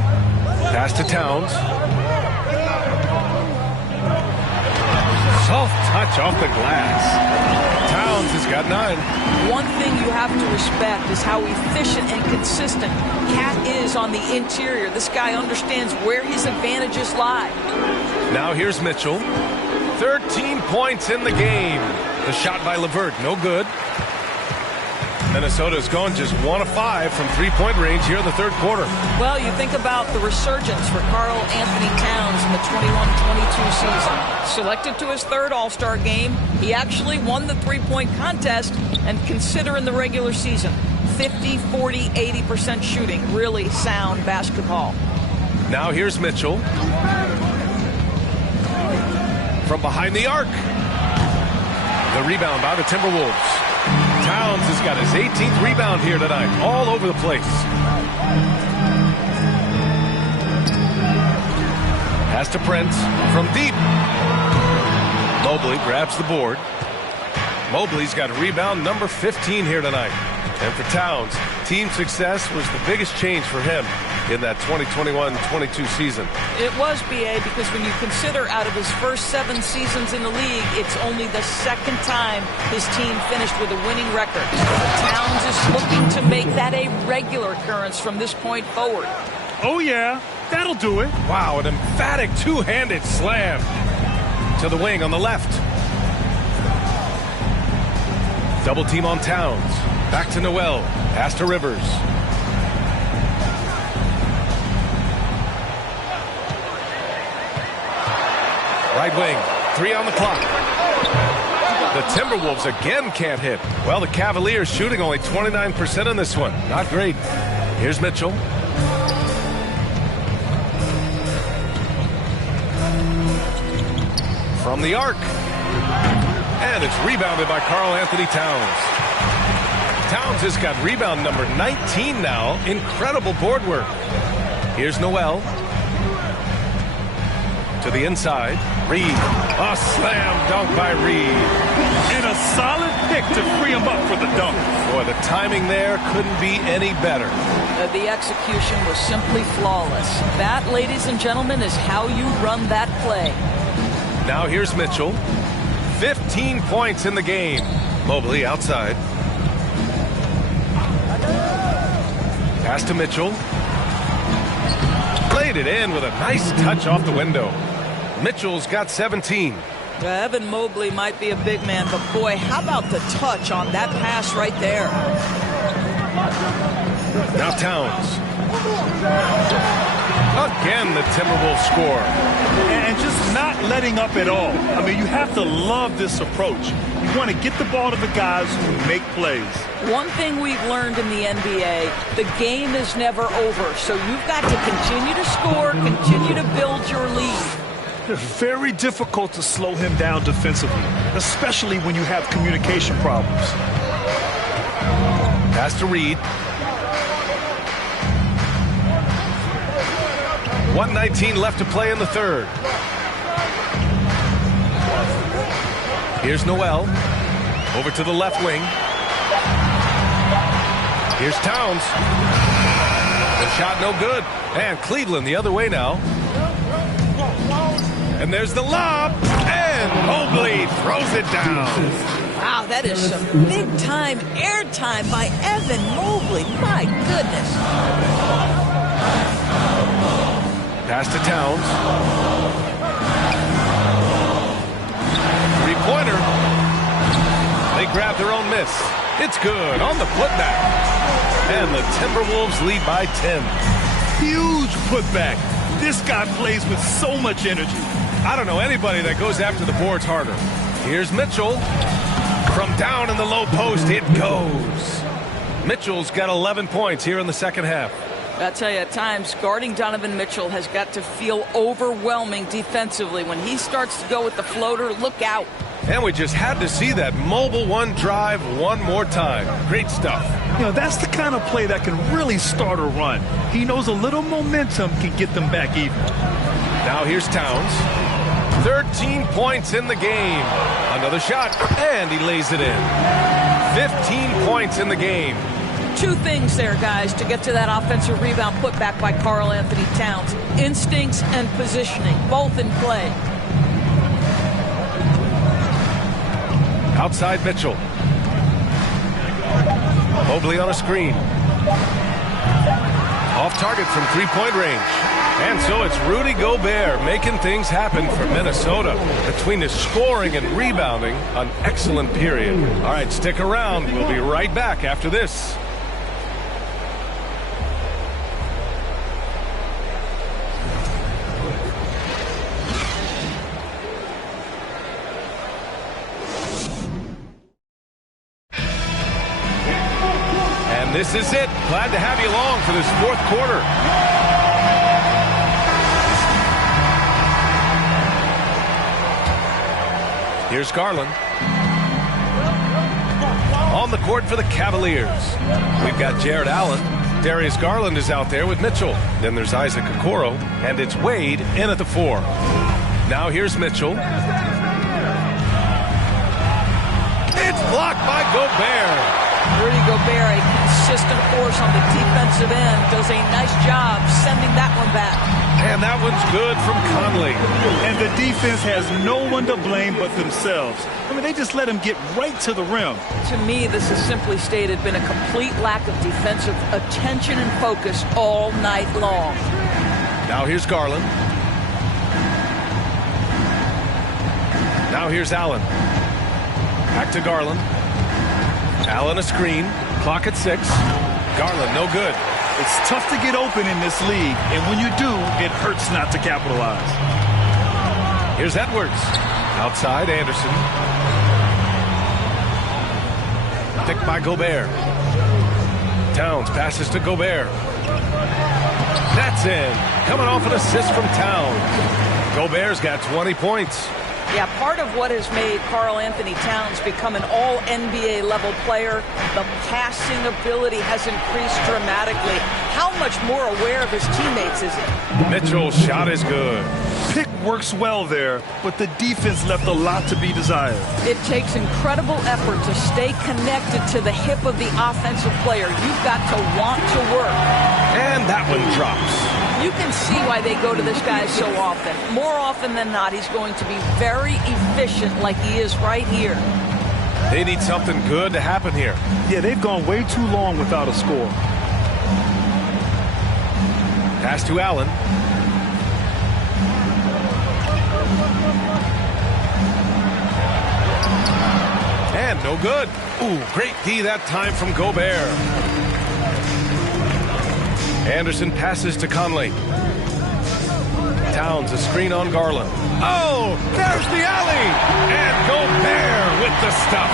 Pass to Towns. Soft touch off the glass. Towns has got 9. One thing you have to respect is how efficient and consistent Cat is on the interior. This guy understands where his advantages lie. Now here's Mitchell. 13 points in the game. The shot by LeVert, no good. Minnesota's going just 1 of 5 from three-point range here in the third quarter. Well, you think about the resurgence for Karl Anthony Towns in the 21-22 season. Selected to his third All-Star game, he actually won the three-point contest, and consider in the regular season, 50, 40, 80% shooting. Really sound basketball. Now here's Mitchell. From behind the arc. The rebound by the Timberwolves. Towns has got his 18th rebound here tonight, all over the place. Pass to Prince from deep. Mobley grabs the board. Mobley's got rebound number 15 here tonight. And for Towns, team success was the biggest change for him in that 2021-22 season. It was, B.A., because when you consider out of his first 7 seasons in the league, it's only the second time his team finished with a winning record. Towns is looking to make that a regular occurrence from this point forward. Oh, yeah. That'll do it. Wow, an emphatic two-handed slam to the wing on the left. Double team on Towns. Back to Noel. Pass to Rivers. Right wing. 3 on the clock. The Timberwolves again can't hit. Well, the Cavaliers shooting only 29% in this one. Not great. Here's Mitchell. From the arc. And it's rebounded by Karl-Anthony Towns. Towns has got rebound number 19 now. Incredible board work. Here's Noel. To the inside. Reed. A slam dunk by Reed. And a solid pick to free him up for the dunk. Boy, the timing there couldn't be any better. The execution was simply flawless. That, ladies and gentlemen, is how you run that play. Now here's Mitchell. 15 points in the game. Mobley outside. Pass to Mitchell. Played it in with a nice touch off the window. Mitchell's got 17. Evan Mobley might be a big man, but boy, how about the touch on that pass right there? Now Towns. Again, the Timberwolves score. And just not letting up at all. I mean, you have to love this approach. You want to get the ball to the guys who make plays. One thing we've learned in the NBA, the game is never over. So you've got to continue to score, continue to build your lead. Very difficult to slow him down defensively, especially when you have communication problems. Pass to Reed. 1:19 left to play in the third. Here's Noel. Over to the left wing. Here's Towns. The shot no good. And Cleveland the other way now. And there's the lob. And Mobley throws it down. Wow, that is some big-time airtime by Evan Mobley. My goodness. Pass to Towns. Three-pointer. They grab their own miss. It's good on the putback. And the Timberwolves lead by 10. Huge putback. This guy plays with so much energy. I don't know anybody that goes after the boards harder. Here's Mitchell. From down in the low post, it goes. Mitchell's got 11 points here in the second half. I tell you, at times, guarding Donovan Mitchell has got to feel overwhelming defensively. When he starts to go with the floater, look out. And we just had to see that mobile one drive one more time. Great stuff. You know, that's the kind of play that can really start a run. He knows a little momentum can get them back even. Now here's Towns. 13 points in the game. Another shot, and he lays it in. 15 points in the game. Two things there, guys, to get to that offensive rebound put back by Karl-Anthony Towns. Instincts and positioning, both in play. Outside Mitchell. Mobley on a screen. Off target from three-point range. And so it's Rudy Gobert making things happen for Minnesota. Between his scoring and rebounding, an excellent period. All right, stick around. We'll be right back after this. And this is it. Glad to have you along for this fourth quarter. Here's Garland. On the court for the Cavaliers. We've got Jared Allen. Darius Garland is out there with Mitchell. Then there's Isaac Okoro. And it's Wade in at the 4. Now here's Mitchell. It's blocked by Gobert. Rudy Gobert, a consistent force on the defensive end, does a nice job sending that one back. And that one's good from Conley. And the defense has no one to blame but themselves. I mean, they just let him get right to the rim. To me, this has simply stated been a complete lack of defensive attention and focus all night long. Now here's Garland. Now here's Allen. Back to Garland. Allen a screen. Clock at 6. Garland no good. It's tough to get open in this league, and when you do, it hurts not to capitalize. Here's Edwards. Outside, Anderson. Picked by Gobert. Towns passes to Gobert. That's in. Coming off an assist from Towns. Gobert's got 20 points. Yeah, part of what has made Karl Anthony Towns become an all-NBA level player, the passing ability has increased dramatically. How much more aware of his teammates is he? Mitchell's shot is good. Pick works well there, but the defense left a lot to be desired. It takes incredible effort to stay connected to the hip of the offensive player. You've got to want to work. And that one drops. You can see why they go to this guy so often. More often than not, he's going to be very efficient like he is right here. They need something good to happen here. Yeah, they've gone way too long without a score. Pass to Allen. And no good. Ooh, great D that time from Gobert. Anderson passes to Conley. Towns a screen on Garland. Oh, there's the alley! And Gobert with the stuff.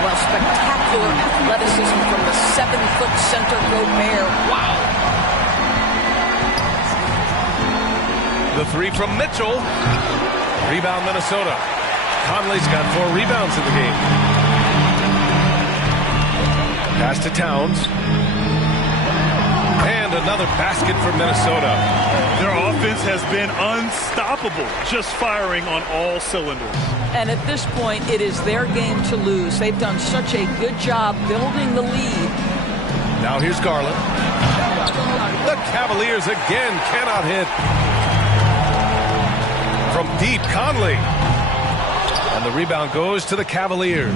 Well, spectacular athleticism from the 7-foot center Gobert. Wow. The 3 from Mitchell. Rebound Minnesota. Conley's got 4 rebounds in the game. Pass to Towns. And another basket for Minnesota. Their offense has been unstoppable, just firing on all cylinders. And at this point, it is their game to lose. They've done such a good job building the lead. Now here's Garland. The Cavaliers again cannot hit. From deep, Conley. And the rebound goes to the Cavaliers.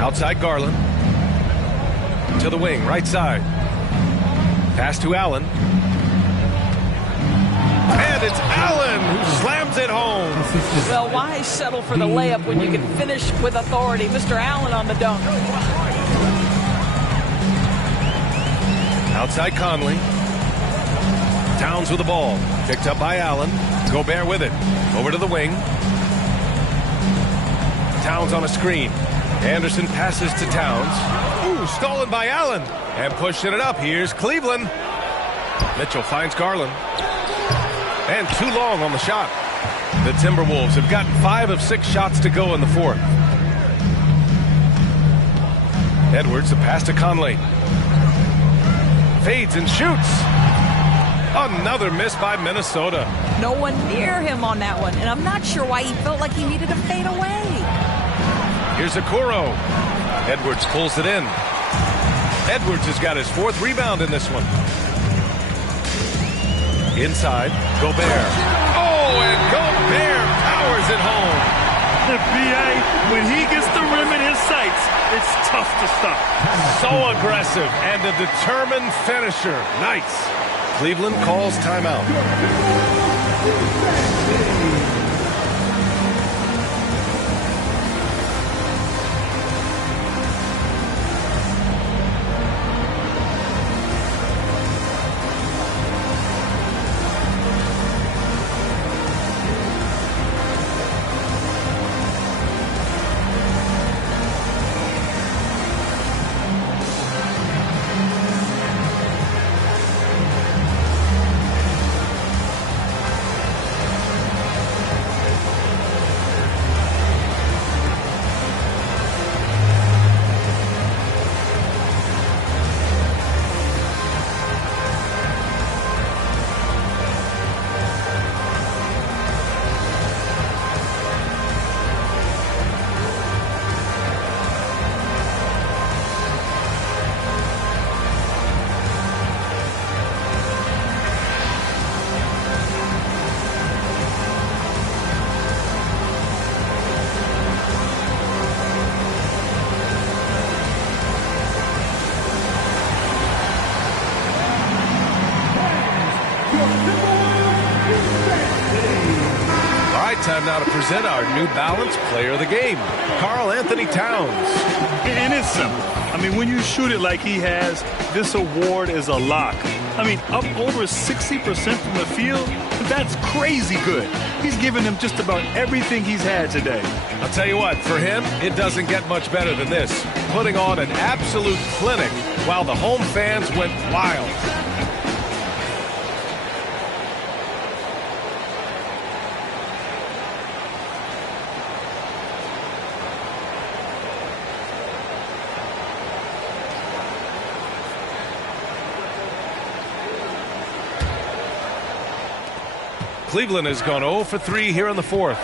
Outside Garland. To the wing, right side. Pass to Allen. And it's Allen who slams it home. Well, why settle for the layup when you can finish with authority? Mr. Allen on the dunk. Outside Conley. Towns with the ball. Picked up by Allen. Gobert with it. Over to the wing. Towns on a screen. Anderson passes to Towns. Ooh, stolen by Allen. And pushing it up. Here's Cleveland. Mitchell finds Garland. And too long on the shot. The Timberwolves have gotten 5 of 6 shots to go in the 4th. Edwards, the pass to Conley. Fades and shoots. Another miss by Minnesota. No one near him on that one. And I'm not sure why he felt like he needed to fade away. Here's Okoro. Edwards pulls it in. Edwards has got his 4th rebound in this one. Inside, Gobert. Oh, and Gobert powers it home. The BA, when he gets the rim in his sights, it's tough to stop. So aggressive and a determined finisher. Nice. Cleveland calls timeout. Time now to present our New Balance Player of the Game, Karl-Anthony Towns. And it's simple. I mean, when you shoot it like he has, this award is a lock. I mean, up over 60% from the field, that's crazy good. He's given them just about everything he's had today. I'll tell you what, for him, it doesn't get much better than this. Putting on an absolute clinic while the home fans went wild. Cleveland has gone 0 for 3 here in the fourth.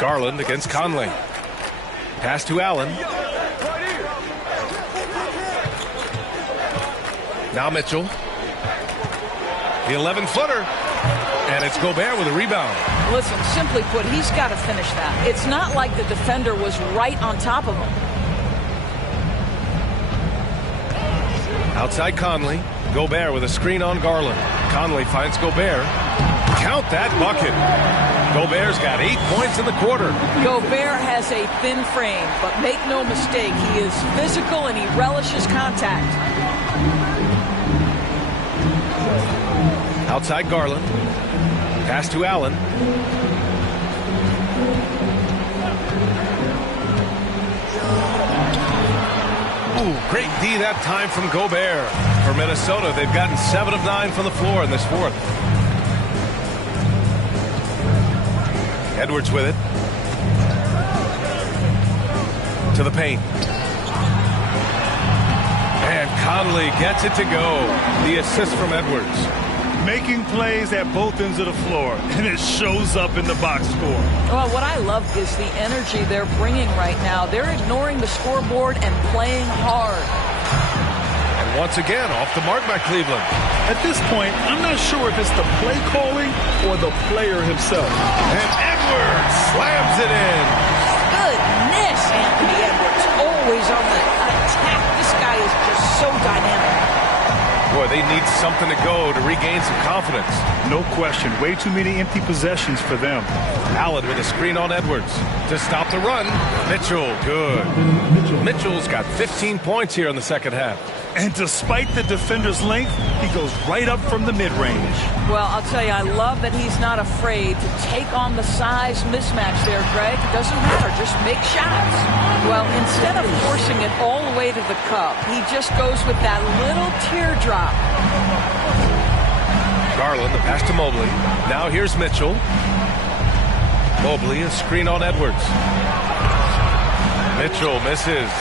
Garland against Conley. Pass to Allen. Now Mitchell. The 11-footer. And it's Gobert with a rebound. Listen, simply put, he's got to finish that. It's not like the defender was right on top of him. Outside Conley. Gobert with a screen on Garland. Conley finds Gobert. Count that bucket. Gobert's got 8 points in the quarter. Gobert has a thin frame, but make no mistake, he is physical and he relishes contact. Outside Garland. Pass to Allen. Ooh, great D that time from Gobert. For Minnesota, they've gotten 7 of 9 from the floor in this fourth. Edwards with it. To the paint. And Conley gets it to go. The assist from Edwards. Making plays at both ends of the floor, and it shows up in the box score. Well, what I love is the energy they're bringing right now. They're ignoring the scoreboard and playing hard. And once again, off the mark by Cleveland. At this point, I'm not sure if it's the play calling or the player himself. And Edwards slams it in. Goodness, Anthony Edwards, always on the attack. This guy is just so dynamic. Boy, they need something to go to regain some confidence. No question. Way too many empty possessions for them. Allen with a screen on Edwards to stop the run. Mitchell, good. Mitchell's got 15 points here in the second half. And despite the defender's length, he goes right up from the mid-range. Well, I'll tell you, I love that he's not afraid to take on the size mismatch there, Greg. It doesn't matter. Just make shots. Well, instead of forcing it all the way to the cup, he just goes with that little teardrop. Garland, the pass to Mobley. Now here's Mitchell. Mobley, a screen on Edwards. Mitchell misses.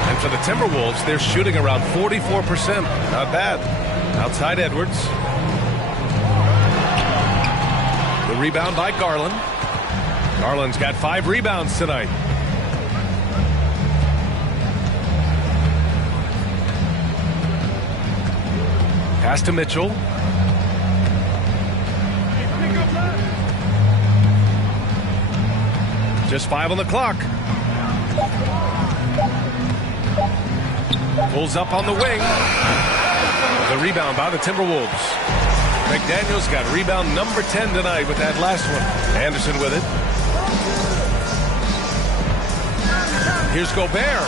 And for the Timberwolves, they're shooting around 44%. Not bad. Outside Edwards. The rebound by Garland. Garland's got 5 rebounds tonight. Pass to Mitchell. Just 5 on the clock. Pulls up on the wing. The rebound by the Timberwolves. McDaniels got rebound number 10 tonight with that last one. Anderson with it. Here's Gobert.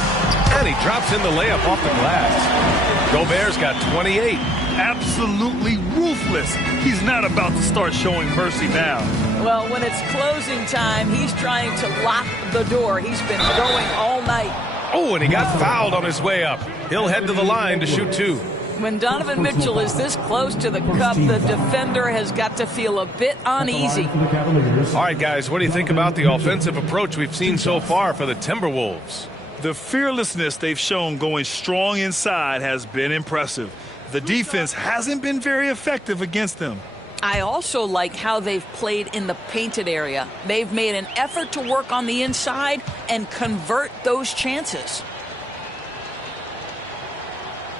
And he drops in the layup off the glass. Gobert's got 28. Absolutely ruthless. He's not about to start showing mercy now. Well, when it's closing time, he's trying to lock the door. He's been going all night. Oh, and he got fouled on his way up. He'll head to the line to shoot 2. When Donovan Mitchell is this close to the cup, the defender has got to feel a bit uneasy. All right, guys, what do you think about the offensive approach we've seen so far for the Timberwolves? The fearlessness they've shown going strong inside has been impressive. The defense hasn't been very effective against them. I also like how they've played in the painted area. They've made an effort to work on the inside and convert those chances.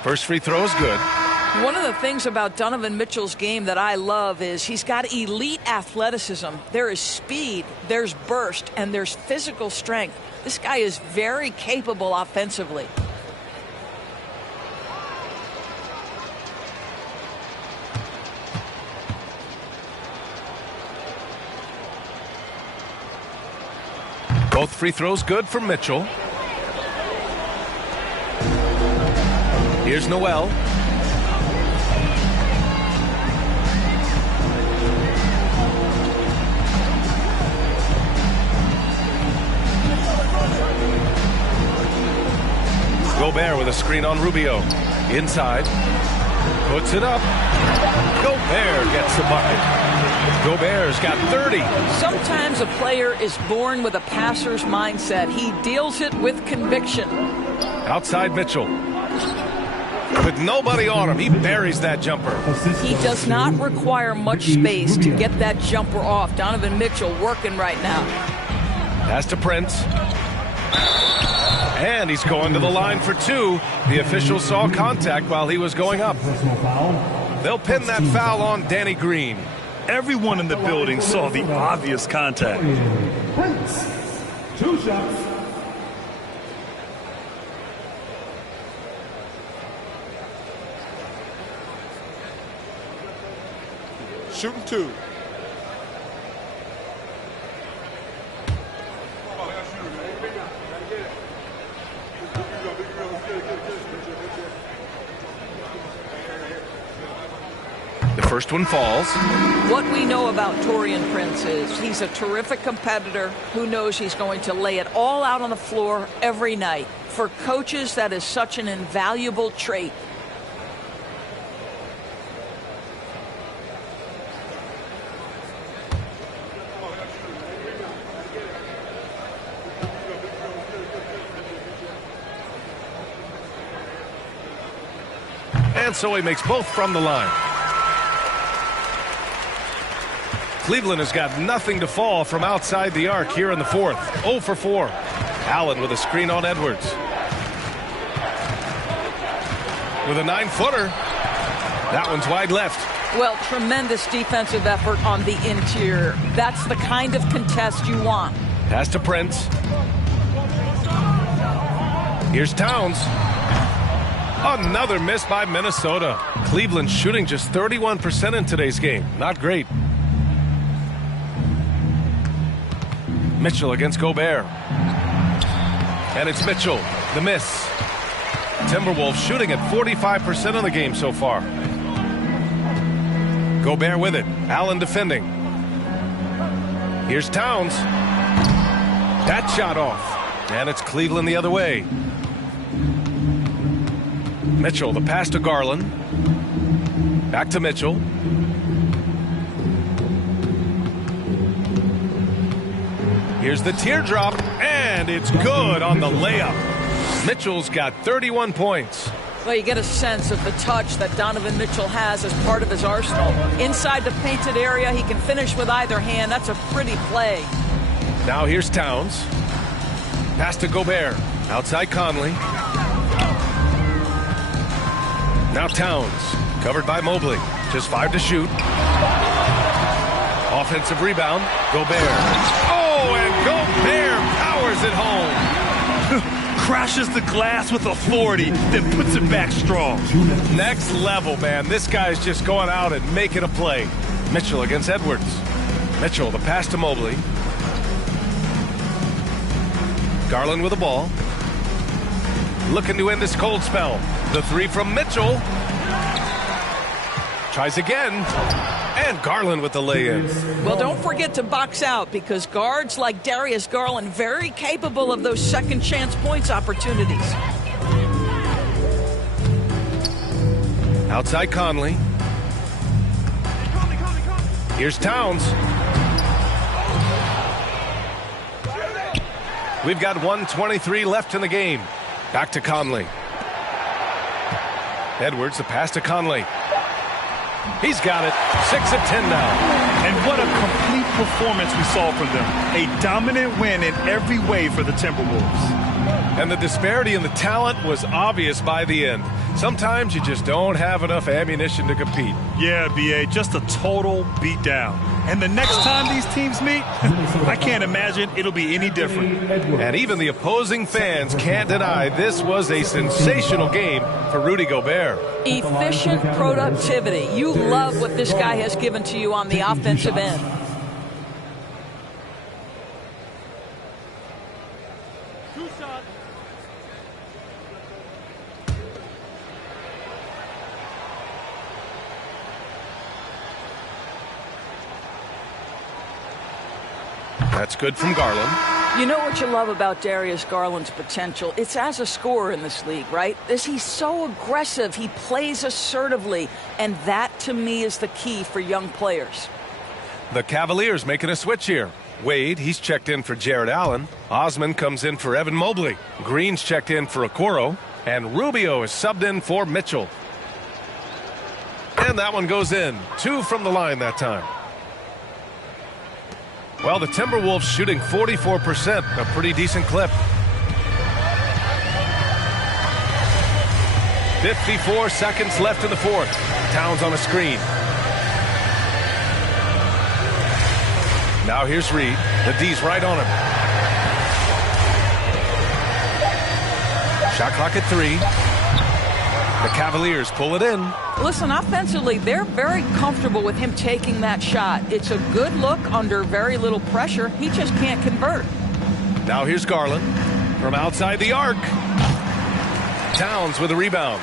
First free throw is good. One of the things about Donovan Mitchell's game that I love is he's got elite athleticism. There is speed, there's burst, and there's physical strength. This guy is very capable offensively. Both free throws good for Mitchell. Here's Noel. Gobert with a screen on Rubio. Inside. Puts it up. Gobert gets the bucket. Gobert's got 30. Sometimes a player is born with a passer's mindset. He deals it with conviction. Outside Mitchell. With nobody on him, he buries that jumper. He does not require much space to get that jumper off. Donovan Mitchell working right now. Pass to Prince. And he's going to the line for two. The officials saw contact while he was going up. They'll pin that foul on Danny Green. Everyone in the building saw the obvious contact. Prince, 2 shots. Shooting 2. The first one falls. What we know about Taurean Prince is he's a terrific competitor who knows he's going to lay it all out on the floor every night. For coaches, that is such an invaluable trait. And so he makes both from the line. Cleveland has got nothing to fall from outside the arc here in the fourth. 0 for 4. Allen with a screen on Edwards. With a 9-footer. That one's wide left. Well, tremendous defensive effort on the interior. That's the kind of contest you want. Pass to Prince. Here's Towns. Another miss by Minnesota. Cleveland shooting just 31% in today's game. Not great. Mitchell against Gobert. And it's Mitchell. The miss. Timberwolves shooting at 45% of the game so far. Gobert with it. Allen defending. Here's Towns. That shot off. And it's Cleveland the other way. Mitchell, the pass to Garland. Back to Mitchell. Here's the teardrop, and it's good on the layup. Mitchell's got 31 points. Well, you get a sense of the touch that Donovan Mitchell has as part of his arsenal. Inside the painted area, he can finish with either hand. That's a pretty play. Now here's Towns. Pass to Gobert. Outside Conley. Now Towns. Covered by Mobley. Just 5 to shoot. Offensive rebound. Gobert. Oh, and Gobert powers it home. Crashes the glass with authority, then puts it back strong. Next level, man. This guy's just going out and making a play. Mitchell against Edwards. Mitchell, the pass to Mobley. Garland with the ball. Looking to end this cold spell. The 3 from Mitchell. Tries again. And Garland with the lay-in. Well, don't forget to box out, because guards like Darius Garland very capable of those second chance points opportunities. Outside Conley. Here's Towns. We've got 1:23 left in the game. Back to Conley. Edwards, the pass to Conley. He's got it. 6 of 10 now. And what a complete performance we saw from them. A dominant win in every way for the Timberwolves. And the disparity in the talent was obvious by the end. Sometimes you just don't have enough ammunition to compete. Yeah, B.A., just a total beatdown. And the next time these teams meet, I can't imagine it'll be any different. And even the opposing fans can't deny this was a sensational game for Rudy Gobert. Efficient productivity. You love what this guy has given to you on the offensive end. That's good from Garland. You know what you love about Darius Garland's potential? It's as a scorer in this league, right? He's so aggressive. He plays assertively. And that, to me, is the key for young players. The Cavaliers making a switch here. Wade, he's checked in for Jared Allen. Osman comes in for Evan Mobley. Green's checked in for Okoro. And Rubio is subbed in for Mitchell. And that one goes in. 2 from the line that time. Well, the Timberwolves shooting 44%, a pretty decent clip. 54 seconds left in the fourth. Towns on a screen. Now here's Reed. The D's right on him. Shot clock at 3. The Cavaliers pull it in. Listen, offensively, they're very comfortable with him taking that shot. It's a good look under very little pressure. He just can't convert. Now here's Garland from outside the arc. Towns with a rebound.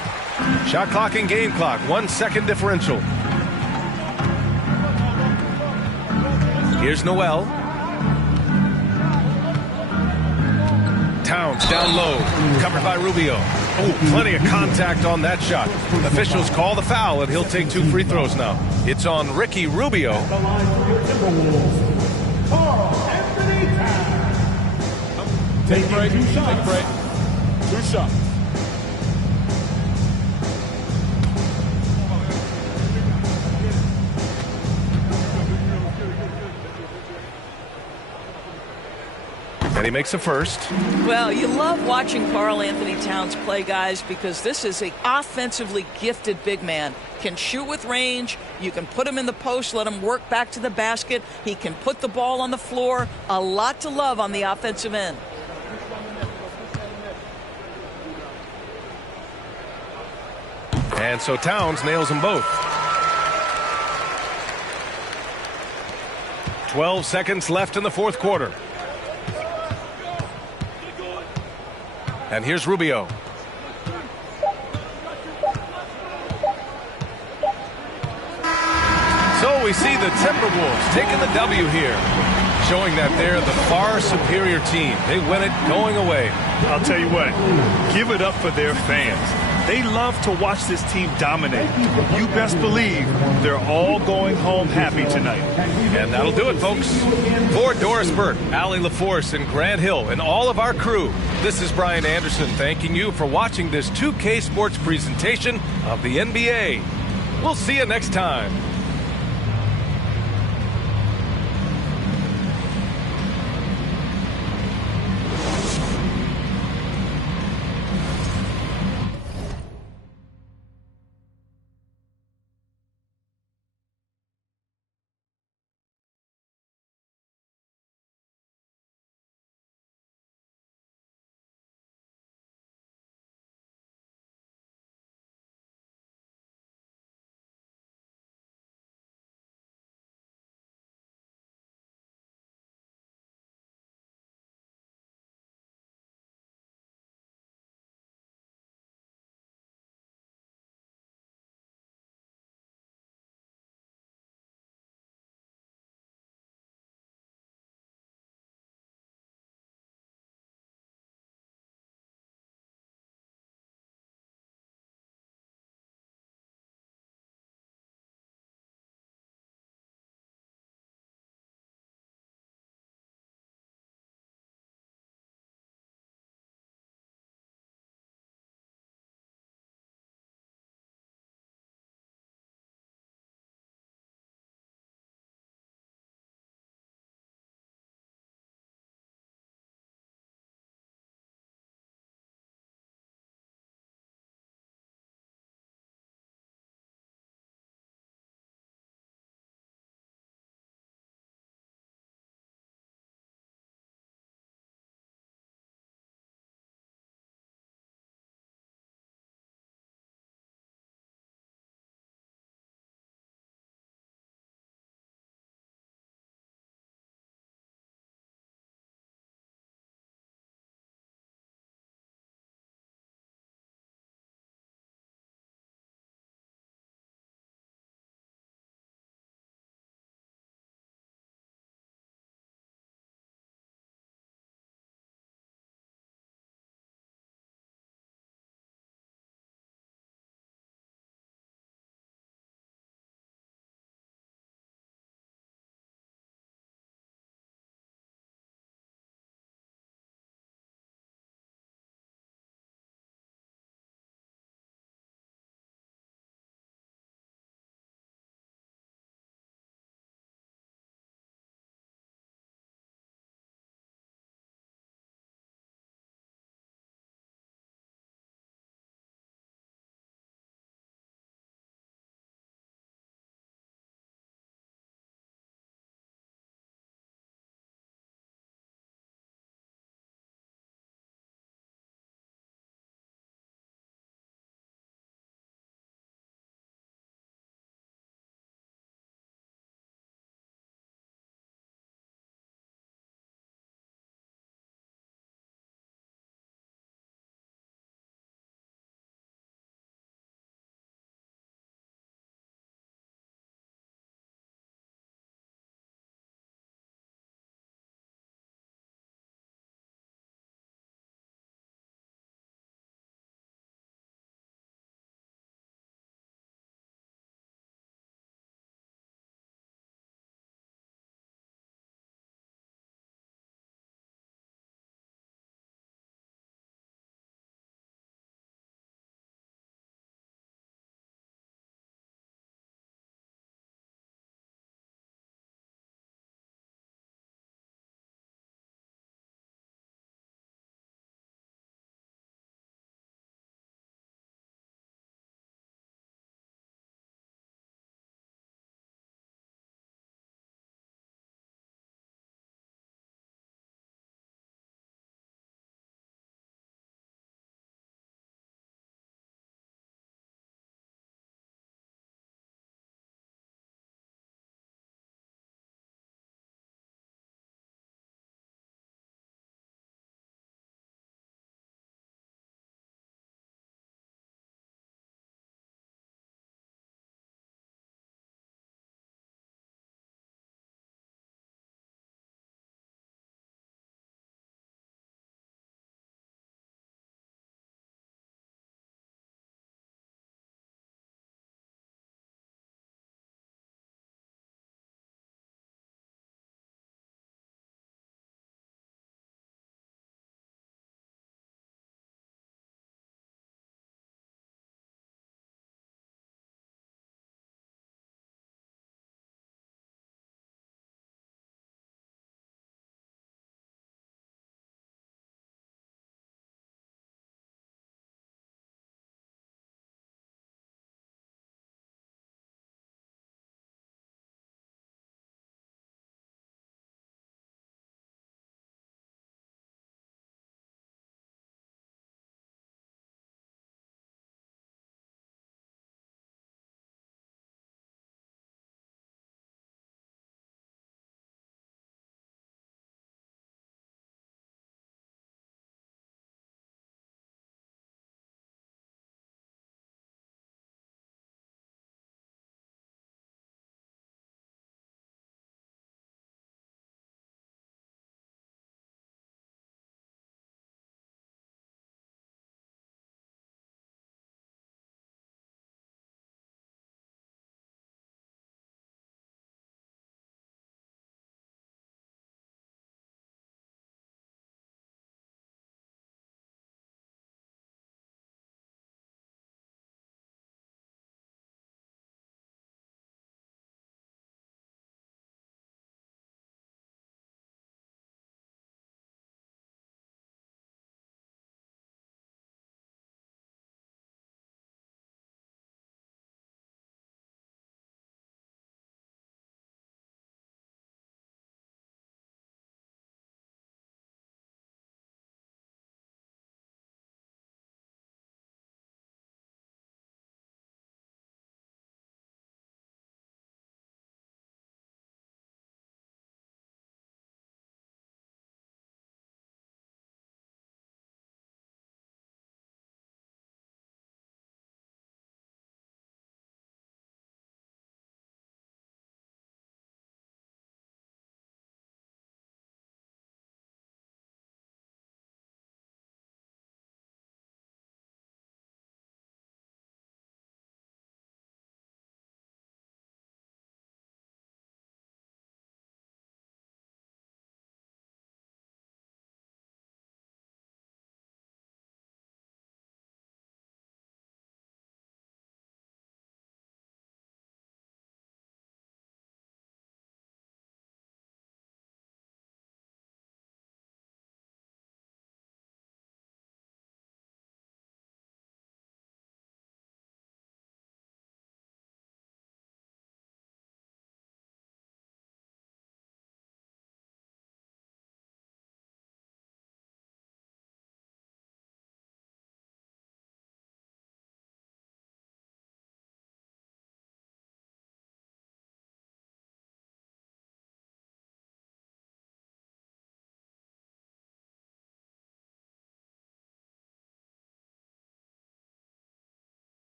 Shot clock and game clock. 1 second differential. Here's Noel. Towns down low. Covered by Rubio. Oh, plenty of contact on that shot. Officials call the foul, and he'll take 2 free throws now. It's on Ricky Rubio. Take a break. Take a break. 2 shots. And he makes a first. Well, you love watching Karl Anthony Towns play, guys, because this is an offensively gifted big man. Can shoot with range. You can put him in the post, let him work back to the basket. He can put the ball on the floor. A lot to love on the offensive end. And so Towns nails them both. 12 seconds left in the fourth quarter. And here's Rubio. So we see the Timberwolves taking the W here, showing that they're the far superior team. They win it going away. I'll tell you what, give it up for their fans. They love to watch this team dominate. You best believe they're all going home happy tonight. And that'll do it, folks. For Doris Burke, Allie LaForce, and Grant Hill, and all of our crew, this is Brian Anderson thanking you for watching this 2K Sports presentation of the NBA. We'll see you next time.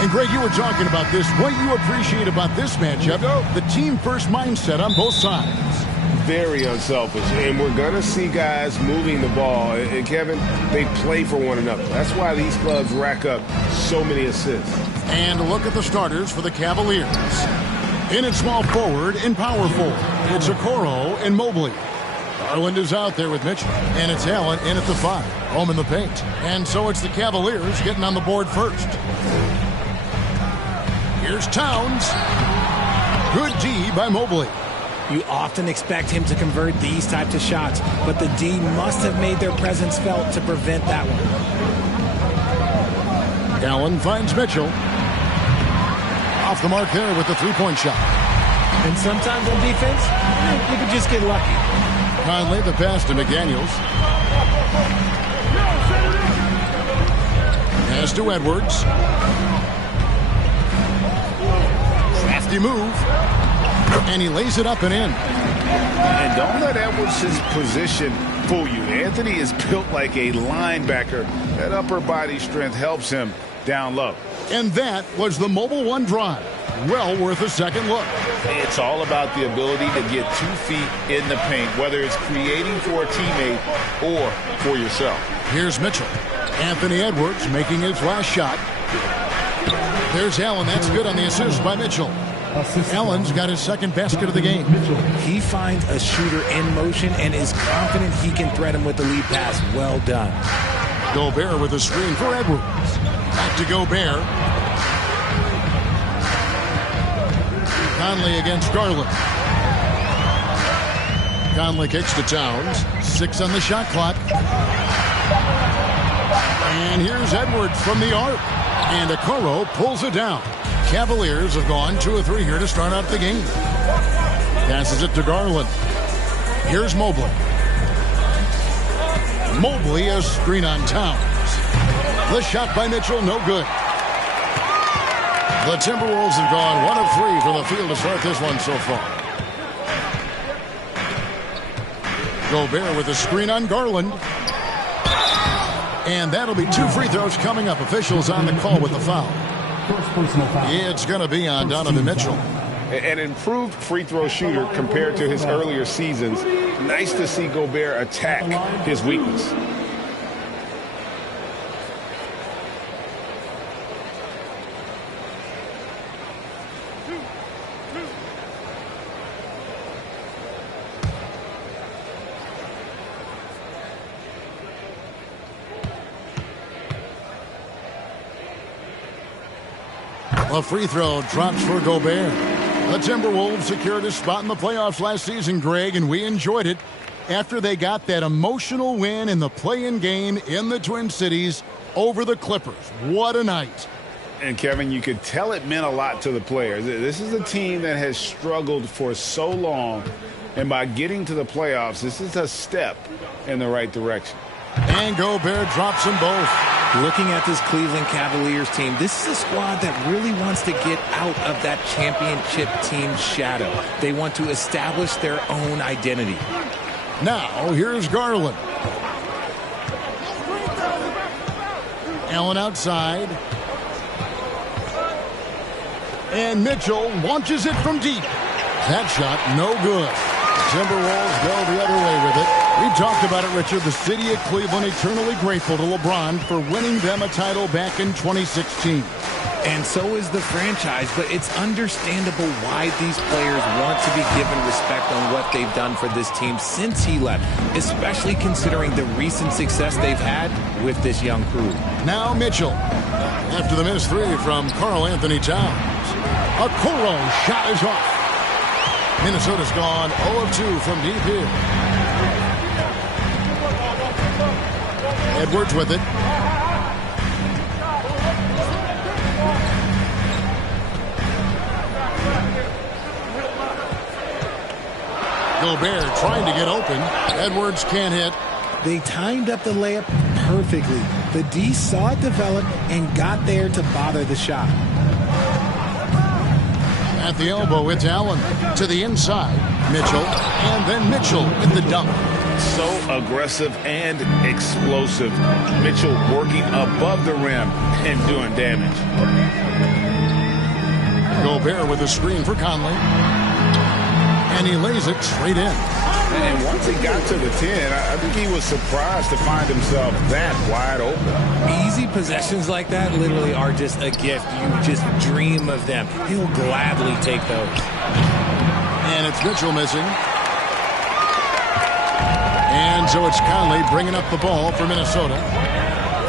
And, Greg, you were talking about this. What you appreciate about this matchup, the team-first mindset on both sides. Very unselfish, and we're going to see guys moving the ball. And, Kevin, they play for one another. That's why these clubs rack up so many assists. And look at the starters for the Cavaliers. In at small forward and power forward, it's Okoro and Mobley. Garland is out there with Mitchell, and it's Allen in at the 5, home in the paint. And so it's the Cavaliers getting on the board first. Here's Towns. Good D by Mobley. You often expect him to convert these types of shots, but the D must have made their presence felt to prevent that one. Allen finds Mitchell. Off the mark there with the three-point shot. And sometimes on defense, you could just get lucky. Conley, the pass to McDaniels. Pass to Edwards. Crafty move. And he lays it up and in. And don't let Edwards' position fool you. Anthony is built like a linebacker. That upper body strength helps him down low. And that was the Mobile One drive. Well worth a second look. It's all about the ability to get 2 feet in the paint, whether it's creating for a teammate or for yourself. Here's Mitchell. Anthony Edwards making his last shot. There's Allen. That's good on the assist by Mitchell. Allen's got his second basket of the game. He finds a shooter in motion and is confident he can thread him with the lead pass. Well done. Gobert with a screen for Edwards. Back to Gobert. Conley against Garland. Conley kicks to Towns. 6 on the shot clock. And here's Edwards from the arc. And Okoro pulls it down. Cavaliers have gone 2 of 3 here to start out the game. Passes it to Garland. Here's Mobley. Mobley, a screen on Towns. The shot by Mitchell, no good. The Timberwolves have gone 1 of 3 from the field to start this one so far. Gobert with a screen on Garland. And that'll be 2 free throws coming up. Officials on the call with the foul. It's going to be on Donovan Mitchell. An improved free throw shooter compared to his earlier seasons. Nice to see Gobert attack his weakness. A free throw drops for Gobert. The Timberwolves secured a spot in the playoffs last season, Greg, and we enjoyed it after they got that emotional win in the play-in game in the Twin Cities over the Clippers. What a night. And, Kevin, you could tell it meant a lot to the players. This is a team that has struggled for so long, and by getting to the playoffs, this is a step in the right direction. And Gobert drops them both. Looking at this Cleveland Cavaliers team, this is a squad that really wants to get out of that championship team shadow. They want to establish their own identity. Now, here's Garland. Allen outside. And Mitchell launches it from deep. That shot, no good. Timberwolves go the other way with it. We talked about it, Richard. The city of Cleveland eternally grateful to LeBron for winning them a title back in 2016. And so is the franchise, but it's understandable why these players want to be given respect on what they've done for this team since he left, especially considering the recent success they've had with this young crew. Now Mitchell, after the missed 3 from Karl Anthony Towns. Okoro shot is off. Minnesota's gone 0 of 2 from deep here. Edwards with it. Gobert trying to get open. Edwards can't hit. They timed up the layup perfectly. The D saw it develop and got there to bother the shot. At the elbow, it's Allen. To the inside, Mitchell. And then Mitchell with the dunk. So aggressive and explosive. Mitchell working above the rim and doing damage. Gobert with a screen for Conley. And he lays it straight in. And once he got to the 10, I think he was surprised to find himself that wide open. Easy possessions like that literally are just a gift. You just dream of them. He'll gladly take those. And it's Mitchell missing. And so it's Conley bringing up the ball for Minnesota.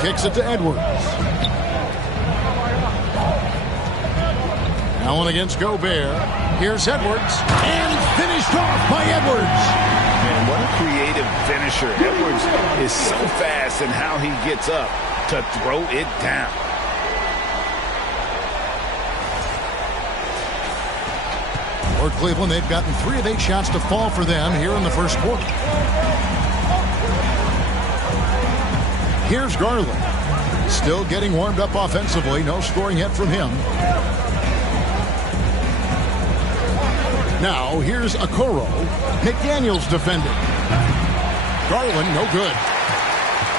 Kicks it to Edwards. Allen against Gobert. Here's Edwards. And finished off by Edwards. Man, what a creative finisher. Edwards is so fast in how he gets up to throw it down. For Cleveland, they've gotten 3 of 8 shots to fall for them here in the first quarter. Here's Garland. Still getting warmed up offensively. No scoring yet from him. Now, here's Okoro. McDaniels defending. Garland, no good.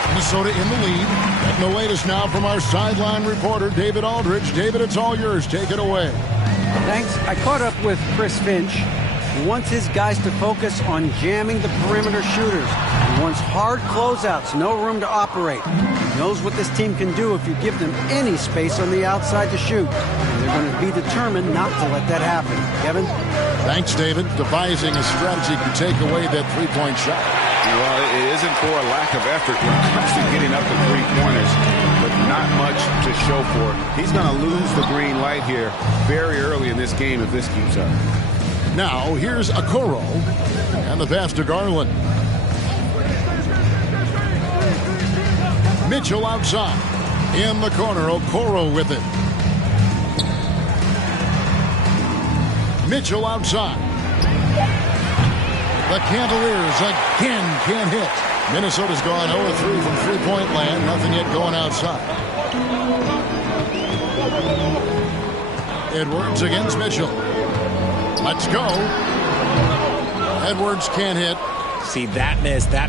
Minnesota in the lead. Getting the latest now from our sideline reporter, David Aldridge. David, it's all yours. Take it away. Thanks. I caught up with Chris Finch. He wants his guys to focus on jamming the perimeter shooters. He wants hard closeouts, no room to operate. He knows what this team can do if you give them any space on the outside to shoot. And they're going to be determined not to let that happen. Kevin? Thanks, David. Devising a strategy to take away that three-point shot. Well, it isn't for a lack of effort when it comes to getting up the three-pointers, but not much to show for it. He's going to lose the green light here very early in this game if this keeps up. Now, here's Okoro, and the pass to Garland. Mitchell outside. In the corner, Okoro with it. Mitchell outside. The Cavaliers again can't hit. Minnesota's gone 0-3 from three-point land. Nothing yet going outside. Edwards against Mitchell. Let's go. Edwards can't hit. See, that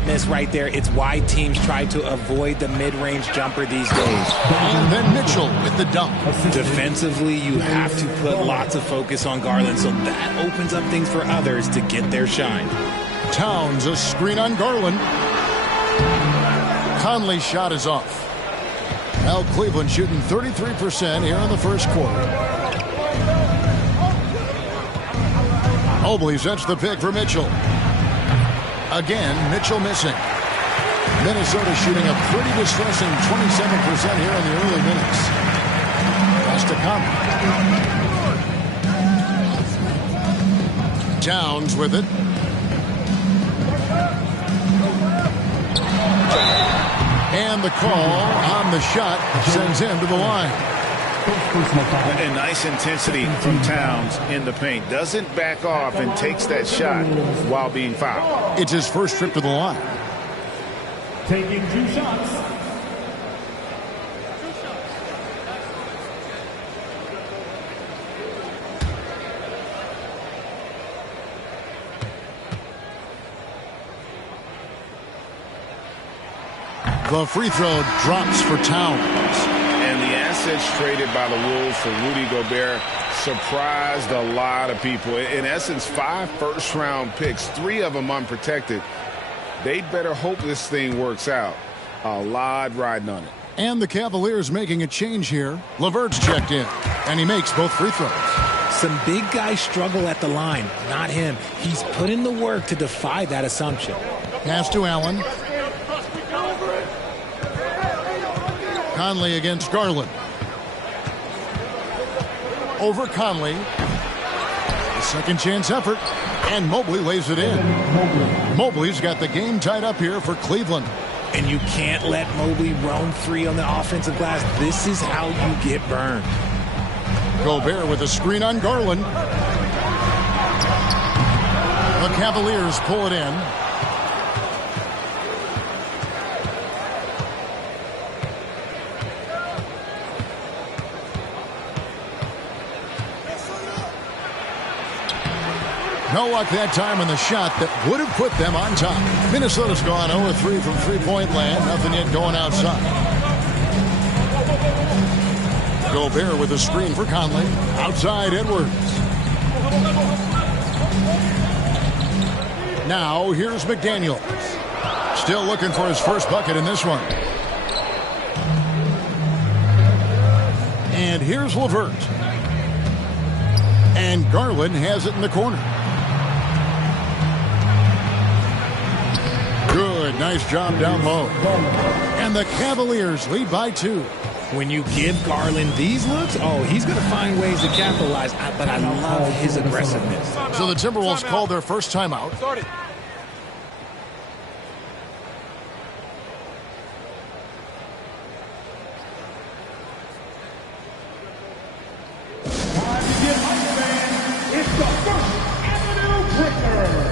miss right there. It's why teams try to avoid the mid-range jumper these days. And then Mitchell with the dunk. Defensively, you have to put lots of focus on Garland, so that opens up things for others to get their shine. Towns, a screen on Garland. Conley's shot is off. Now Cleveland shooting 33% here in the first quarter. Mobley sets the pick for Mitchell. Again, Mitchell missing. Minnesota shooting a pretty distressing 27% here in the early minutes. Pass to Conley. Towns with it. And the call on the shot sends him to the line. And nice intensity from Towns in the paint. Doesn't back off and takes that shot while being fouled. It's his first trip to the line. Taking 2 shots. The free throw drops for Towns. And the assets traded by the Wolves for Rudy Gobert surprised a lot of people. In essence, 5 first-round picks, 3 of them unprotected. They'd better hope this thing works out. A lot riding on it. And the Cavaliers making a change here. LeVert's checked in, and he makes both free throws. Some big guys struggle at the line, not him. He's put in the work to defy that assumption. Pass to Allen. Conley against Garland. Over Conley. A second chance effort. And Mobley lays it in. Mobley's got the game tied up here for Cleveland. And you can't let Mobley roam free on the offensive glass. This is how you get burned. Gobert with a screen on Garland. The Cavaliers pull it in. No luck that time on the shot that would have put them on top. Minnesota's gone 0-3 from three-point land. Nothing yet going outside. Gobert with a screen for Conley. Outside Edwards. Now here's McDaniels. Still looking for his first bucket in this one. And here's LeVert. And Garland has it in the corner. Good, nice job down low. And the Cavaliers lead by 2. When you give Garland these looks, he's going to find ways to capitalize. But I love his aggressiveness. So the Timberwolves called their first timeout. It's the First Avenue Breakers.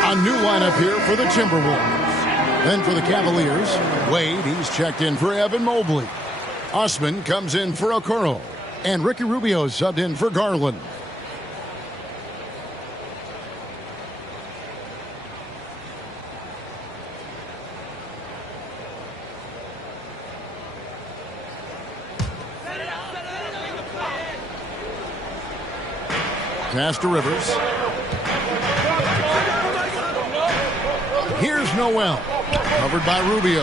A new lineup here for the Timberwolves. Then for the Cavaliers, Wade, he's checked in for Evan Mobley. Osman comes in for Okoro. And Ricky Rubio subbed in for Garland. Pass to Rivers. Here's Noel, covered by Rubio.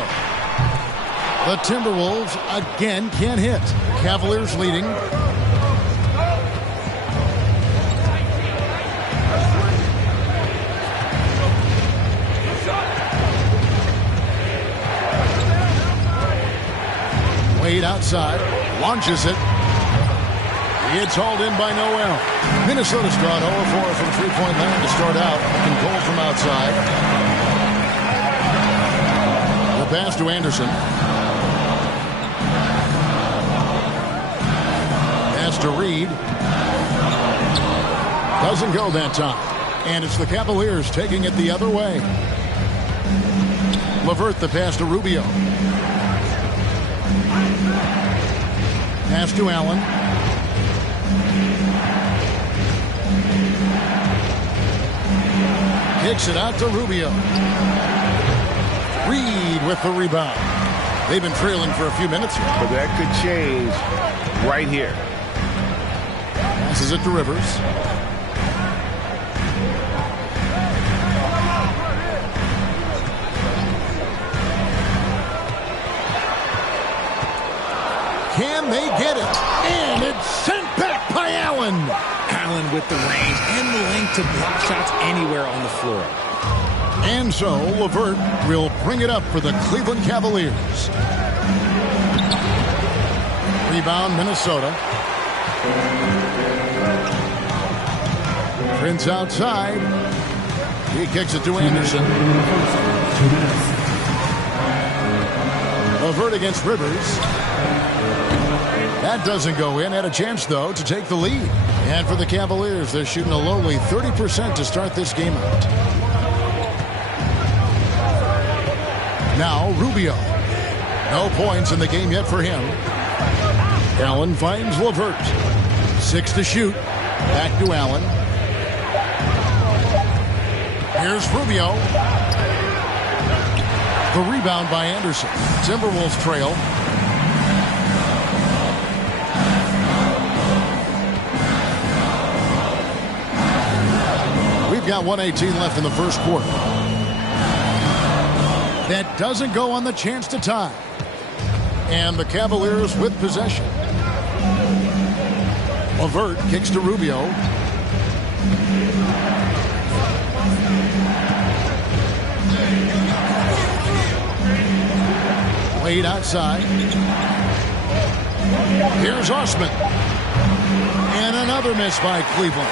The Timberwolves again can't hit. Cavaliers leading. Wade outside, launches it. It's hauled in by Noel. Minnesota's drawn 0-4 from three-point land to start out. Looking cold from outside. The pass to Anderson. Pass to Reed. Doesn't go that time. And it's the Cavaliers taking it the other way. LeVert the pass to Rubio. Pass to Allen. Kicks it out to Rubio. Reed with the rebound. They've been trailing for a few minutes here. But that could change right here. Passes it to Rivers. Can they get it? And it's sent back by Allen. Allen with the range and the length to block shots anywhere on the floor. And so LeVert will bring it up for the Cleveland Cavaliers. Rebound Minnesota. Prince outside. He kicks it to Anderson. LeVert against Rivers. That doesn't go in. Had a chance, though, to take the lead. And for the Cavaliers, they're shooting a lowly 30% to start this game out. Now, Rubio. No points in the game yet for him. Allen finds LeVert. 6 to shoot. Back to Allen. Here's Rubio. The rebound by Anderson. Timberwolves trail. We've got 1:18 left in the first quarter. That doesn't go on the chance to tie. And the Cavaliers with possession. Levert kicks to Rubio. Wade outside. Here's Osman. And another miss by Cleveland.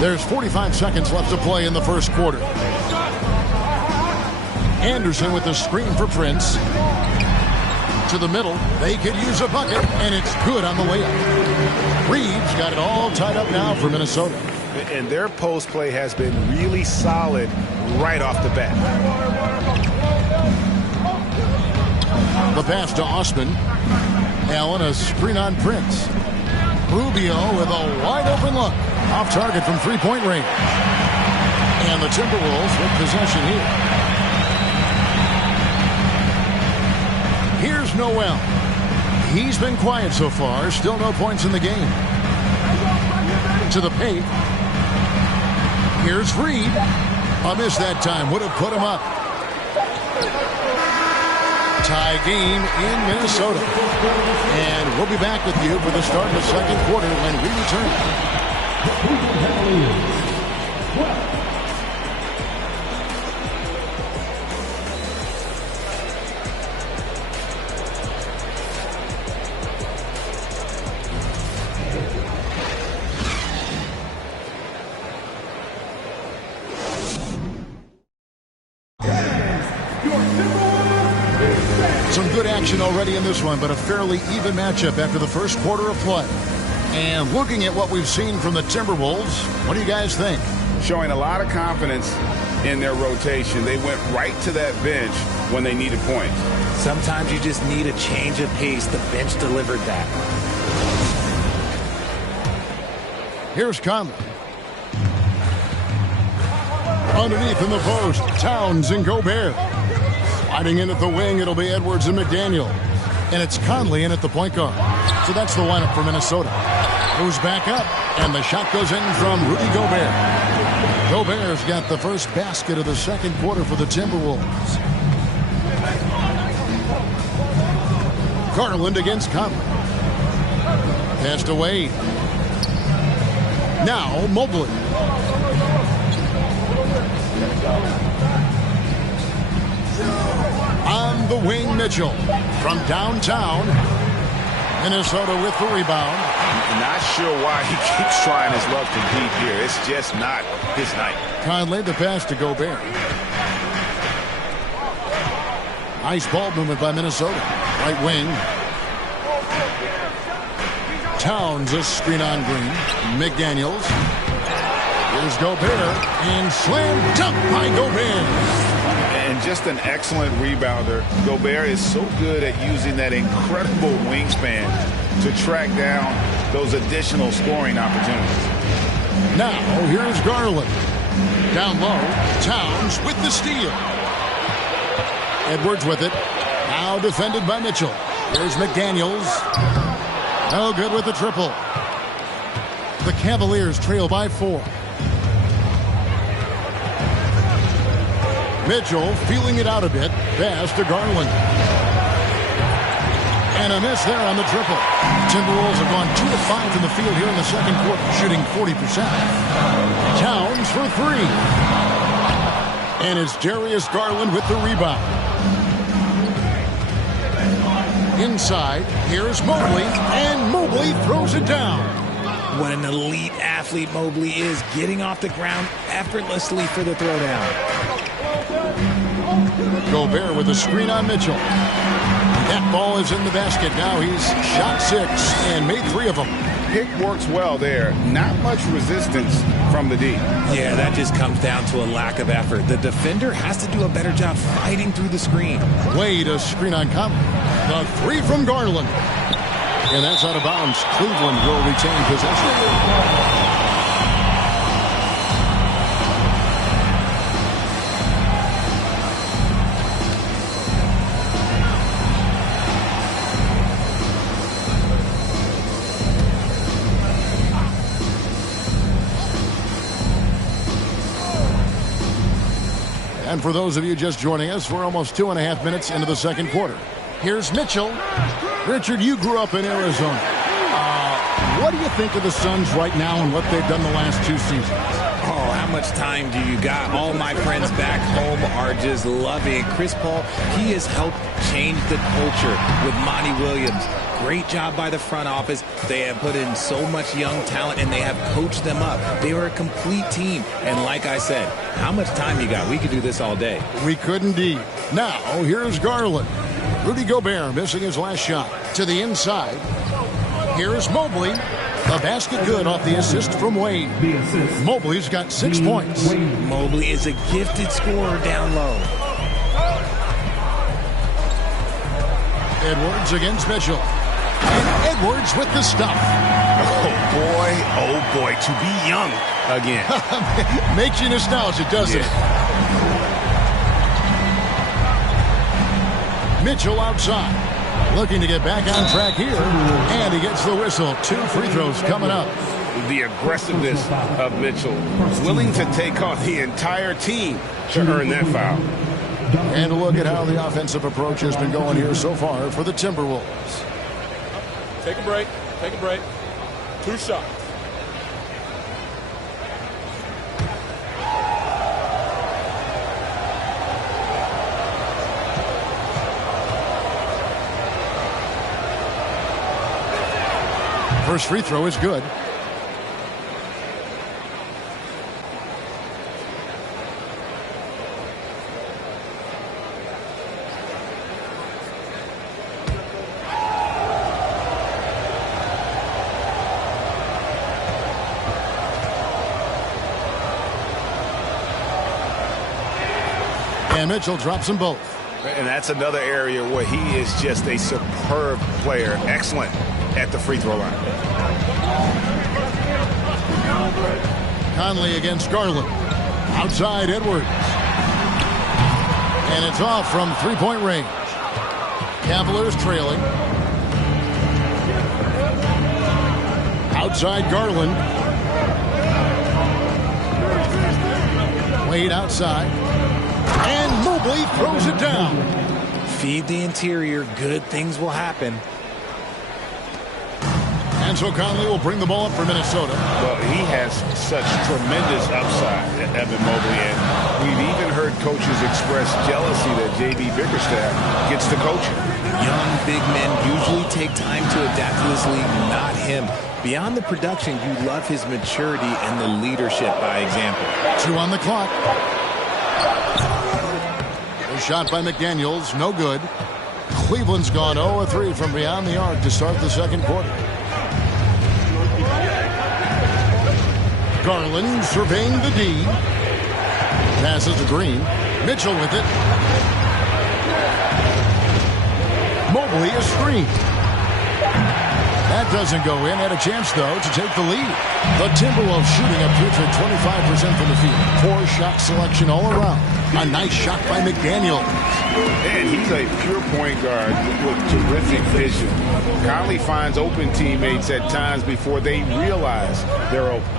There's 45 seconds left to play in the first quarter. Anderson with the screen for Prince. To the middle. They could use a bucket, and it's good on the layup. Reeves got it all tied up now for Minnesota. And their post play has been really solid right off the bat. The pass to Osman. Allen, a screen on Prince. Rubio with a wide open look. Off target from three-point range. And the Timberwolves with possession here. Here's Noel. He's been quiet so far. Still no points in the game. To the paint. Here's Reed. A miss that time. Would have put him up. Tie game in Minnesota. And we'll be back with you for the start of the second quarter when we return. Some good action already in this one, but a fairly even matchup after the first quarter of play. And looking at what we've seen from the Timberwolves, what do you guys think? Showing a lot of confidence in their rotation. They went right to that bench when they needed points. Sometimes you just need a change of pace. The bench delivered that. Here's Conley. Underneath in the post, Towns and Gobert. Sliding in at the wing, it'll be Edwards and McDaniel. And it's Conley in at the point guard. So that's the lineup for Minnesota. Moves back up, and the shot goes in from Rudy Gobert. Gobert's got the first basket of the second quarter for the Timberwolves. Garland against Conley. Pass to Wade. Now Mobley. On the wing, Mitchell. From downtown. Minnesota with the rebound. Not sure why he keeps trying his luck from deep here. It's just not his night. Conley, the pass to Gobert. Nice ball movement by Minnesota. Right wing. Towns, a screen on Green. McDaniels. Here's Gobert. And slam dunk by Gobert. And just an excellent rebounder. Gobert is so good at using that incredible wingspan to track down those additional scoring opportunities. Now, here's Garland. Down low, Towns with the steal. Edwards with it. Now defended by Mitchell. Here's McDaniels. No good with the triple. The Cavaliers trail by 4. Mitchell feeling it out a bit. Pass to Garland. And a miss there on the triple. Timberwolves have gone 2 of 5 in the field here in the second quarter, shooting 40%. Towns for 3. And it's Darius Garland with the rebound. Inside, here's Mobley, and Mobley throws it down. What an elite athlete Mobley is, getting off the ground effortlessly for the throwdown. Gobert with a screen on Mitchell. That ball is in the basket. Now he's shot 6 and made 3 of them. Pick works well there. Not much resistance from the D. Yeah, that just comes down to a lack of effort. The defender has to do a better job fighting through the screen. Wade, a screen on Conley. The 3 from Garland. And that's out of bounds. Cleveland will retain possession. And for those of you just joining us, we're almost 2.5 minutes into the second quarter. Here's Mitchell. Richard, you grew up in Arizona. What do you think of the Suns right now and what they've done the last 2 seasons? Oh, how much time do you got? All my friends back home are just loving it. Chris Paul, he has helped change the culture with Monty Williams. Great job by the front office. They have put in so much young talent, and they have coached them up. They are a complete team. And like I said, how much time you got? We could do this all day. We could indeed. Now, here's Garland. Rudy Gobert missing his last shot. To the inside. Here's Mobley. The basket good off the assist from Wade. Mobley's got 6 points. Mobley is a gifted scorer down low. Edwards against Mitchell. And Edwards with the stuff. Oh boy, to be young again. Makes you nostalgic, doesn't it? Mitchell outside. Looking to get back on track here. And he gets the whistle. 2 free throws coming up. The aggressiveness of Mitchell. Willing to take on the entire team to earn that foul. And a look at how the offensive approach has been going here so far for the Timberwolves. Take a break. Take a break. 2 shots. First free throw is good. And Mitchell drops them both. And that's another area where he is just a superb player. Excellent at the free throw line. Conley against Garland. Outside Edwards. And it's off from 3-point range. Cavaliers trailing. Outside Garland. Wade outside. And Mobley throws it down. Feed the interior. Good things will happen. And so Conley will bring the ball up for Minnesota. Well, he has such tremendous upside, Evan Mobley, and we've even heard coaches express jealousy that J.B. Bickerstaff gets to coaching. Young big men usually take time to adapt to this league, not him. Beyond the production, you love his maturity and the leadership by example. 2 on the clock. A shot by McDaniels, no good. Cleveland's gone 0-3 from beyond the arc to start the second quarter. Garland surveying the D. Passes to Green. Mitchell with it. Mobley is screened. That doesn't go in. Had a chance, though, to take the lead. The Timberwolves shooting a putrid 25% from the field. Poor shot selection all around. A nice shot by McDaniel. And he's a pure point guard with terrific vision. Conley finds open teammates at times before they realize they're open.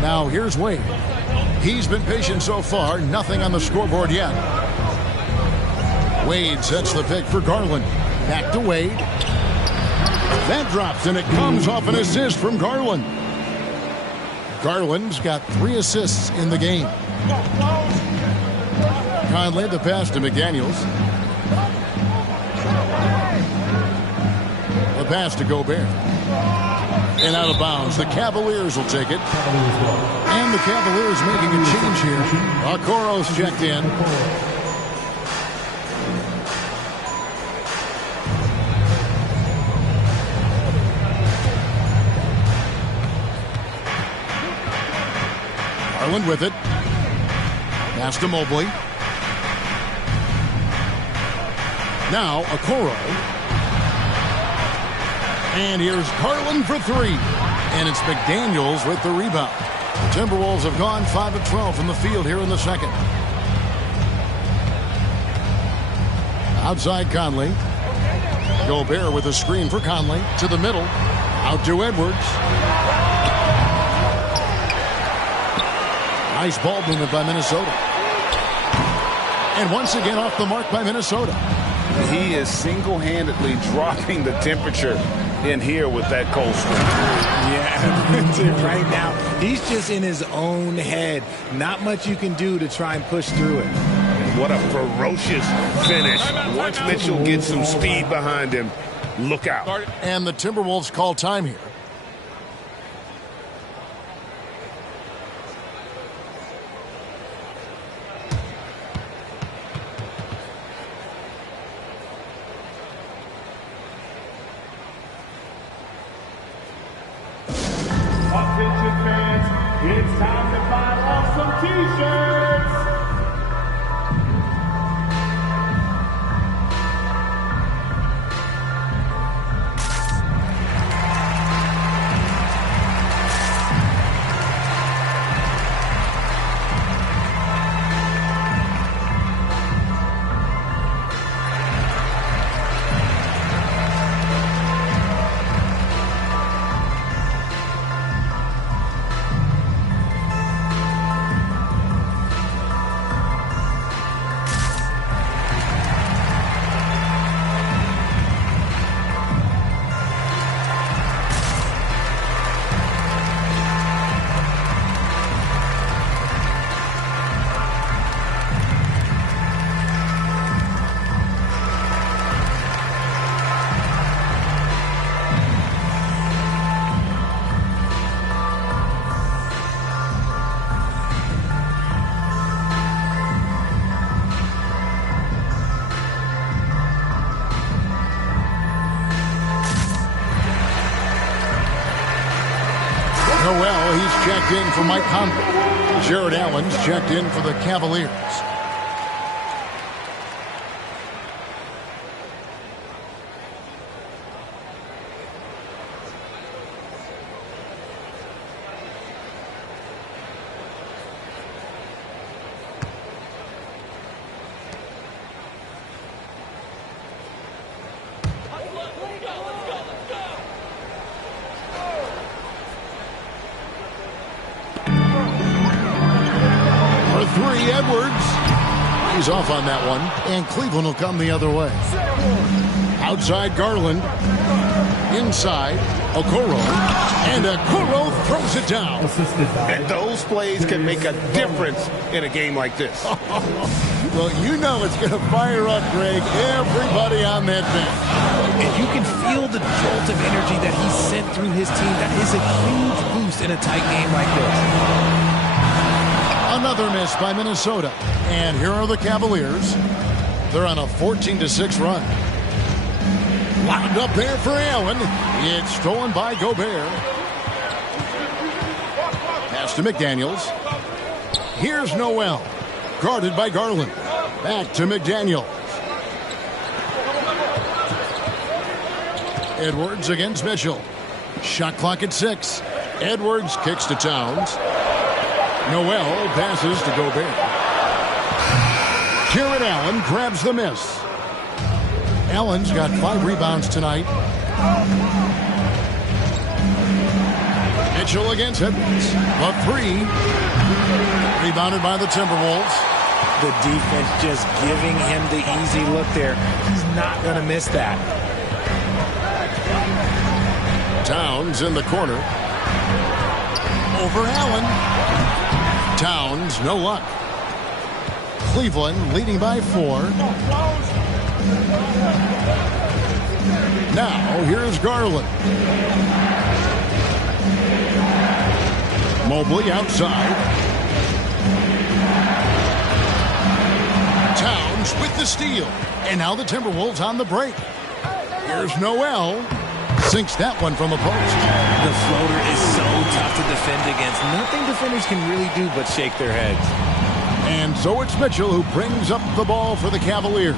Now here's Wade. He's been patient so far. Nothing on the scoreboard yet. Wade sets the pick for Garland. Back to Wade. That drops, and it comes off an assist from Garland. Garland's got 3 assists in the game. Conley the pass to McDaniels. The pass to Gobert. And out of bounds. The Cavaliers will take it. And the Cavaliers making a change here. Okoro's checked in. Garland with it. Pass to Mobley. Now Okoro. And here's Garland for 3. And it's McDaniels with the rebound. The Timberwolves have gone 5 of 12 from the field here in the second. Outside Conley. Gobert with a screen for Conley. To the middle. Out to Edwards. Nice ball movement by Minnesota. And once again off the mark by Minnesota. He is single-handedly dropping the temperature in here with that cold streak. Yeah, right now, he's just in his own head. Not much you can do to try and push through it. What a ferocious finish. Once Mitchell gets some speed behind him, look out. And the Timberwolves call time here. Attention fans, it's time to buy awesome t-shirts. Noel, he's checked in for Mike Conley. Jared Allen's checked in for the Cavaliers. Edwards. He's off on that one, and Cleveland will come the other way. Outside Garland. Inside Okoro. And Okoro throws it down. And those plays can make a difference in a game like this. Well, you know it's going to fire up, Greg, everybody on that bench. And you can feel the jolt of energy that he sent through his team. That is a huge boost in a tight game like this. Another miss by Minnesota. And here are the Cavaliers. They're on a 14-6 run. Wound up there for Allen. It's stolen by Gobert. Pass to McDaniels. Here's Noel. Guarded by Garland. Back to McDaniels. Edwards against Mitchell. Shot clock at 6. Edwards kicks to Towns. Noel passes to Gobert. Jared Allen grabs the miss. Allen's got 5 rebounds tonight. Mitchell against Edwards. A 3. Rebounded by the Timberwolves. The defense just giving him the easy look there. He's not going to miss that. Towns in the corner. Over Allen. Towns, no luck. Cleveland leading by 4. Now, here's Garland. Mobley outside. Towns with the steal. And now the Timberwolves on the break. Here's Noel. Sinks that one from the post. The floater is so tough to defend against. Nothing defenders can really do but shake their heads. And so it's Mitchell who brings up the ball for the Cavaliers.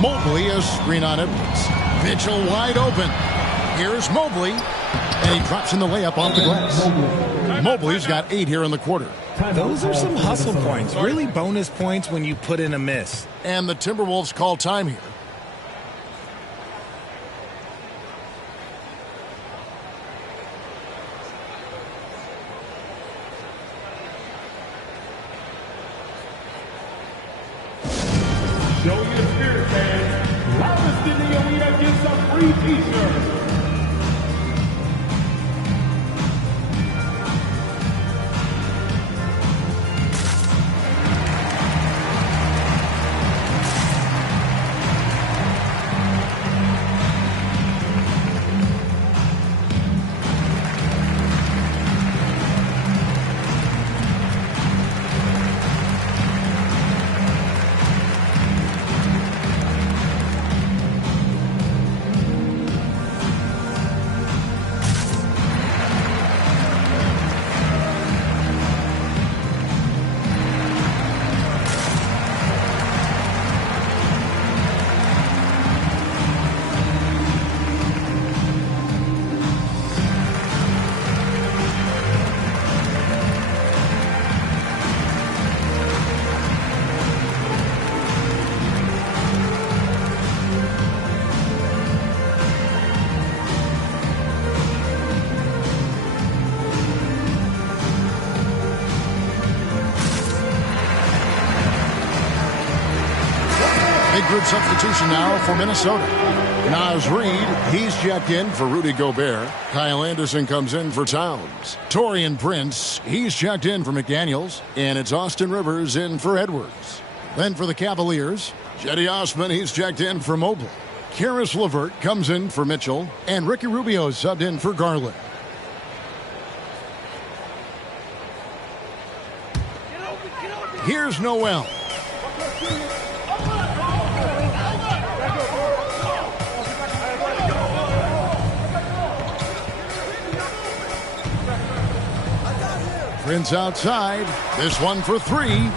Mobley, a screen on Edwards. Mitchell wide open. Here's Mobley. And he drops in the layup off the glass. Mobley's got 8 here in the quarter. Those are some hustle points. Really bonus points when you put in a miss. And the Timberwolves call time here. Show your spirit, fans. Loudest in the arena gets a free t-shirt. Group substitution now for Minnesota. Naz Reid, he's checked in for Rudy Gobert. Kyle Anderson comes in for Towns. Taurean Prince, he's checked in for McDaniels. And it's Austin Rivers in for Edwards. Then for the Cavaliers, Cedi Osman, he's checked in for Mobley. Karis LeVert comes in for Mitchell. And Ricky Rubio subbed in for Garland. Here's Noel. Prince outside. This one for three.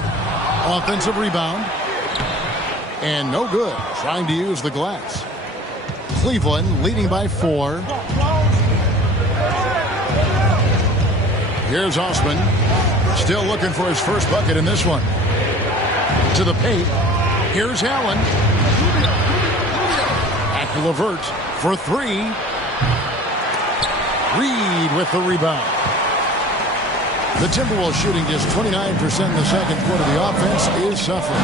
Offensive rebound. And no good. Trying to use the glass. Cleveland leading by 4. Here's Osman. Still looking for his first bucket in this one. To the paint. Here's Allen. Back to LeVert for 3. Reid with the rebound. The Timberwolves shooting just 29% in the second quarter. The offense is suffering.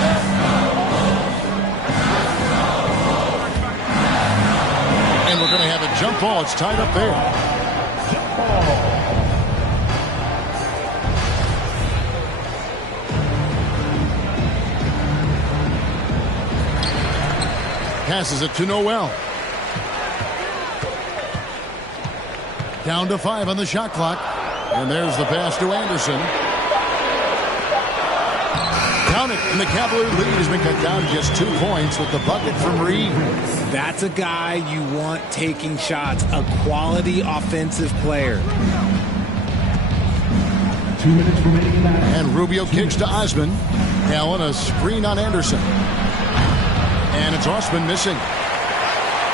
And we're going to have a jump ball. It's tied up there. Jump ball. Passes it to Noel. Down to 5 on the shot clock. And there's the pass to Anderson. Count it, and the Cavalier lead has been cut down to just 2 points with the bucket from Reid. That's a guy you want taking shots, a quality offensive player. 2 minutes remaining in that. And Rubio kicks to Osman. Allen, a screen on Anderson. And it's Osman missing.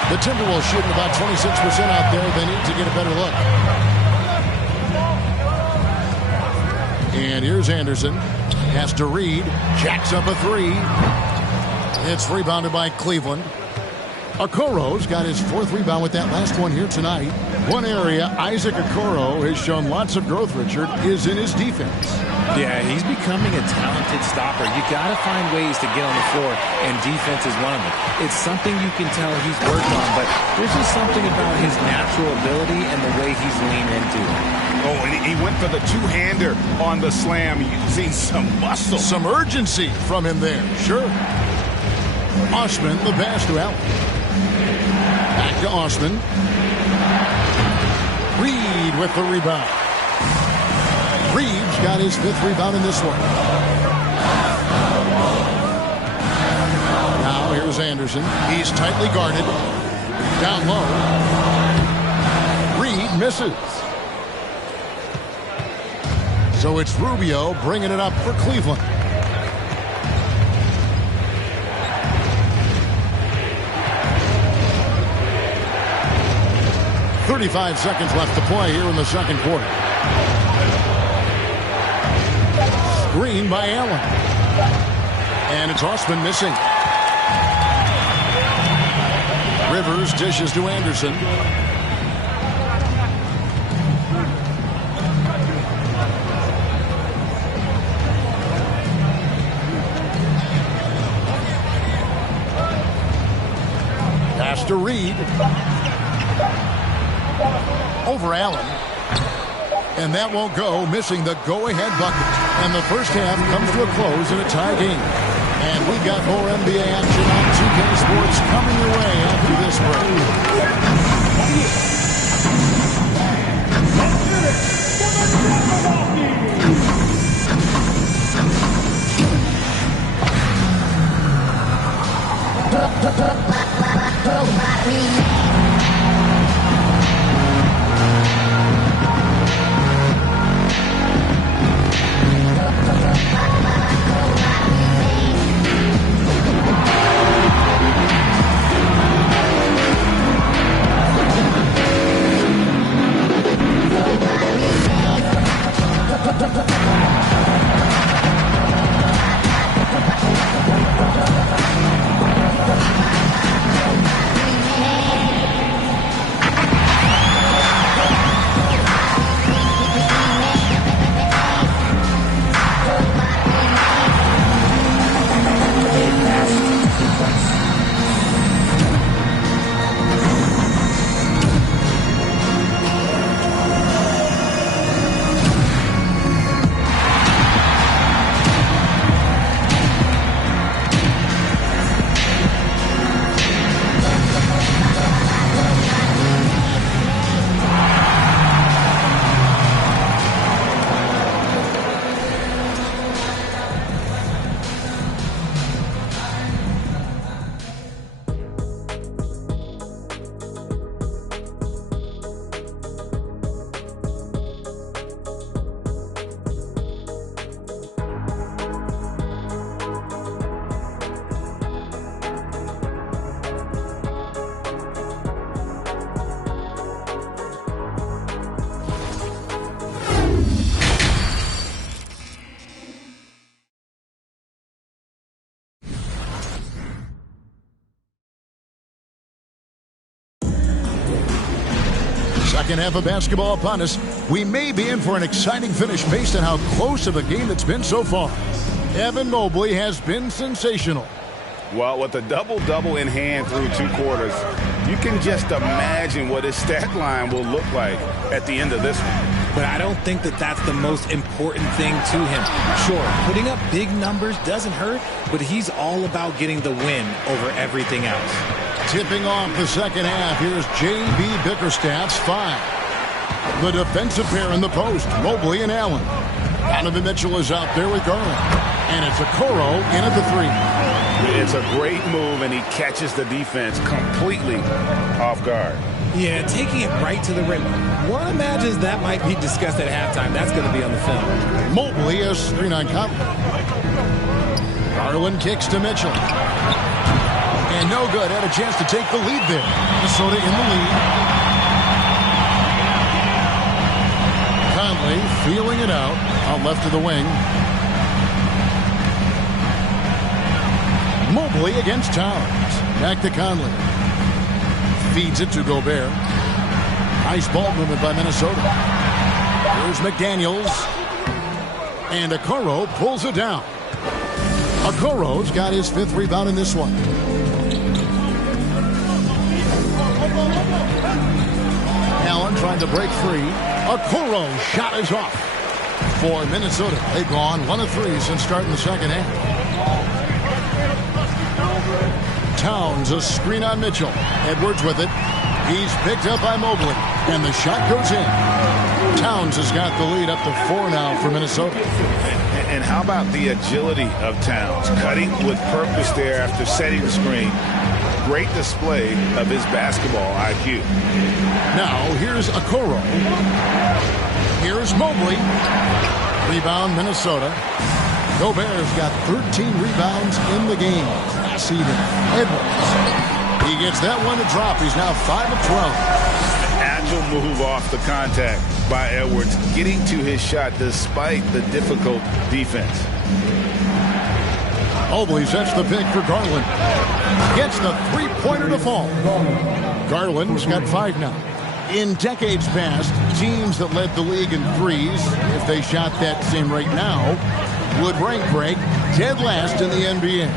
The Timberwolves shooting about 26% out there. They need to get a better look. And here's Anderson. Pass to Reid. Jacks up a 3. It's rebounded by Cleveland. Okoro's got his 4th rebound with that last one here tonight. One area Isaac Okoro has shown lots of growth, Richard, is in his defense. Yeah, he's becoming a talented stopper. You got to find ways to get on the floor, and defense is one of them. It's something you can tell he's worked on, but there's just something about his natural ability and the way he's leaned into it. Oh, and he went for the two-hander on the slam. You've seen some muscle. Some urgency from him there. Sure. Osman, the pass to Allen. Back to Osman. Reid with the rebound. Reid's got his 5th rebound in this one. Now here's Anderson. He's tightly guarded. Down low. Reid misses. So it's Rubio bringing it up for Cleveland. .35 seconds left to play here in the second quarter. Screen by Allen. And it's Osman missing. Rivers dishes to Anderson. to Reed. Over Allen. And that won't go, missing the go-ahead bucket. And the first half comes to a close in a tie game. And we've got more NBA action on 2K Sports coming your way after this break. Second half of basketball upon us. We may be in for an exciting finish based on how close of a game it's been so far. Evan Mobley has been sensational. Well, with a double-double in hand through 2 quarters, you can just imagine what his stat line will look like at the end of this one. But I don't think that that's the most important thing to him. Sure, putting up big numbers doesn't hurt, but he's all about getting the win over everything else. Tipping off the second half, here's J.B. Bickerstaff's 5. The defensive pair in the post, Mobley and Allen. Donovan Mitchell is out there with Garland. And it's Okoro in at the 3. It's a great move, and he catches the defense completely off guard. Yeah, taking it right to the rim. One imagines that might be discussed at halftime. That's going to be on the film. Mobley is screen on Conley. Garland kicks to Mitchell. And no good. Had a chance to take the lead there. Minnesota in the lead. Conley feeling it out left of the wing. Mobley against Towns. Back to Conley. Feeds it to Gobert. Nice ball movement by Minnesota. Here's McDaniels. And Okoro pulls it down. Okoro's got his 5th rebound in this one. Allen trying to break free. Okoro's shot is off. For Minnesota, they've gone 1 of 3 since starting the second half. Towns, a screen on Mitchell. Edwards with it. He's picked up by Mobley. And the shot goes in. Towns has got the lead up to 4 now for Minnesota. And how about the agility of Towns? Cutting with purpose there after setting the screen. Great display of his basketball IQ. Now, here's Okoro. Here's Mobley. Rebound, Minnesota. Gobert's got 13 rebounds in the game. Class eater. Edwards. He gets that one to drop. He's now 5 of 12. Agile move off the contact by Edwards, getting to his shot despite the difficult defense. Mobley sets the pick for Garland. Gets the 3-pointer to fall. Garland's got 5 now. In decades past, teams that led the league in threes, if they shot that same rate now, would rank break dead last in the NBA.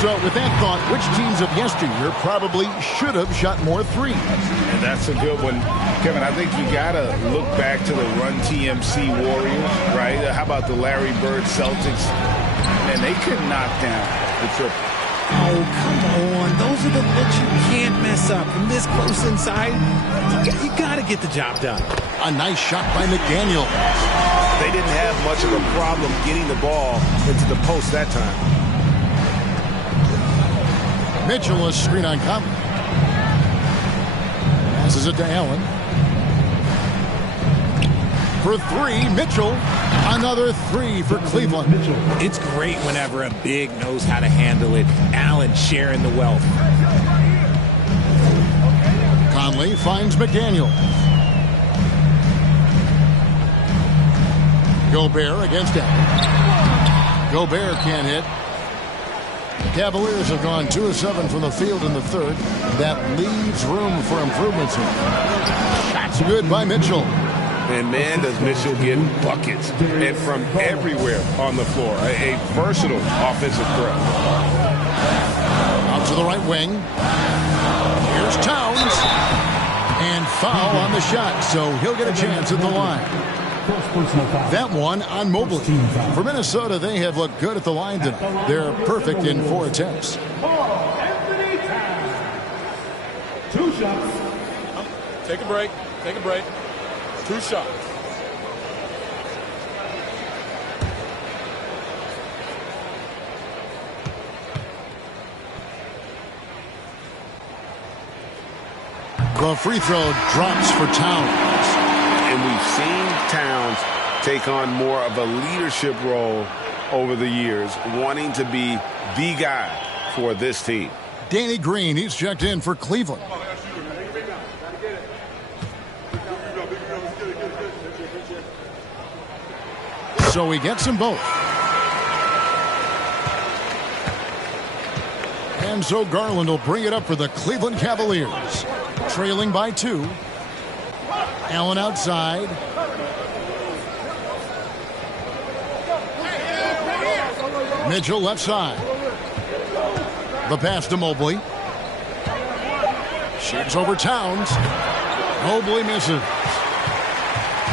So with that thought, which teams of yesteryear probably should have shot more threes? And that's a good one. Kevin, I think you got to look back to the Run TMC Warriors, right? How about the Larry Bird Celtics? And they could knock down the triple. Oh, come on. Those are the looks you can't mess up. From this close inside, you got to get the job done. A nice shot by McDaniel. They didn't have much of a problem getting the ball into the post that time. Mitchell, a screen on Conley. Passes it to Allen. For three, Mitchell. Another three for Cleveland. It's great whenever a big knows how to handle it. Allen sharing the wealth. Conley finds McDaniel. Gobert against Allen. Gobert can't hit. The Cavaliers have gone 2 of 7 from the field in the third. That leaves room for improvements. Shots good by Mitchell. And man, does Mitchell get buckets and from everywhere on the floor. A versatile offensive threat. Out to the right wing. Here's Towns. And foul on the shot, so he'll get a chance at the line. That one on Mobley. For Minnesota, they have looked good at the line tonight. They're perfect in 4 attempts. Anthony Towns. 2 shots. Take a break. Take a break. 2 shots. The free throw drops for Towns. And we've seen Towns take on more of a leadership role over the years, wanting to be the guy for this team. Danny Green, he's checked in for Cleveland. So he gets them both. And so Garland will bring it up for the Cleveland Cavaliers. Trailing by 2. Allen outside. Mitchell left side. The pass to Mobley. Shoots over Towns. Mobley misses.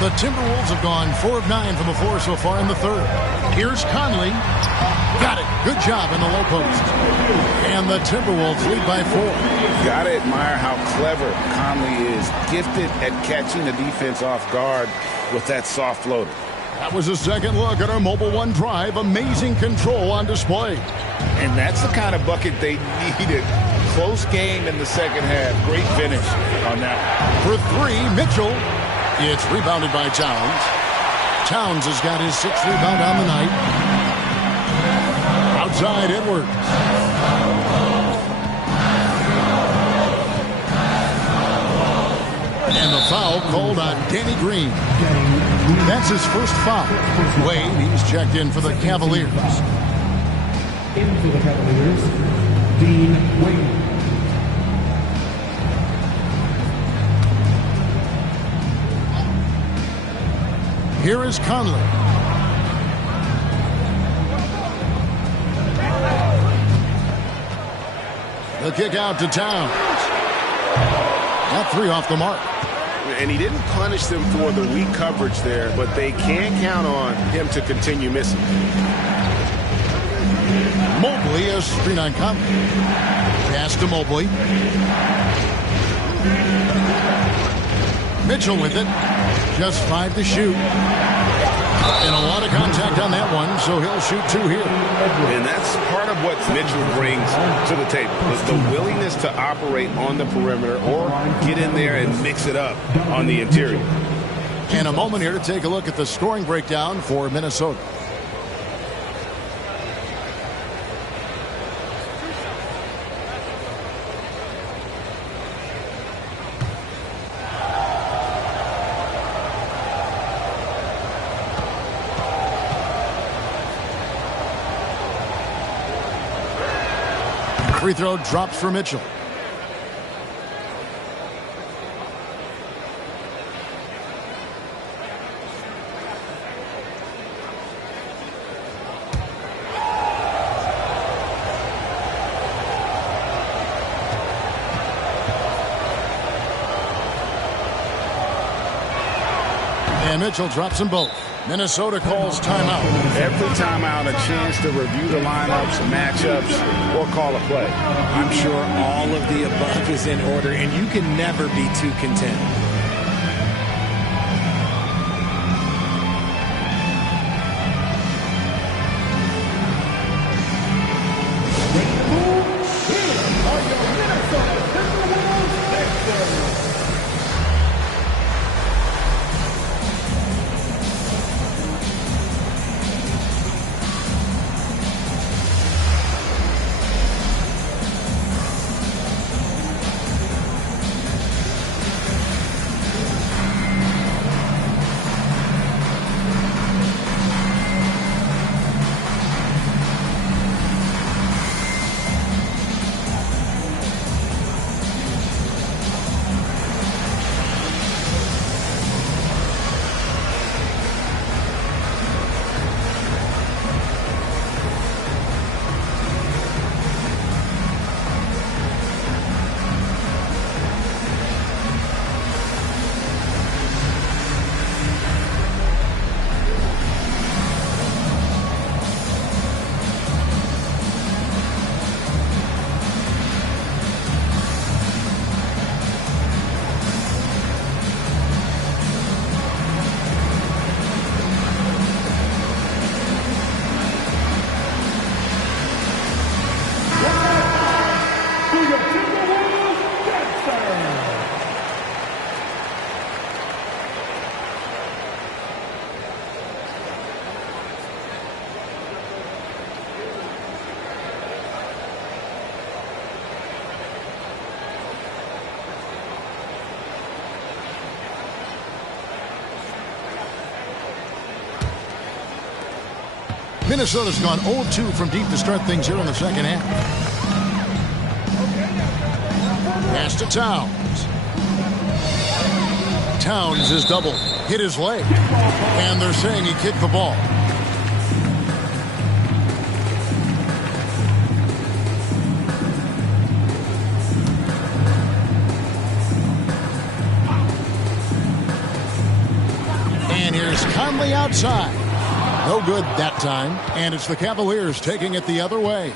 The Timberwolves have gone 4 of 9 from the floor so far in the third. Here's Conley. Got it. Good job in the low post. And the Timberwolves lead by 4. Gotta admire how clever Conley is. Gifted at catching the defense off guard with that soft floater. That was a second look at our Mobile One drive. Amazing control on display. And that's the kind of bucket they needed. Close game in the second half. Great finish on that. For 3, Mitchell. It's rebounded by Towns. Towns has got his 6th rebound on the night. Outside Edwards. And the foul called on Danny Green. That's his first foul. Wade, he's checked in for the Cavaliers. In for the Cavaliers, Dean Wade. Here is Conley. The kick out to Towns. That 3 off the mark. And he didn't punish them for the weak coverage there, but they can't count on him to continue missing. Mobley, a screen on Conley. Pass to Mobley. Mitchell with it. Just 5 to shoot. And a lot of contact on that one, so he'll shoot 2 here. And that's part of what Mitchell brings to the table, is the willingness to operate on the perimeter or get in there and mix it up on the interior. And a moment here to take a look at the scoring breakdown for Minnesota. Free throw drops for Mitchell. And Mitchell drops them both. Minnesota calls timeout. Every timeout, a chance to review the lineups, matchups, or call a play. I'm sure all of the above is in order, and you can never be too content. Minnesota's gone 0-2 from deep to start things here in the second half. Pass to Towns. Towns is doubled. Hit his leg. And they're saying he kicked the ball. And here's Conley outside. No good that time, and it's the Cavaliers taking it the other way.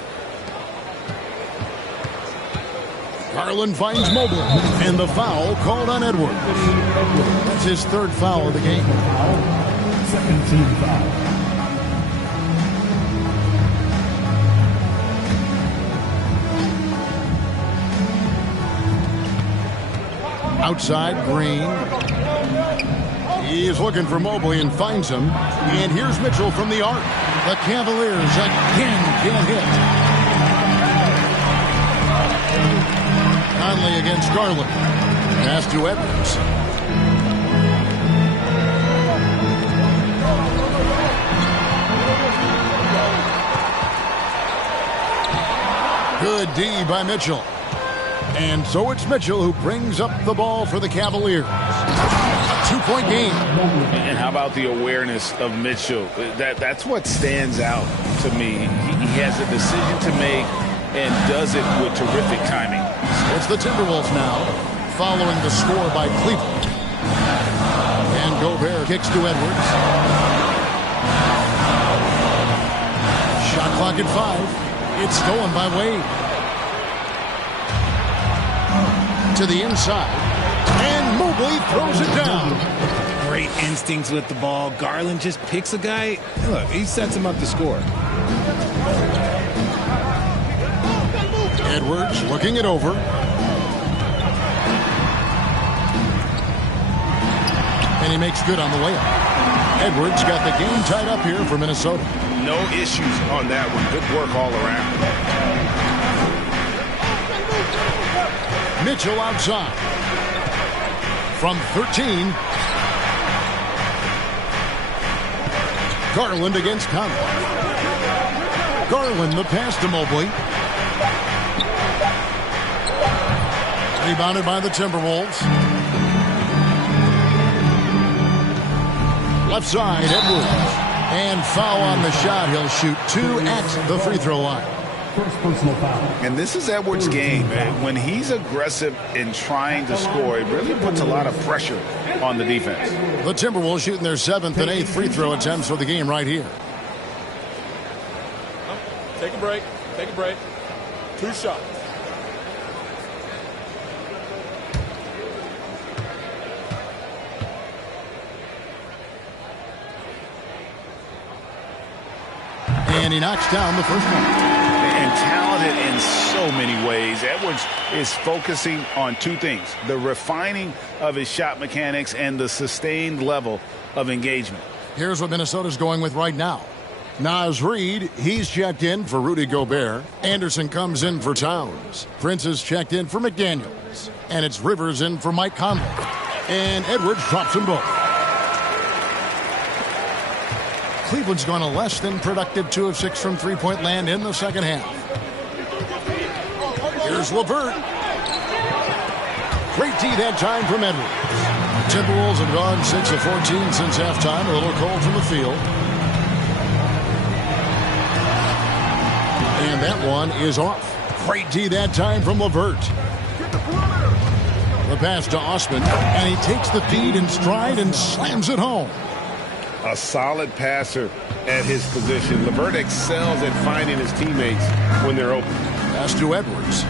Garland finds Mobley, and the foul called on Edwards. That's his third foul of the game. Second team foul. Outside, Green. He's looking for Mobley and finds him. And here's Mitchell from the arc. The Cavaliers again can't hit. Conley against Garland. Pass to Edwards. Good D by Mitchell. And so it's Mitchell who brings up the ball for the Cavaliers. A two-point game. And how about the awareness of Mitchell? That's what stands out to me. He has a decision to make and does it with terrific timing. It's the Timberwolves now, following the score by Cleveland. And Gobert kicks to Edwards. Shot clock at 5. It's stolen by Wade. To the inside. And Mobley throws it down. Great instincts with the ball. Garland just picks a guy. Look, he sets him up to score. Edwards looking it over. And he makes good on the layup. Edwards got the game tied up here for Minnesota. No issues on that one. Good work all around. Mitchell outside. From 13. Garland against Conley. Garland the pass to Mobley. Rebounded by the Timberwolves. Left side, Edwards. And foul on the shot. He'll shoot 2 at the free throw line. First personal foul. And this is Edwards' game. When he's aggressive in trying to score, it really puts a lot of pressure on the defense. The Timberwolves shooting their 7th and 8th free throw attempts for the game right here. Take a break. Take a break. 2 shots. And he knocks down the first one. And talented in so many ways. Edwards is focusing on 2 things: the refining of his shot mechanics and the sustained level of engagement. Here's what Minnesota's going with right now. Naz Reid, he's checked in for Rudy Gobert. Anderson comes in for Towns. Prince is checked in for McDaniels. And it's Rivers in for Mike Conley. And Edwards drops them both. Cleveland's gone a less than productive 2 of 6 from three-point land in the second half. Here's LeVert. Great D that time from Edwards. Timberwolves have gone 6 of 14 since halftime. A little cold from the field. And that one is off. Great D that time from LeVert. The pass to Osman, and he takes the feed in stride and slams it home. A solid passer at his position. LeVert excels at finding his teammates when they're open. Pass to Edwards.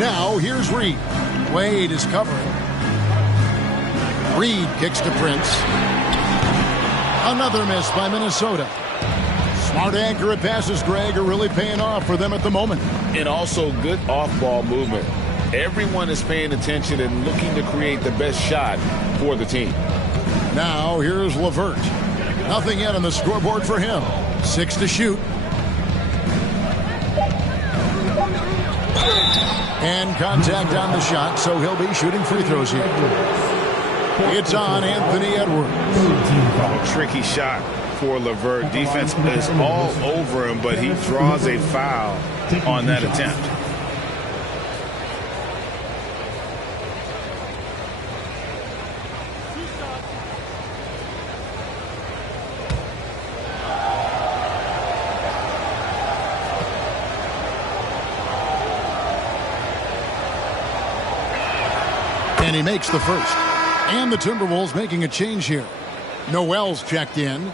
Now here's Reid. Wade is covering. Reid kicks to Prince. Another miss by Minnesota. Smart, accurate passes, Greg, are really paying off for them at the moment. And also good off-ball movement. Everyone is paying attention and looking to create the best shot for the team. Now here's LeVert. Nothing yet on the scoreboard for him. 6 to shoot. And contact on the shot, so he'll be shooting free throws here. It's on Anthony Edwards. A tricky shot for LeVert. Defense is all over him, but he draws a foul on that attempt. And he makes the first. And the Timberwolves making a change here. Noel's checked in.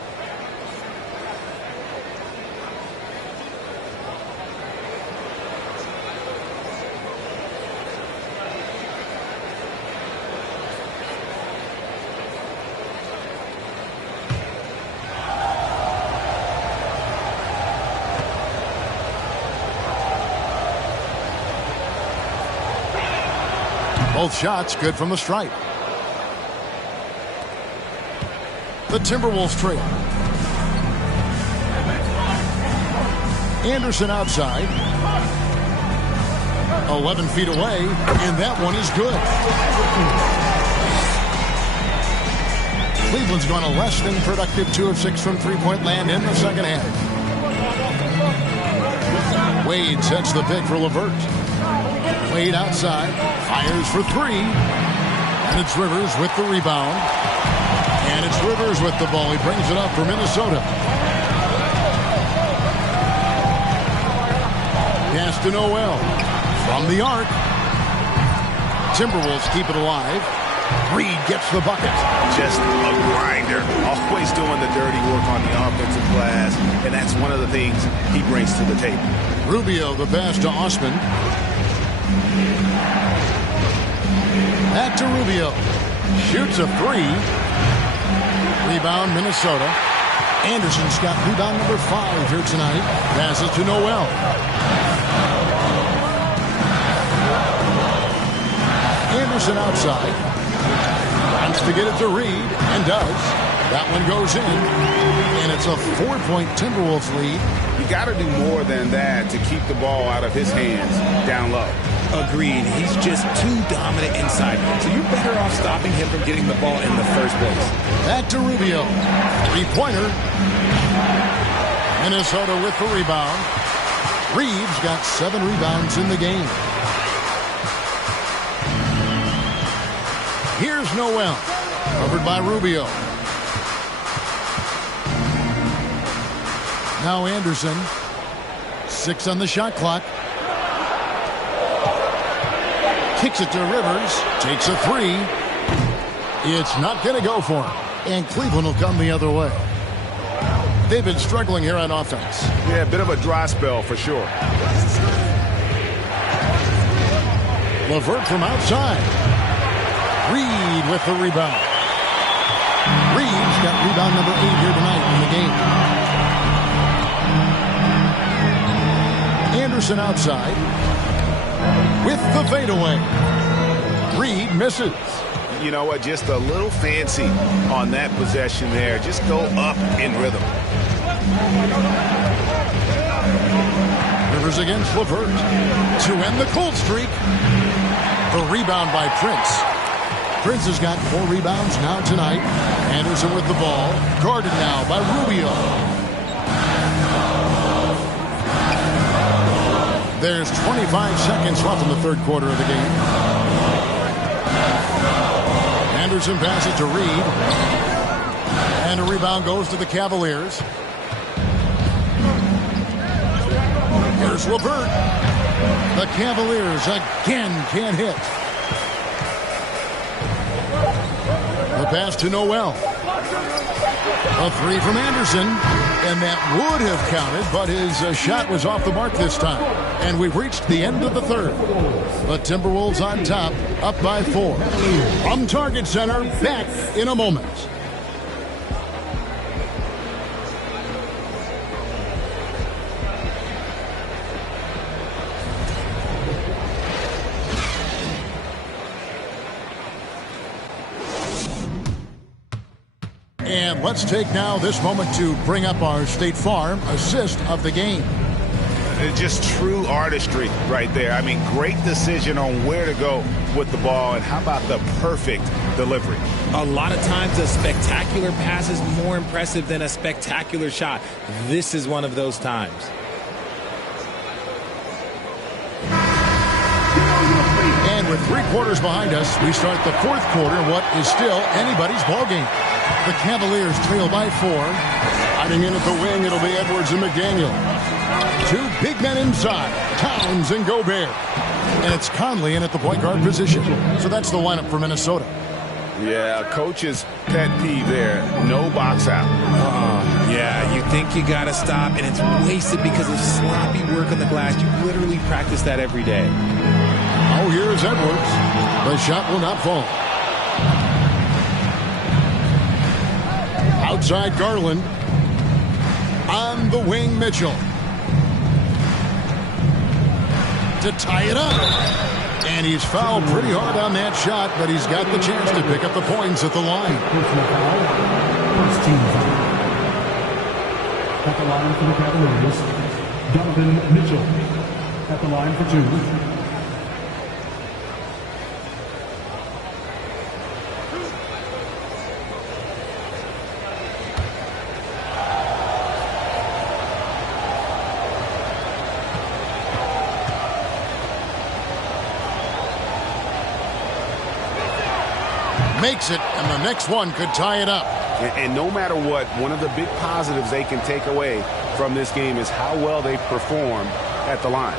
Both shots good from the stripe. The Timberwolves trail. Anderson outside. 11 feet away, and that one is good. Cleveland's gone a less than productive 2 of 6 from three-point land in the second half. Wade sets the pick for LeVert. Wade outside, fires for 3, and it's Rivers with the rebound. And it's Rivers with the ball. He brings it up for Minnesota. Pass to Noel from the arc. Timberwolves keep it alive. Reid gets the bucket. Just a grinder, always doing the dirty work on the offensive glass, and that's one of the things he brings to the table. Rubio, the pass to Osman. Back to Rubio. Shoots a 3. Rebound, Minnesota. Anderson's got rebound number 5 here tonight. Passes to Noel. Anderson outside. Wants to get it to Reid, and does. That one goes in, and it's a 4-point Timberwolves lead. You got to do more than that to keep the ball out of his hands down low. Agreed. He's just too dominant inside. So you're better off stopping him from getting the ball in the first place. Back to Rubio. 3-pointer. Minnesota with the rebound. Reeves got 7 rebounds in the game. Here's Noel. Covered by Rubio. Now Anderson. 6 on the shot clock. Kicks it to Rivers. Takes a 3. It's not going to go for him. And Cleveland will come the other way. They've been struggling here on offense. Yeah, a bit of a dry spell for sure. LeVert from outside. Reed with the rebound. Reed's got rebound number 8 here tonight in the game. Anderson outside with the fadeaway. Reed misses. You know what? Just a little fancy on that possession there. Just go up in rhythm. Rivers against LeVert to end the cold streak. The rebound by Prince. Prince has got 4 rebounds now tonight. Anderson with the ball. Guarded now by Rubio. There's 25 seconds left in the third quarter of the game. Anderson passes to Reed. And a rebound goes to the Cavaliers. Here's LeVert. The Cavaliers again can't hit. The pass to Noel. A 3 from Anderson. And that would have counted, but his shot was off the mark this time. And we've reached the end of the third. The Timberwolves on top, up by 4. From Target Center, back in a moment. And let's take now this moment to bring up our State Farm assist of the game. Just true artistry right there. I mean, great decision on where to go with the ball, and how about the perfect delivery? A lot of times a spectacular pass is more impressive than a spectacular shot. This is one of those times. And with 3 quarters behind us, we start the fourth quarter, what is still anybody's ball game. The Cavaliers trail by 4. Hiding in at the wing, it'll be Edwards and McDaniel. 2 big men inside, Towns and Gobert. And it's Conley in at the point guard position. So that's the lineup for Minnesota. Yeah, coach's pet peeve there. No box out. Yeah, you think you got to stop, and it's wasted because of sloppy work on the glass. You literally practice that every day. Oh, here's Edwards. The shot will not fall. Outside Garland. On the wing, Mitchell. To tie it up. And he's fouled pretty hard on that shot, but he's got the chance to pick up the points at the line. First team foul. At the line for the Cavaliers, Donovan Mitchell. At the line for 2. Makes it, and the next one could tie it up. And no matter what, one of the big positives they can take away from this game is how well they perform at the line.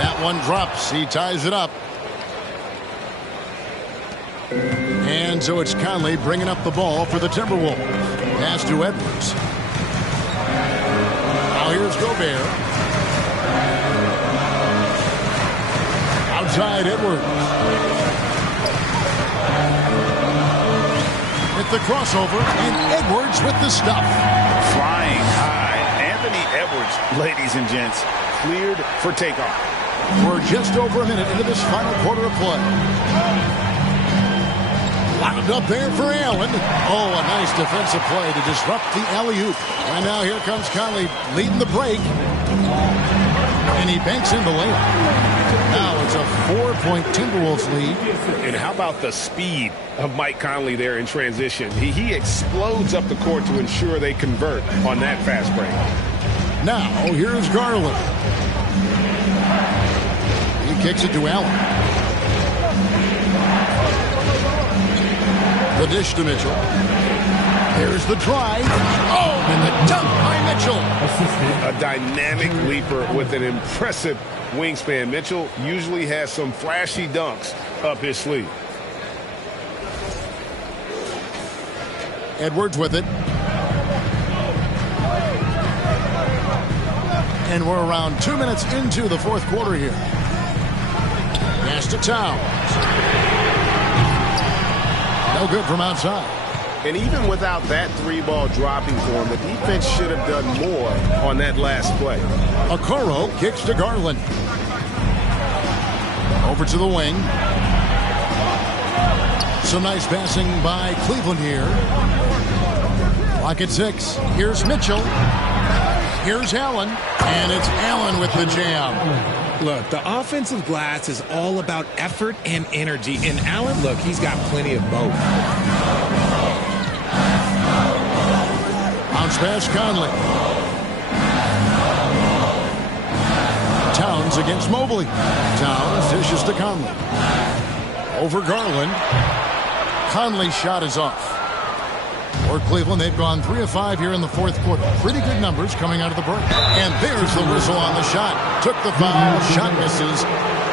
That one drops. He ties it up. And so it's Conley bringing up the ball for the Timberwolves. Pass to Edwards. Now here's Gobert. Outside Edwards. With the crossover, and Edwards with the stuff. Flying high. Anthony Edwards, ladies and gents, cleared for takeoff. We're just over a minute into this final quarter of play. Locked up there for Allen. Oh, a nice defensive play to disrupt the alley-oop. And now here comes Conley leading the break. And he banks in the layup. Now it's a 4-point Timberwolves lead. And how about the speed of Mike Conley there in transition? He explodes up the court to ensure they convert on that fast break. Now, here's Garland. He kicks it to Allen. The dish to Mitchell. Here's the drive. Oh, and the dunk by Mitchell. A dynamic leaper with an impressive wingspan. Mitchell usually has some flashy dunks up his sleeve. Edwards with it. And we're around 2 minutes into the fourth quarter here. Pass to Towns. No good from outside. And even without that three ball dropping for him, the defense should have done more on that last play. Okoro kicks to Garland. Over to the wing. Some nice passing by Cleveland here. Clock at 6. Here's Mitchell. Here's Allen. And it's Allen with the jam. Look, the offensive glass is all about effort and energy. And Allen, look, he's got plenty of both. Bounce pass, Conley. Towns against Mobley. Towns dishes to Conley. Over Garland. Conley's shot is off. For Cleveland, they've gone 3 of 5 here in the fourth quarter. Pretty good numbers coming out of the break. And there's the whistle on the shot. Took the foul. Shot misses.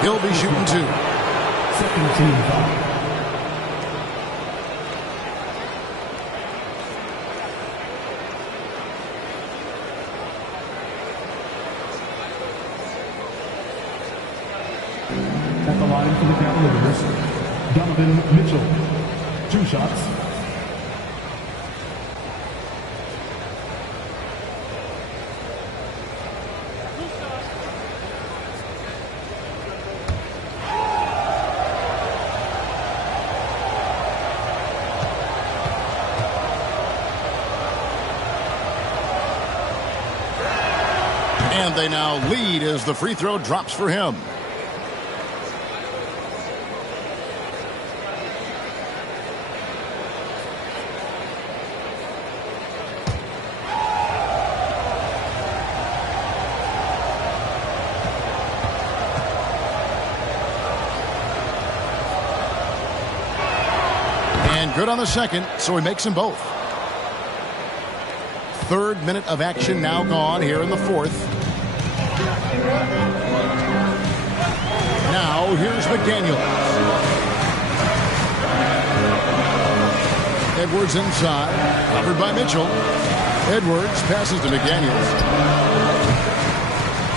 He'll be shooting 2. Second team foul. At the line for the Cavaliers, Donovan Mitchell. 2 shots. And they now lead as the free throw drops for him. And good on the second, so he makes them both. Third minute of action now gone here in the fourth. Now here's McDaniel. Edwards inside, covered by Mitchell. Edwards passes to McDaniels.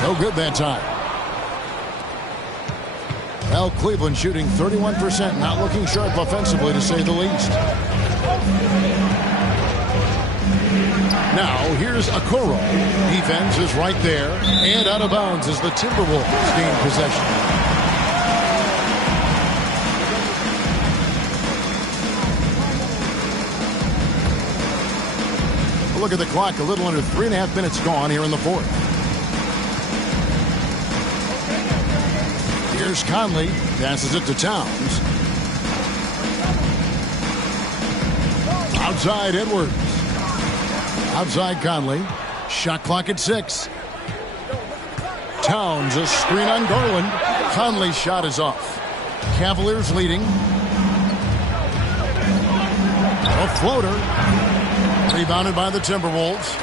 No good that time. Well, Cleveland shooting 31%, not looking sharp offensively to say the least. Now, here's Okoro. Defense is right there. And out of bounds as the Timberwolves gain possession. Look at the clock. A little under 3.5 minutes gone here in the fourth. Here's Conley. Passes it to Towns. Outside Edwards. Outside Conley. Shot clock at 6. Towns, a screen on Garland. Conley's shot is off. Cavaliers leading. A floater. Rebounded by the Timberwolves.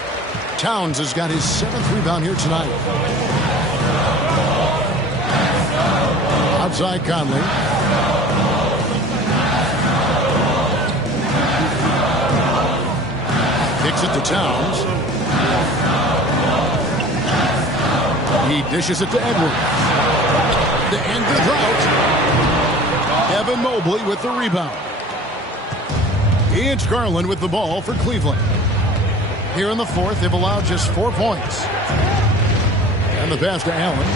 Towns has got his 7th rebound here tonight. Outside Conley. Kicks it to Towns. He dishes it to Edwards. To end the drought. Evan Mobley with the rebound. It's Garland with the ball for Cleveland. Here in the fourth, they've allowed just 4 points. And the pass to Allen.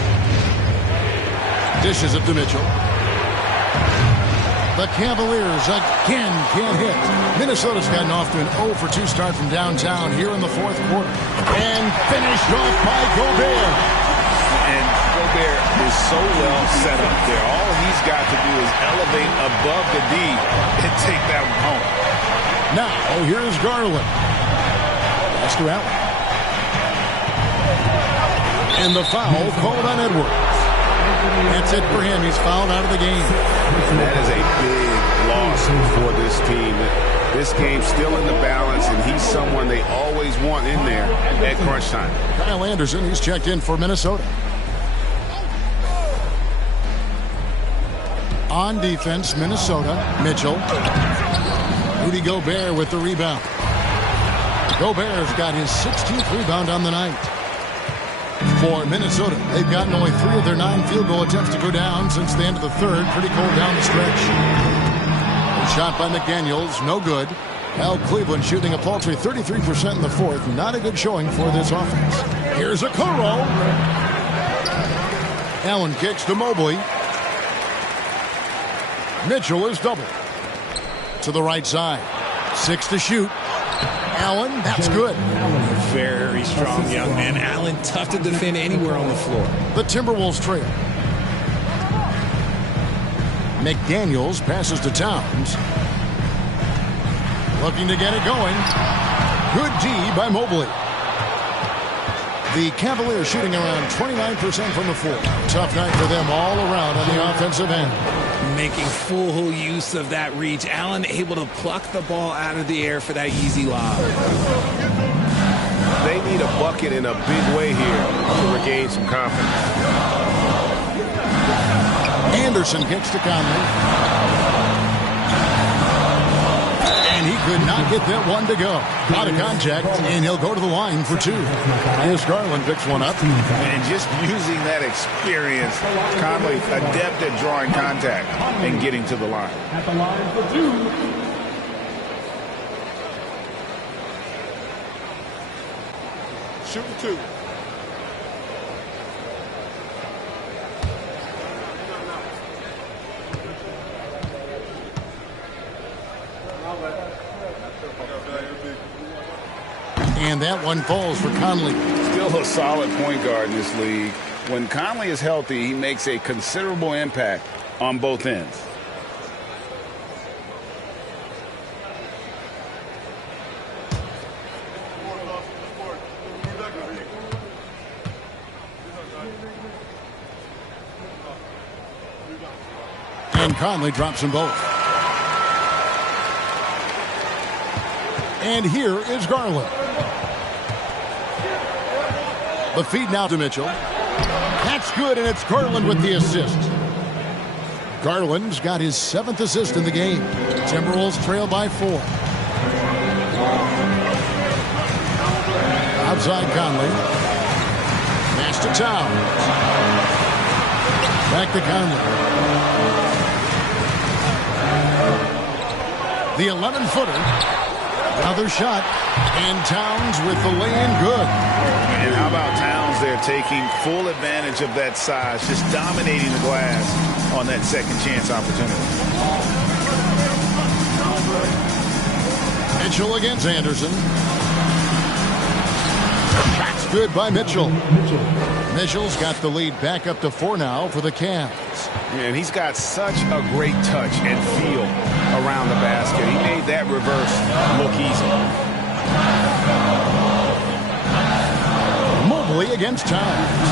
Dishes it to Mitchell. The Cavaliers again can't hit. Minnesota's gotten off to an 0-for-2 start from downtown here in the fourth quarter. And finished off by Gobert. And Gobert is so well set up there. All he's got to do is elevate above the D and take that one home. Now, here's Garland. Pass to Allen. And the foul called on Edwards. That's it for him. He's fouled out of the game. That is a big loss for this team. This game's still in the balance, and he's someone they always want in there at crunch time. Kyle Anderson, he's checked in for Minnesota. On defense, Minnesota, Mitchell. Rudy Gobert with the rebound. Gobert's got his 16th rebound on the night. For Minnesota, they've gotten only 3 of their 9 field goal attempts to go down since the end of the third. Pretty cold down the stretch. A shot by McDaniels, no good. Al Cleveland shooting a paltry 33% in the fourth. Not a good showing for this offense. Here's a Okoro. Allen kicks to Mobley. Mitchell is doubled. To the right side. 6 to shoot. Allen, that's good. Very strong young man. Allen, tough to defend anywhere on the floor. The Timberwolves trail. McDaniels passes to Towns. Looking to get it going. Good D by Mobley. The Cavaliers shooting around 29% from the floor. Tough night for them all around on the offensive end. Making full use of that reach. Allen able to pluck the ball out of the air for that easy lob. They need a bucket in a big way here to regain some confidence. Anderson kicks to Conley. And he could not get that one to go. Out of contact, and he'll go to the line for 2. As Garland picks one up. And just using that experience, Conley adept at drawing contact and getting to the line. At the line for 2. Shooting 2. And that one falls for Conley. Still a solid point guard in this league. When Conley is healthy, he makes a considerable impact on both ends. And Conley drops them both. And here is Garland. The feed now to Mitchell. That's good, and it's Garland with the assist. Garland's got his 7th assist in the game. Timberwolves trail by 4. Outside Conley. Pass to Towns. Back to Conley. The 11-footer. Another shot, and Towns with the lay-in good. And how about Towns there taking full advantage of that size, just dominating the glass on that second chance opportunity. Mitchell against Anderson. That's good by Mitchell. Mitchell's got the lead back up to 4 now for the Cavs. And he's got such a great touch and feel around the basket. He made that reverse look easy. Mobley against Towns.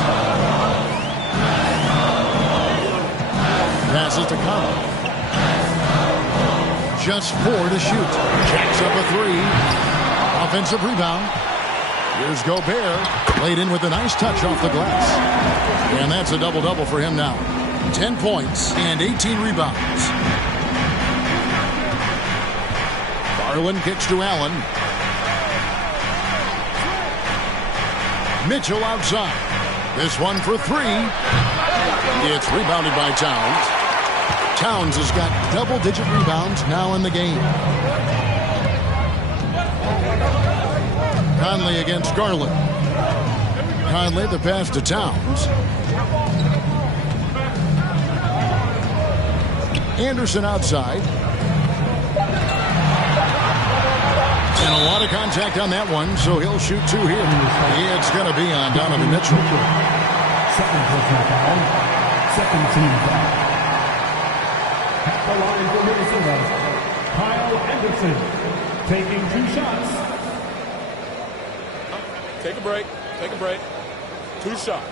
Passes to Conley. Just 4 to shoot. Jacks up a 3. Offensive rebound. Here's Gobert. Laid in with a nice touch off the glass. And that's a double-double for him now. 10 points and 18 rebounds. Garland kicks to Allen. Mitchell outside. This one for 3. It's rebounded by Towns. Towns has got double-digit rebounds now in the game. Conley against Garland. Conley the pass to Towns. Anderson outside. And a lot of contact on that one, so he'll shoot 2 here. Yeah, it's going to be on Donovan Mitchell. Second personal foul. Second team foul. At the line for Minnesota, Kyle Anderson taking 2 shots. Take a break. Take a break. 2 shots.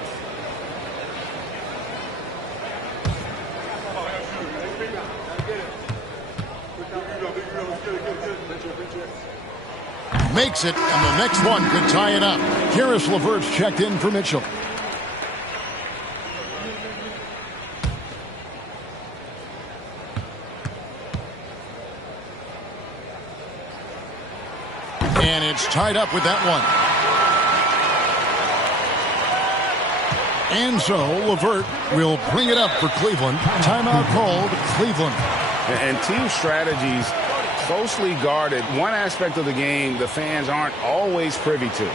Makes it, and the next one could tie it up. Karis LeVert's checked in for Mitchell. And it's tied up with that one. And so LeVert will bring it up for Cleveland. Timeout called Cleveland. And team strategies closely guarded. One aspect of the game the fans aren't always privy to.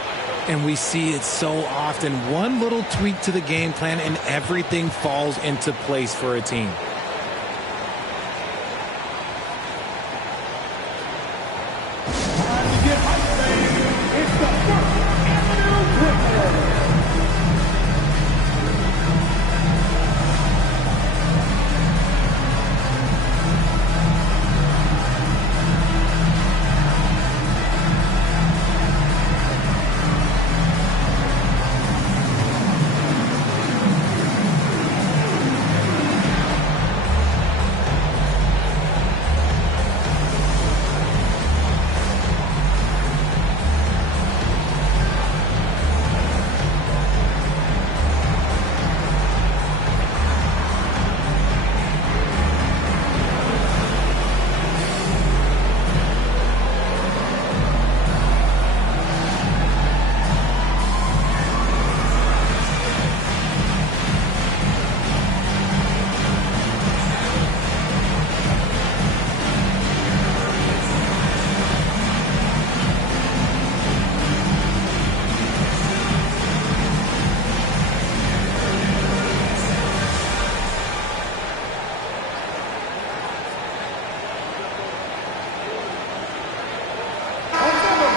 And we see it so often. One little tweak to the game plan and everything falls into place for a team.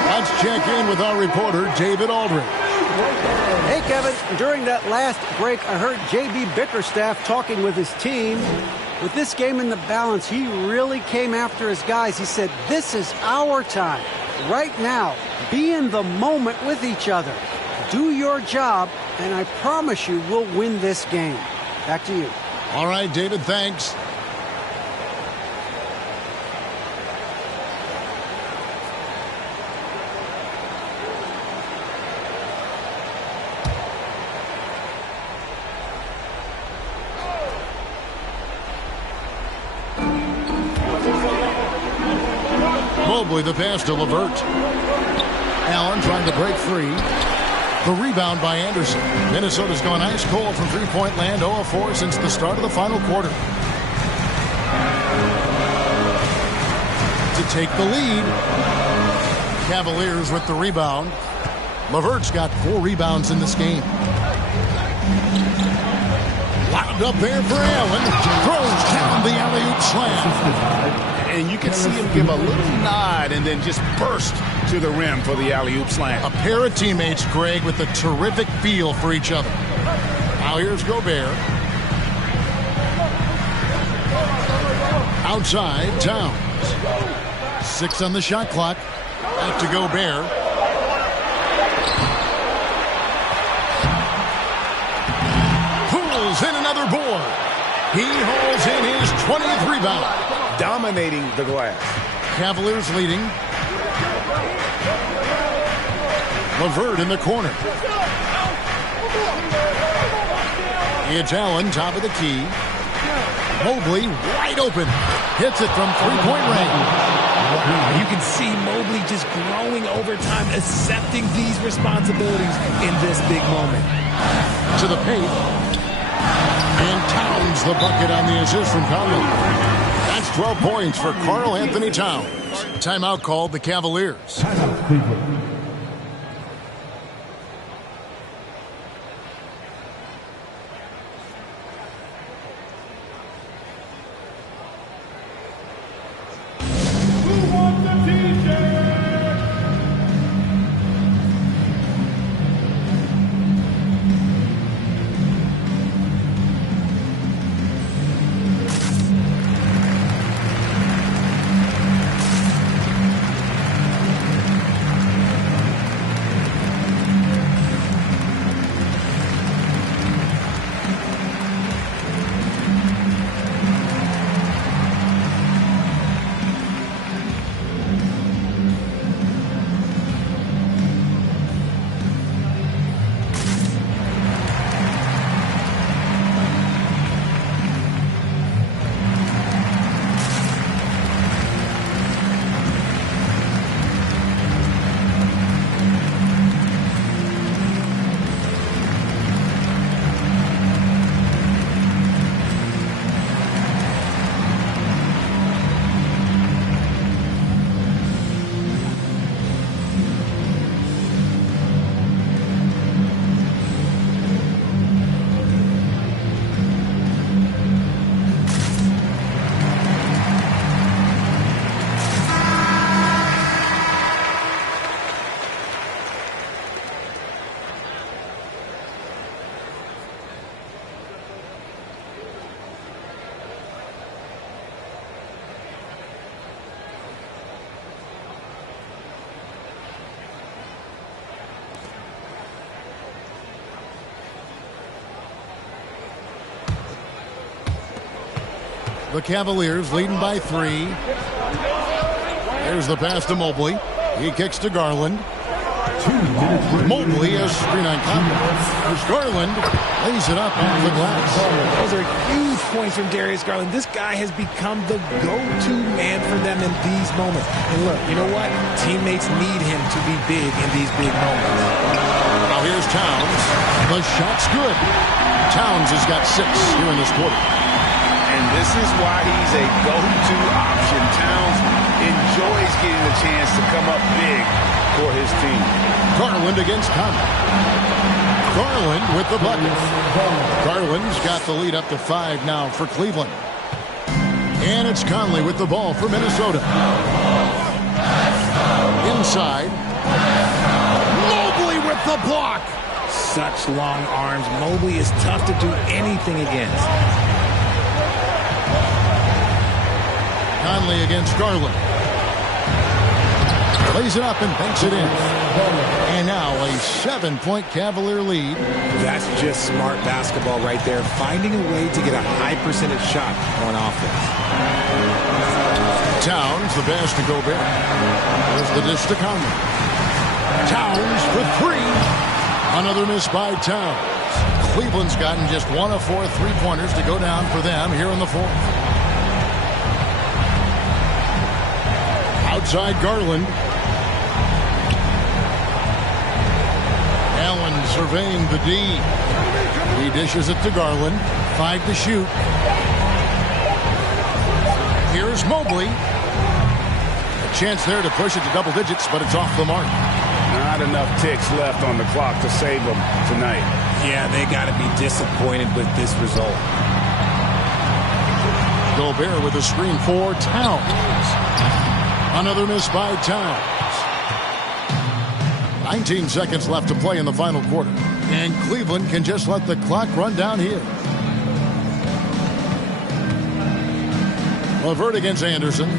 Let's check in with our reporter, David Aldridge. Hey, Kevin. During that last break, I heard J.B. Bickerstaff talking with his team. With this game in the balance, he really came after his guys. He said, this is our time. Right now, be in the moment with each other. Do your job, and I promise you we'll win this game. Back to you. All right, David, thanks. Mobley the pass to LeVert. Allen trying to break free. The rebound by Anderson. Minnesota's gone ice cold from three-point land, 0 of 4 since the start of the final quarter. To take the lead. Cavaliers with the rebound. LeVert's got 4 rebounds in this game. Lobbed up there for Allen. Throws down the alley-oop slam. And you can see him give a little nod and then just burst to the rim for the alley-oop slam. A pair of teammates, Greg, with a terrific feel for each other. Now here's Gobert. Outside, Towns. 6 on the shot clock. Back to Gobert. Pulls in another board. He hauls in his 20th rebound. Dominating the glass. Cavaliers leading. LeVert in the corner. It's Allen, top of the key. Mobley wide open. Hits it from three-point range. Wow, you can see Mobley just growing over time, accepting these responsibilities in this big moment. To the paint. And Towns the bucket on the assist from Conley. That's 12 points for Karl Anthony Towns. Timeout called the Cavaliers. Timeout, Cleveland. The Cavaliers leading by 3. There's the pass to Mobley. He kicks to Garland. Mobley has screen on Conley. Garland lays it up off the glass. Those are huge points from Darius Garland. This guy has become the go-to man for them in these moments. And look, you know what? Teammates need him to be big in these big moments. Now here's Towns. The shot's good. Towns has got 6 here in this quarter. And this is why he's a go-to option. Towns enjoys getting the chance to come up big for his team. Garland against Conley. Garland with the bucket. Garland's got the lead up to 5 now for Cleveland. And it's Conley with the ball for Minnesota. Inside. Mobley with the block. Such long arms. Mobley is tough to do anything against. Conley against Garland. Lays it up and banks it in. And now a 7-point Cavalier lead. That's just smart basketball right there. Finding a way to get a high percentage shot on offense. Towns, the pass to Gobert. There's the dish to Conley. Towns for 3. Another miss by Towns. Cleveland's gotten just 1 of 4 3-pointers to go down for them here in the 4th. Outside Garland. Allen surveying the D. He dishes it to Garland. 5 to shoot. Here's Mobley. A chance there to push it to double digits, but it's off the mark. Not enough ticks left on the clock to save them tonight. Yeah, they got to be disappointed with this result. Gobert with a screen for Towns. Another miss by Towns. 19 seconds left to play in the final quarter. And Cleveland can just let the clock run down here. LeVert against Anderson.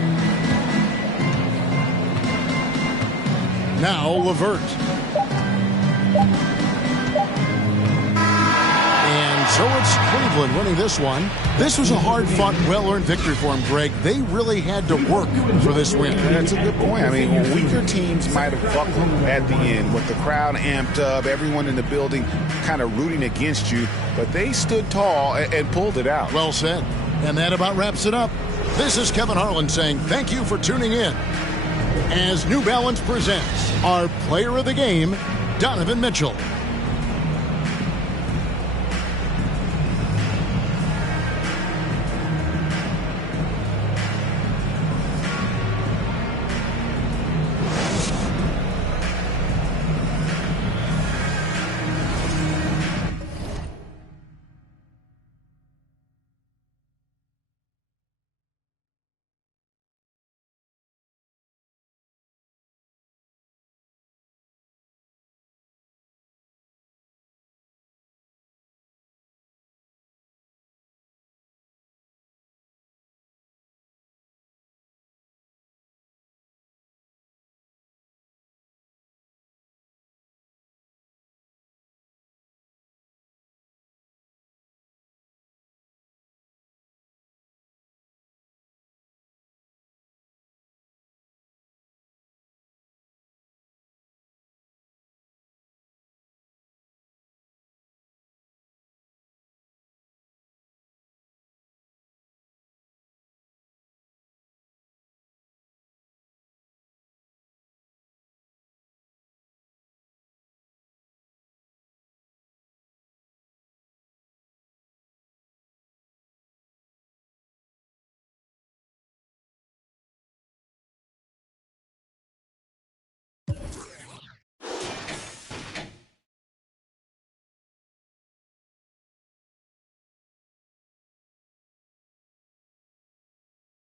Now LeVert. And so it's Cleveland winning this one. This was a hard-fought, well-earned victory for them, Greg. They really had to work for this win. That's a good point. I mean, weaker teams might have buckled at the end with the crowd amped up, everyone in the building kind of rooting against you, but they stood tall and pulled it out. Well said. And that about wraps it up. This is Kevin Harlan saying thank you for tuning in as New Balance presents our player of the game, Donovan Mitchell.